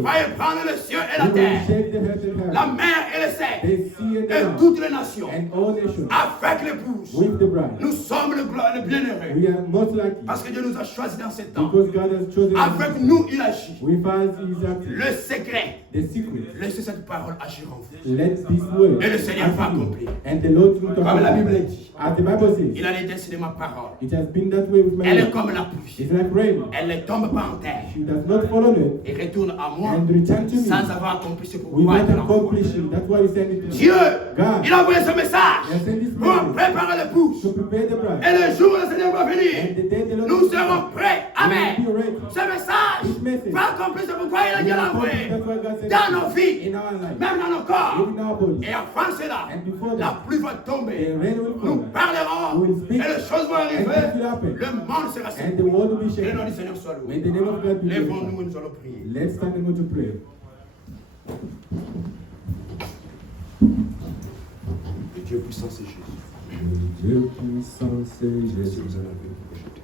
va prendre le ciel et la He will terre, shake the heaven and heaven, la mer et le ciel, the sea and the et land, toutes les nations, and all nations avec l'épouse. with the bride. Nous sommes le bienheureux. We are most lucky Parce que Dieu nous a choisis dans ce temps. because God has chosen us. Avec nous, il agit. We find His active. Le secret, The secret. laissez cette parole agir en vous. Let this word Et le Seigneur va active. accomplir. And the Lord will come. Comme la Bible dit, As the Bible says, il a été ainsi de ma parole. it has been that way with my Elle est life. comme la pluie. It's like rain. Elle ne tombe pas en terre She does not fall on it et retourne à moi and return to me. sans avoir accompli ce We pourquoi might elle l'envoie. accomplish it. That's why we send it to Dieu, God. il a envoyé ce message He has sent this pour message préparer l'épouse. to prepare the bride. Et le jour où le Seigneur va And venir, the day the Lord nous will serons come, prêts. Amen. we will be ready. Ce message This message va accomplir ce pourquoi il a will dit accomplish l'envoyer that's why God sent dans it nos vies, in our life, même dans nos corps. even in our bodies. Et avant cela, And before la that, pluie va tomber. the rain will Nous come. parlerons We will et speak. les choses vont And arriver. things will happen. Le monde sera And the secoué. world will be Que le nom shaken. du Seigneur soit loué. May the name of God be Lèvons-nous glorified. et nous allons prier. Let's stand and go to prayer. Que Dieu puissant, c'est Jésus. Dieu puissant, c'est Si Jésus. vous en avez, vous pouvez jeter.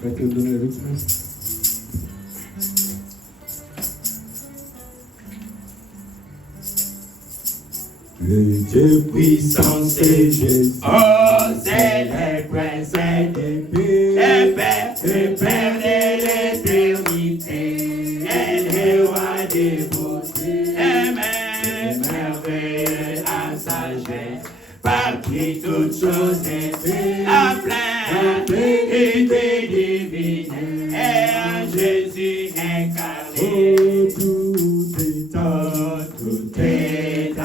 Faites nous donner le rythme. Le Dieu puissant, c'est Jésus. Oh, c'est le prince des Père, pères, le Père de l'éternité, et le roi des beautés, amen, merveilleux à sagesse, par qui toutes choses étaient, à plein et divine, et en Jésus incarné, tout est en tout est en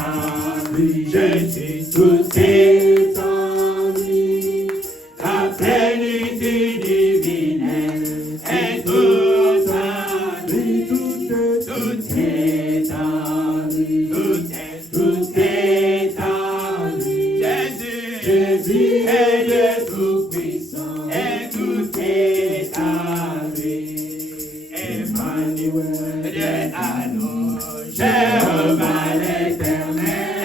lui, Jésus, tout est en lui, la plénitude divine est tout en lui, tout est en lui, tout est en lui, Jésus est Dieu tout-puissant, et tout est en lui, Emmanuel, Dieu à nous, Jéhovah l'éternel,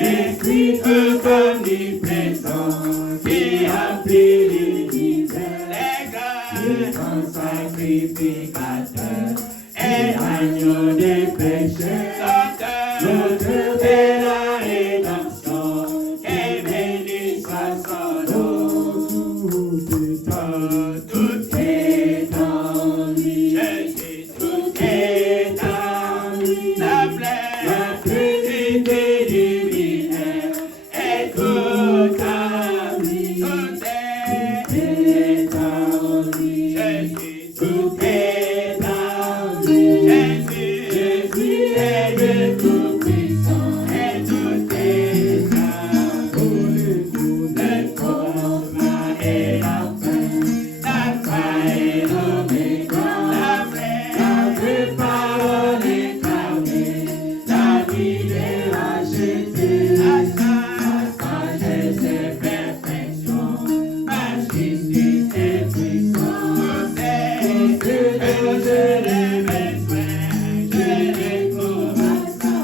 Esprit omniprésent, qui remplit l'univers, les grands sacrificateurs, et agneau des pécheurs, l'auteur de la rédemption, et béni soit son nom, tout est en lui, Jésus, tout est en lui, la plénitude divine est tout en lui, tout est en lui, Jésus, tout est en lui, Jésus est Dieu tout-puissant, et tout est en lui, le commencement et la fin, l'alpha et l'oméga, la vraie parole incarnée, la vie est rachetée, la sagesse et perfection, ma justice et puissance, tout est que je l'ai besoin, je l'ai commencé,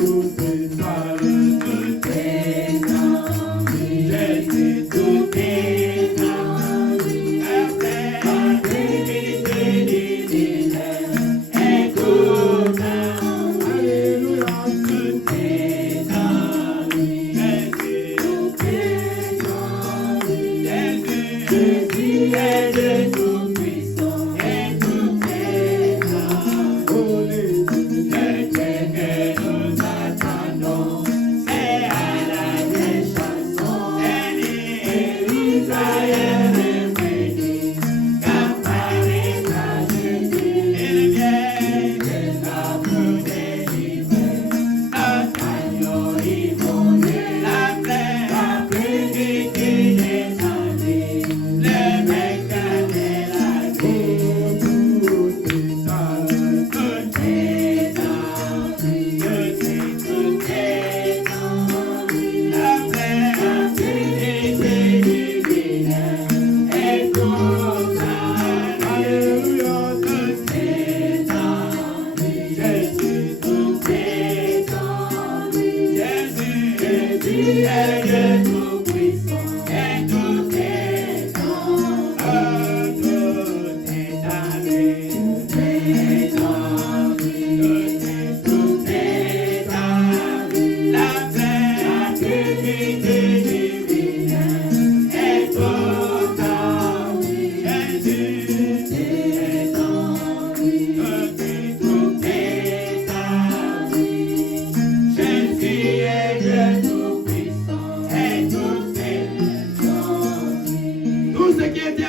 tout est en lui, Jésus, tout est en lui, la plénitude divine est tout en lui, tout est en lui, Jésus, tout est en lui, Jésus est Dieu tout-puissant, et tout est en lui, le Dieu que nous attendons, c'est à la déchanson, et Israël est béni, car par Jésus, il vient.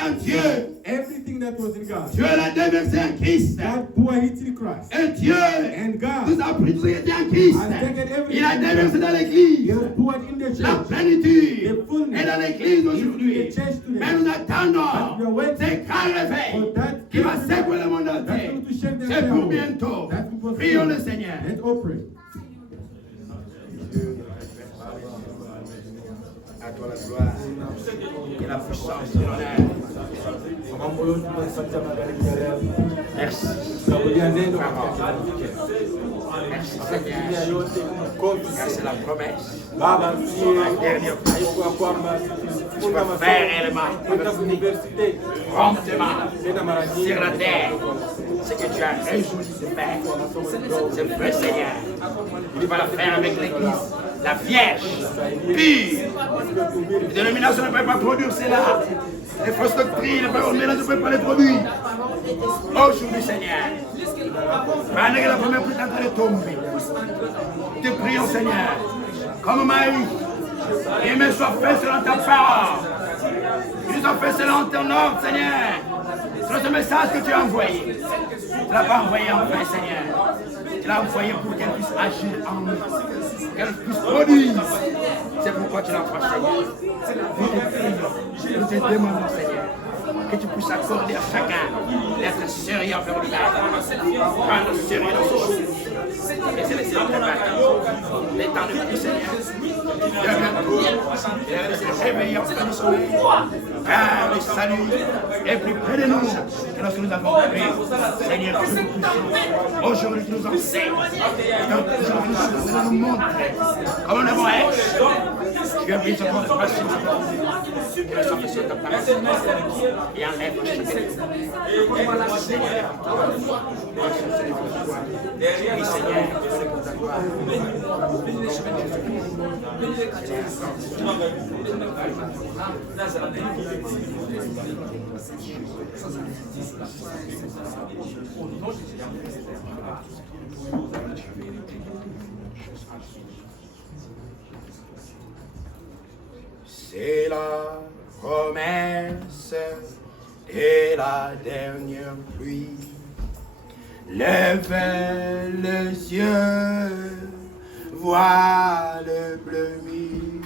en Dieu. Everything that was in God, Dieu l'a déversé en Christ. God poured it in Christ. Et Dieu And God nous a pris tout ce qui était en Christ. has taken everything. Il a déversé dans He l'église. has poured in the La church. plénitude The fullness est dans l'église aujourd'hui. in the church today. Mais nous attendons But we are waiting ces grands réveils for that qui va secouer le monde That's entier. going to shake the C'est entire pour world. bientôt. That's because Prions le Seigneur. Let's all pray. À toi la gloire et la puissance et l'honneur. Merci. Merci Seigneur. Car c'est la promesse. La dernière fois. Tu vas faire réellement promptement sur la terre ce que tu as résolu de faire. C'est vrai Seigneur. Tu vas la faire avec l'église, la Vierge, pure. Les dénominations ne peuvent pas produire cela. Les fausses doctrines, les paroles mélanges ne peuvent pas les produire. Aujourd'hui, Seigneur, pendant que la première pluie est en train de tomber, te prions, Seigneur, comme Marie, et me soit fait selon ta parole. Je sois fait selon ton ordre, Seigneur. Selon ce message que tu as envoyé. Tu ne l'as pas envoyé en vain, Seigneur. Tu l'as envoyé pour qu'elle puisse agir en nous, qu'elle puisse produire. C'est pourquoi tu l'envoies, Seigneur. Nous te prions, nous te demandons, Seigneur, que tu puisses accorder à chacun d'être sérieux envers lui-même, prendre sérieux dans ces choses, et se laisser préparer. Les temps de pluie, Seigneur, viens bientôt, et se réveiller en plein soleil, car le salut est plus près de nous que lorsque nous avons prié. Seigneur, que nous puissions aujourd'hui tu nous enseignes, aujourd'hui nous nous montrer comment nous devons être. Tu as pris ce temps de patience, que le sang de ta parole et enlève chaque Seigneur. Oui, Seigneur, c'est la promesse et la dernière pluie. Lève les yeux, vois le bleu mire.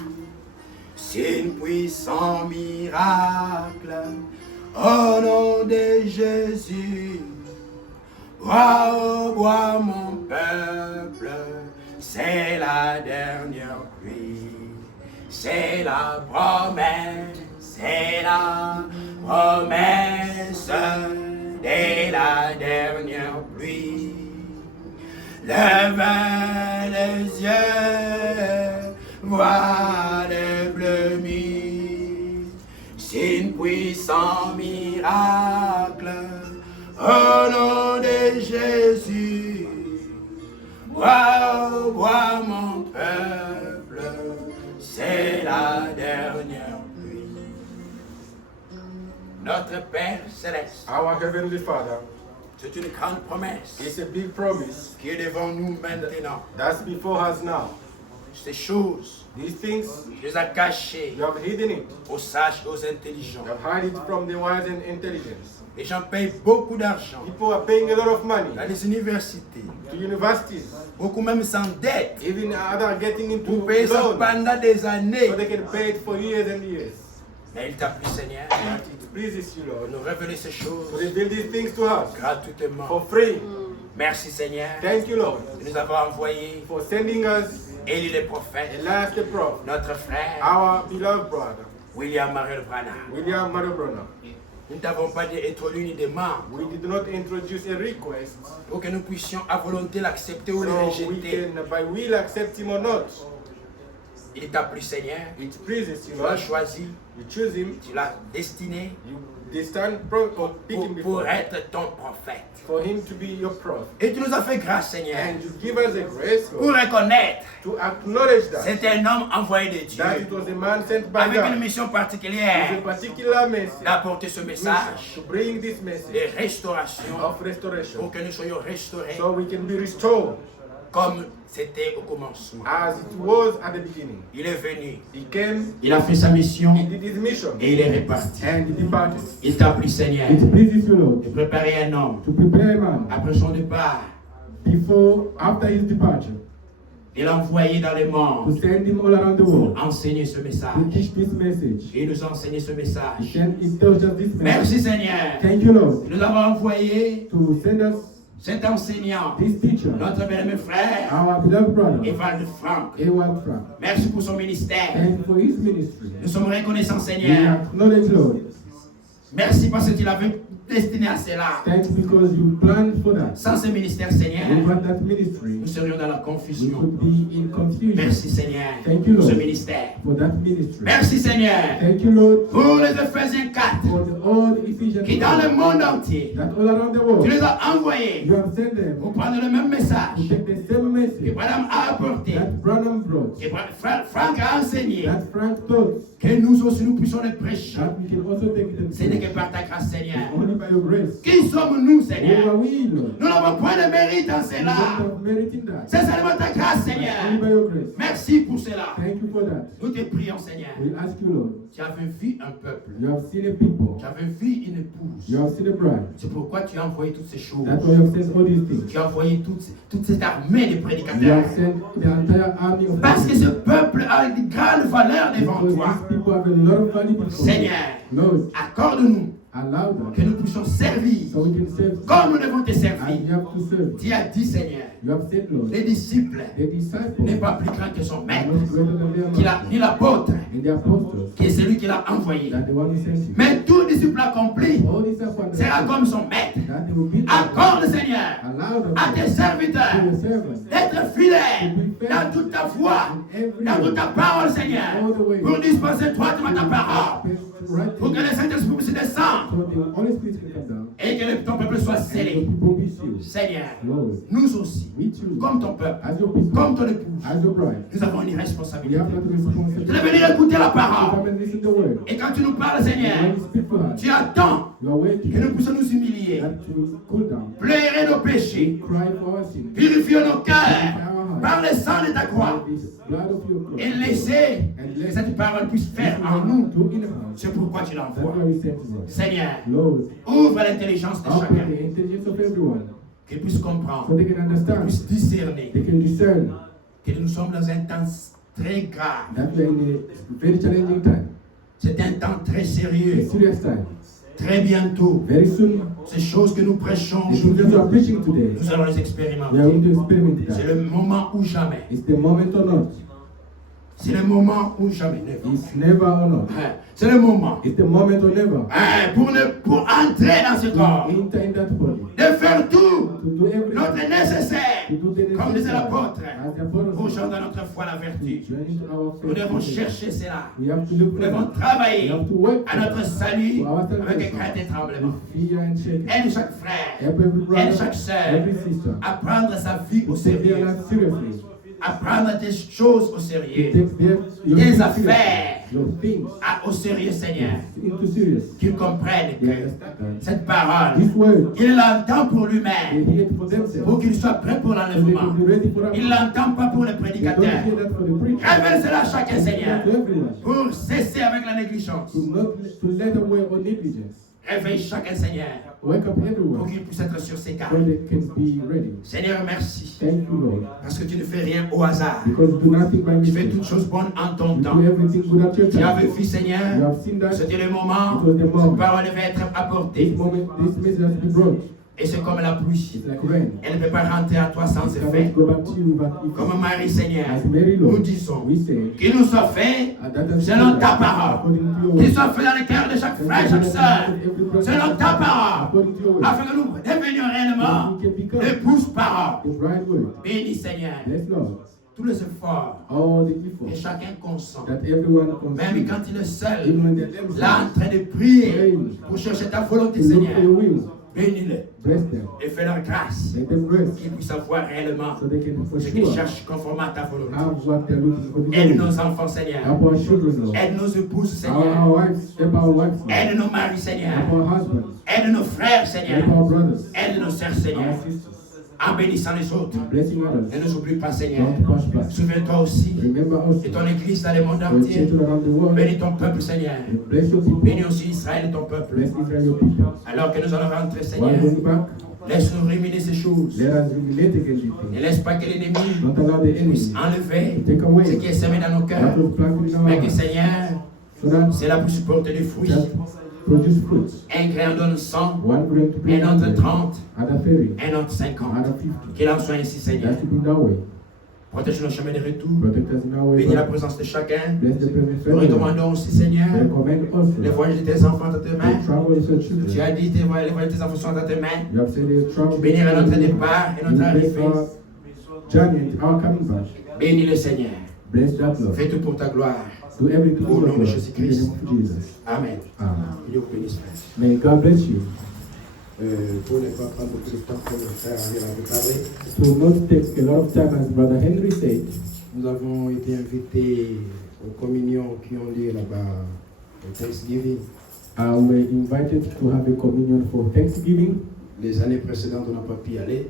Signe puissant miracle, au nom de Jésus. Bois, oh, bois mon peuple, c'est la dernière pluie. C'est la promesse, c'est la promesse de la dernière pluie. Lève les yeux, vois le bleu mire. Signe puissant miracle, au nom de Jésus. Bois, bois mon peuple, c'est la dernière pluie. Notre Père Céleste, Our Heavenly Father, c'est une grande promesse it's a big promise qui est devant nous maintenant. that's before us now. Ces choses, These things, tu les as cachées you have hidden it. aux sages et aux intelligents. You have hid it from the wise and intelligence. Les gens payent beaucoup d'argent People are paying a lot of money dans les universités. to universities. Beaucoup même s'endettent Even other getting into pour payer ça loan pendant des années. so they can pay it for years and years. Mais il t'a plu, Seigneur, But it pleases you, de Lord, nous révéler ces choses to reveal these things to us gratuitement. for free. Merci, Seigneur, Thank you, Lord, de nous avoir envoyé for sending us Élie le prophète, Elias the prophet, notre frère, our beloved brother, William Mariel Branham. William Marobronner. Nous ne t'avons pas introduit ni des membres We did not introduce a request pour que nous puissions à volonté l'accepter ou le so we rejeter. can, by will, accept him or not. Il t'a plu, Seigneur, It pleases you, tu l'as Lord. choisi, You choose him. tu l'as destiné You destined pick him pour before être ton prophète. for him to be your prophet. Et tu nous as fait grâce, Seigneur, And you give us a grace, pour Lord, reconnaître to acknowledge that, c'est un homme envoyé de Dieu that it was a man sent by avec une God mission with particulière a particular message d'apporter ce message to bring this message de restauration of restoration pour que nous soyons restaurés so we can be restored comme c'était au commencement. as it was at the beginning. Il est venu, He came, il a fait sa mission he did his mission, et il est reparti. and he departed. Il t'a pris, Seigneur, It pleases you, Lord, de préparer un homme to prepare a man après son départ, after his departure, de l'envoyer dans le to monde send him all around the pour world, enseigner ce to message. teach this message. Et il nous a enseigné ce message. He tells us this message. Merci, Seigneur. Thank you, Lord, Nous avons envoyé to send us cet enseignant, this teacher, notre bien-aimé frère, our beloved brother, Eval Franck. Ewald Frank. Merci pour son ministère. And for his ministry, Nous sommes reconnaissants, we Seigneur. acknowledge, Lord. Merci parce que tu l'avais destiné à cela. Thanks because you planned for that. Sans ce ministère, Seigneur, Without that ministry, nous serions dans la we confusion. could be in confusion. Merci, Seigneur, Thank you, pour ce Lord, ministère. for that ministry. Merci, Seigneur, Thank you, Lord, pour les Éphésiens 4 for all Ephesians qui, dans le monde entier, that all around the tu world, les as envoyés you have sent them pour prendre le même to message take the same que message Madame a apporté, that Branham brought, que Franck a enseigné, that Frank taught, que nous aussi nous puissions les prêcher. that we can also take them. Ce n'est que par ta grâce, Seigneur. Only by your grace. Qui sommes-nous, Who Seigneur? are we, Lord? Nous n'avons point de mérite en We cela. don't have merit in that. C'est seulement ta grâce, Only Seigneur. by your grace. Merci pour cela. Thank you for that. Nous te prions, Seigneur. We ask you, Lord. Tu avais vu un peuple. You have seen a people. Tu avais vu une épouse. You have seen a bride. C'est pourquoi tu as envoyé toutes ces choses. That's why you have sent all these things. Tu as envoyé toute cette armée de You prédicateurs. have sent the entire army of Parce que people. ce peuple a une grande valeur devant Because toi. these people have a lot of value before you. Seigneur, Lord, accorde-nous allow que that nous puissions servir so we can serve comme nous devons te as servir. you have to serve. Tu as dit, Seigneur, You have said, Lord, les disciples the disciples n'est pas plus grand que son are maître, not greater than their qu'il master, a, ni l'apôtre, and the apostles qui est celui qui l'a envoyé. that the one who sent you. Mais tout disciple accompli All disciples sera comme son maître. that they will be Accorde, Seigneur, allow them à tes to serviteurs your servants d'être fidèles dans toute ta foi, dans toute ta parole, Seigneur, pour dispenser droitement ta parole, pour que le Saint-Esprit puisse descendre so the Holy Spirit can come down et que ton peuple soit and the scellé. people be sealed. Seigneur, Lord, nous aussi, we too, comme ton peuple, as your people, comme ton épouse, as your bride, nous avons une we responsabilité. have that Tu es responsibility venu écouter la to parole. come and listen to the word. Et quand tu nous parles, When Seigneur, you speak to us, tu attends you are waiting que nous puissions nous humilier, that to cool down, pleurer nos péchés, cry for our sin, purifier nos cœurs par le sang de ta croix by this blood of your cross, et laisser que cette parole puisse faire en nous. do in us. C'est pourquoi tu That's l'envoies. why we sent you. Seigneur, Lord, ouvre l'intelligence de open chacun, the intelligence of everyone qu'il puisse so comprendre, they can qu'il understand, puisse discerner they can discern que nous sommes dans un temps très grave. that we are in a very challenging time, C'est un temps très a sérieux. serious time. Très bientôt, Very soon, ces choses que nous prêchons the things that we are aujourd'hui, preaching today, nous allons les we are expérimenter. going to experiment C'est that. le moment ou jamais. It's the moment or not. C'est le moment ou jamais. It's never or not. C'est le moment. It's the moment or never. Pour entrer dans ce corps, To enter in that body. de faire tout To do everything. notre nécessaire, To do the comme disait l'apôtre, As the apostle pour said, jouer dans notre foi la vertu. join into our Nous faith. devons chercher cela. We have to look Nous for devons that. We travailler have to work à notre salut for our avec salvation. crainte et tremblement. With fear and shaking. Aide chaque frère, Help every aide brother, chaque sœur every sister. à prendre sa vie au To take their sérieux, life seriously. à prendre des choses au To sérieux, take their your Des things affaires. seriously. Your things au sérieux, Seigneur, into serious. qu'ils comprennent They que understand. cette parole, This word, il l'entend pour they lui-même, hear it for themselves. pour qu'il soit prêt pour So they l'enlèvement. can be ready for Il ne that. l'entend pas pour les They don't prédicateurs. hear that for the preacher. Révèle cela à chacun, They Seigneur, hear to everyone. pour cesser avec la négligence. To let away or negligence. Réveille chacun, Seigneur, Wake up pour everyone qu'il puisse être sur ses so gardes. they can be ready. Seigneur, merci, Thank you, Lord. parce que tu ne fais rien au hasard. Because you do nothing by Tu fais mistake. toutes choses bonnes en ton You temps. do everything good at your Tu avais time. vu, You Seigneur, have seen that c'était le moment it was the où cette moment. parole devait être apportée. This message has to be brought. Et c'est comme la pluie. It's like rain. Elle ne peut pas rentrer à toi sans It effet. cannot go back to you without effect. Comme Marie, Seigneur, As Mary nous Lord, disons we say, qu'il nous soit fait that has selon been ta done parole. according to your Qu'il word. soit fait dans le cœur de chaque frère, chaque sœur, selon ta parole, According to your word. afin que nous devenions réellement We can become l'épouse parole. the bride word. Bénis, Seigneur, Yes, Lord. tous les efforts All the que efforts chacun consent, that everyone même consumes, quand il est seul, even when they're themselves, là en train de prier pour chercher ta volonté, to look for your Seigneur, will, bénis-les bless them, et fais-leur grâce, let them rest, qu'ils puissent avoir réellement so they can for ce qu'ils sure cherchent conformément à ta volonté. have what they're looking for. Aide nos enfants, Seigneur. Help our children, Lord. Aide nos épouses, Our Seigneur. wives, help our wives, Lord. Aide nos maris, Seigneur. Help our husbands, Aide nos frères, Seigneur. help our brothers, Aide nos sœurs, our Seigneur. sisters. en bénissant les autres. blessing others. Ne nous oublie pas, Seigneur. Don't push back. Souviens-toi aussi Remember also de ton église dans le monde your entier. children around the world. Bénis ton peuple, Seigneur. Bless your people. Bénis aussi Israël et ton peuple. Bless Israel, your people. Alors que nous allons rentrer, While Seigneur, going back, laisse-nous ruminer ces choses. let us ruminate again these Ne things. laisse pas que l'ennemi Don't allow the enemy puisse enlever take away ce qui est semé dans nos what cœurs. was planted in our Mais que, hearts, Seigneur, so that cela puisse porter des fruits. just produce fruits. Un grain donne 100, One grain to un autre plant, 30, other 30, un autre 50. other 50. Qu'il en soit ainsi, Seigneur. That's to be that way. Protège nos chemins de retour. Protect us in our way. Bénis la présence de chacun. Bless the present Nous family. recommandons aussi, Seigneur, Recommend also les voyages de tes enfants dans tes the mains. travel of your Tu children. as dit les voyages de tes enfants sont dans tes mains. You have said the travel. Bénis à notre départ et You notre bless arrivée. our journey and our coming back. Bénis le Seigneur. Bless that Lord. Fais tout pour ta gloire. Do everything Au for nom de God. Jésus-Christ. In the name of Jesus. Amen. Amen. Que Dieu vous bénisse, frère. May God bless you. Pour ne pas prendre beaucoup de temps pour le faire, on va vous parler. To not take a lot of time, as Brother Henry said, Nous avons été invités aux communions qui ont lieu là-bas au Thanksgiving. we were invited to have a communion for Thanksgiving. Les années précédentes, on n'a pas pu y aller.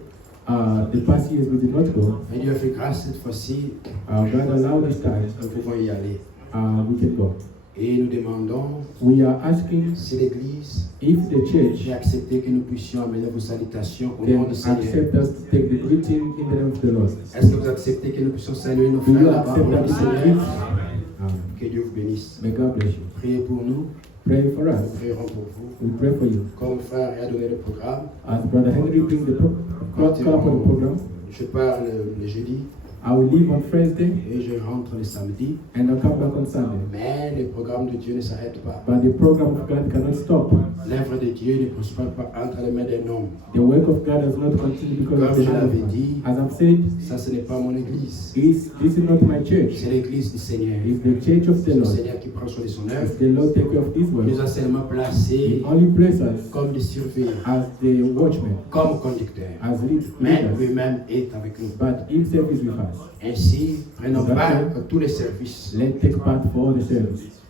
The past years we did not go. Mais Dieu a fait grâce cette fois-ci, God allowed this time. nous pouvons y aller. We can go. Et nous demandons We are asking si l'Église if the church a accepté que nous puissions amener vos salutations au nom can du Seigneur. accept us to take the greeting in the name of the Lord. Est-ce que vous acceptez que nous puissions saluer nos Do frères you là-bas au accept nom that du we Seigneur? give? Que Dieu vous bénisse. May God bless you. Priez pour nous, Pray for nous us. prierons pour vous. We pray for you. Comme frère a donné le programme, As Brother Henry brings the call up on the program, je pars le jeudi I will leave on Thursday et je rentre le samedi. and I'll come back on Sunday. Mais le programme de Dieu ne s'arrête pas. But the program of God cannot stop. L'œuvre de Dieu ne prospère pas entre les mains d'un homme. The work of God does not continue because Comme of the je hand of l'avais man. dit, As I've said, ça ce n'est pas mon église. this is not my church. C'est l'église du Seigneur. It's the church of the C'est le Lord. Seigneur qui prend soin de son œuvre. It's the Lord take care of His Il work. nous a seulement He placés only place us comme des surveillants, as the watchmen, comme conducteurs. as Mais leaders. lui-même est avec nous. But Himself is with us. Ainsi, prenons part à tous les services. Let's take part for all the service.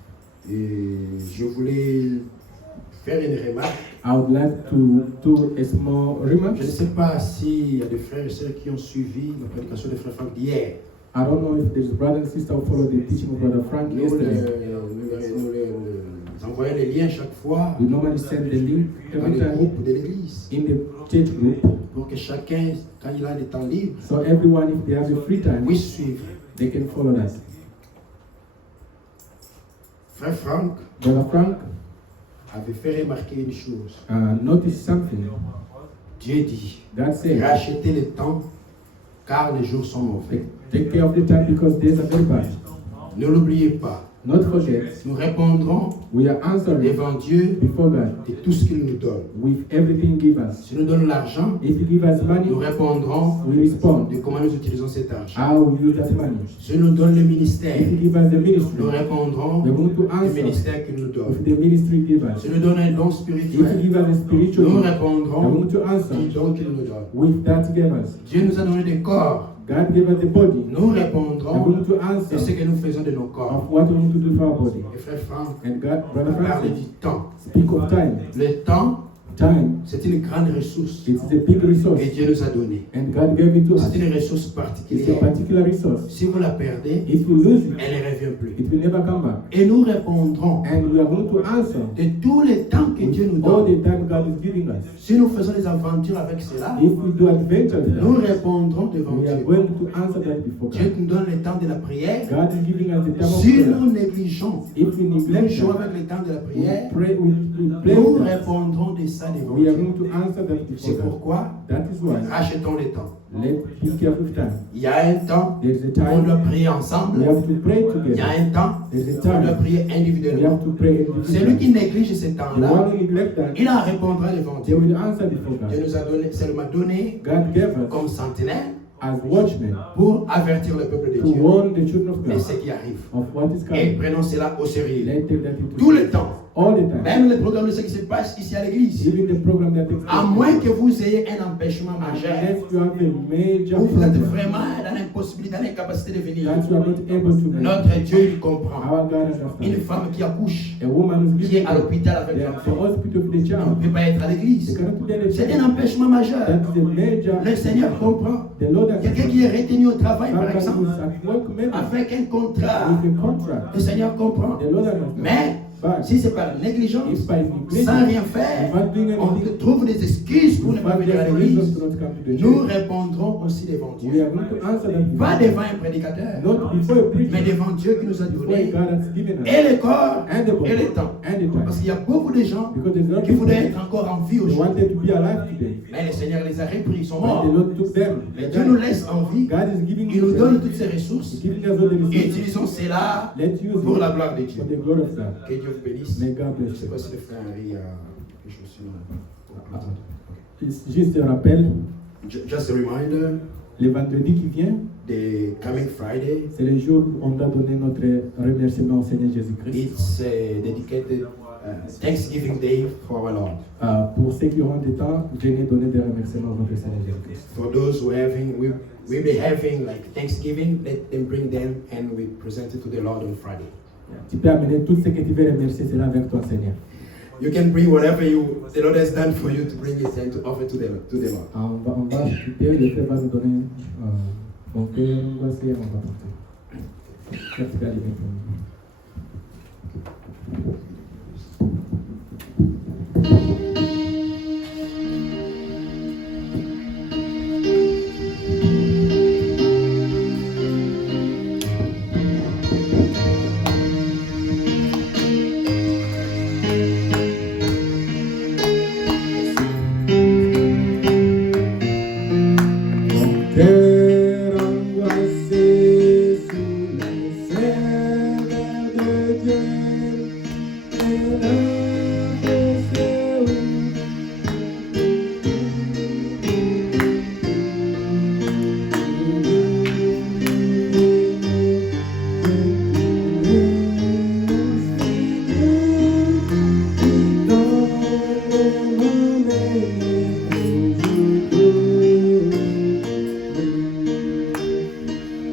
Et je voulais faire une remarque. I would like to do a small remark. Je ne sais pas s'il y a des frères et sœurs qui ont suivi la prédication de Frère Franck d'hier. I don't know if there's brother and sister who follow the teaching of Brother Frank Nous yesterday. envoyons les liens chaque fois We normally send the link dans every les time groupes de l'église in the church group, pour que chacun, quand il a des temps libres, so everyone, if they have a free time, puisse suivre. they can follow that. Frère Franck Brother Frank avait fait remarquer une chose. noticed something. Dieu dit, God said, rachetez le temps car les jours sont mauvais. take care of the time because days are very bad. Ne l'oubliez pas. Not forget, Nous répondrons we are answering devant Dieu before God de tout ce qu'il nous donne. with everything give us. Si nous donne l'argent, If He give us money, nous répondrons we respond. de comment nous utilisons cet argent. How we use that money. Si nous donne le ministère, If He give us the nous ministry, répondrons we're going to du answer ministère qu'il nous donne. with the ministry give us. Si nous donne un don If He spirituel, give us a spiritual, nous we're répondrons going to du answer don qu'il nous donne. with that give us. Dieu nous a donné des corps. God gave us the body. Nous We're répondrons going to de answer ce que nous faisons de nos corps. of what we need to do for our body. Et frère Franck And God, a Brother parlé Francis, du temps. speak of time. Le temps, Time, c'est une grande ressource it's a big resource. que Dieu nous a donnée. And God gave it to us. C'est une ressource It's a particulière. particular resource. Si vous la perdez, If you lose it, elle ne revient plus. it will never come back. Et nous répondrons And we are going to answer de tous les temps que Dieu nous with all donne. the time God is giving us. Si nous faisons des aventures avec cela, If we do adventure with nous that, répondrons devant we are Dieu. going to answer that before Dieu God. nous donne le temps de la prière. God is giving us the time of Si prayer. nous négligeons, If we nous neglect jouons that, avec le temps de la we prière, pray, we play nous with that. répondrons de ça devant We are Dieu. going to answer that C'est before God. pourquoi That is why. achetons le temps. Let's be careful with time. Il y a un temps There is a où on doit time prier we ensemble. have to pray Il y a together. un temps There's a où on doit time prier we individuellement. have to pray Celui qui individually. néglige ce The temps-là, one who neglect that, il en répondra devant they Dieu. will answer before Dieu God. nous a donné, seulement donné God gave us comme sentinelle as watchmen pour avertir le peuple de to Dieu warn the children of de God ce qui arrive. of what is Et coming. prenons cela au sérieux. Let's take that into Tout le consideration. temps, all the time. Même le programme de ce qui se passe ici à l'église. Even the program that takes À place. moins que vous ayez un empêchement majeur, Unless you have a major où vous êtes problem vraiment dans l'impossibilité, dans l'incapacité de venir. that you are not able to make, Notre Dieu, il comprend. our God Une understands. femme qui accouche, A woman who's qui est giving à l'hôpital avec the l'enfant, hospital with the ne child, peut pas être à they l'église. cannot be there. C'est un empêchement majeur. That's the major. Le Seigneur comprend. The Lord has Quelqu'un qui est retenu au travail, par somebody exemple, who's at work maybe avec un contrat, with a contract. le Seigneur comprend. The Lord understands. Mais But si c'est par négligence, if by negligence, sans rien faire, without doing on anything, trouve des excuses pour ne pas but venir à there's reasons l'église, to not come to the nous church, répondrons aussi devant we Dieu. are going to answer that. Pas devant un prédicateur, Not before a mais preacher, devant Dieu qui nous a before donné God has given us. et le corps And the body. et le temps. And the time. Parce qu'il y a beaucoup de gens Because there's not qui voudraient people être encore en vie who aujourd'hui. wanted to be alive today. Mais le Seigneur les a repris, ils sont But the morts. Lord took them. Mais Dieu nous laisse en vie. God is giving Il nous us donne them. toutes ces ressources. He's giving us all the Et resources. utilisons cela Let's use pour it la gloire de Dieu. for the glory of God. Que Dieu vous bénisse. May God Je ne bless sais you. pas si le frère Henri a quelque chose sur nous. Attendez. It's just un rappel, Just a reminder, le vendredi qui vient, the coming Friday, c'est le jour où on doit donner notre remerciement au Seigneur Jésus-Christ. it's dedicated Thanksgiving Day for our Lord. Pour ceux qui auront du temps, venez donner des remerciements à notre Seigneur Jésus-Christ. For those who we be having like Thanksgiving, let them bring them and we present it to the Lord on Friday. Tu peux amener tout ce que tu veux remercier, c'est là avec ton Seigneur. You can bring whatever the Lord has done for you to bring it and to offer to the Lord. On va quitter, le frère va nous donner mon cœur, on va essayer, on va partir. Merci, God, il est pour nous. Cœur angoissé sous les ailes de Dieu,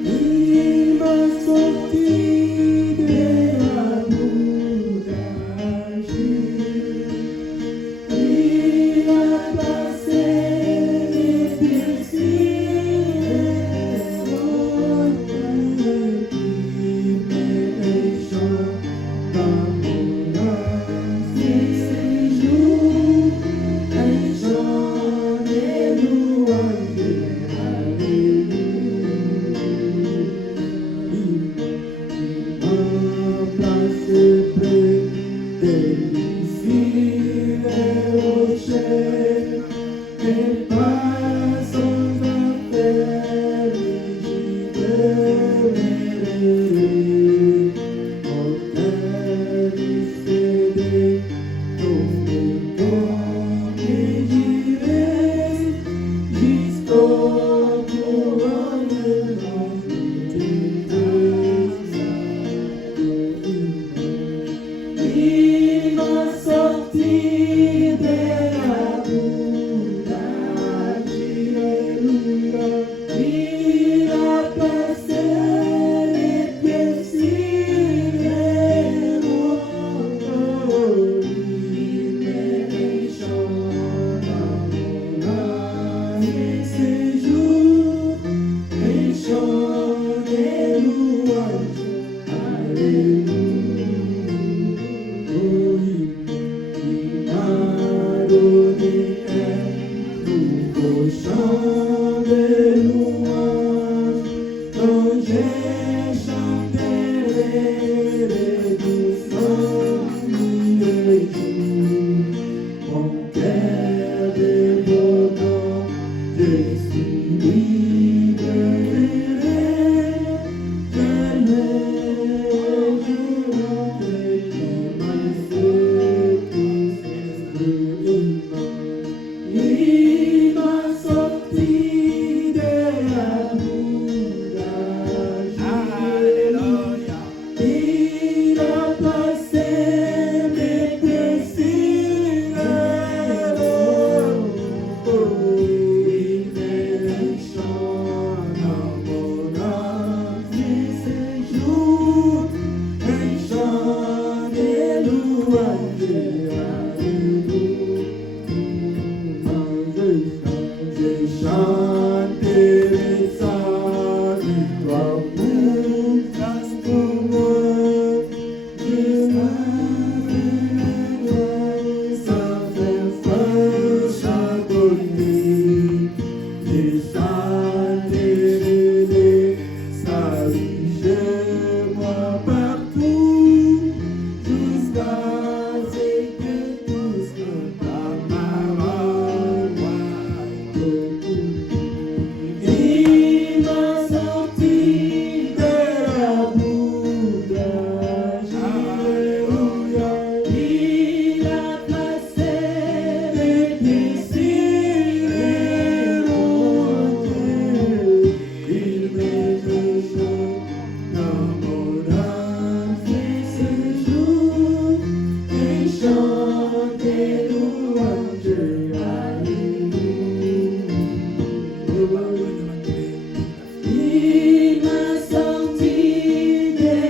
et il m'a sorti de la boue d'Alger. Il a placé les plaisirs il me chante d'amour à ses jours. Un chant de louange, alléluia. Il m'a placé près de lui.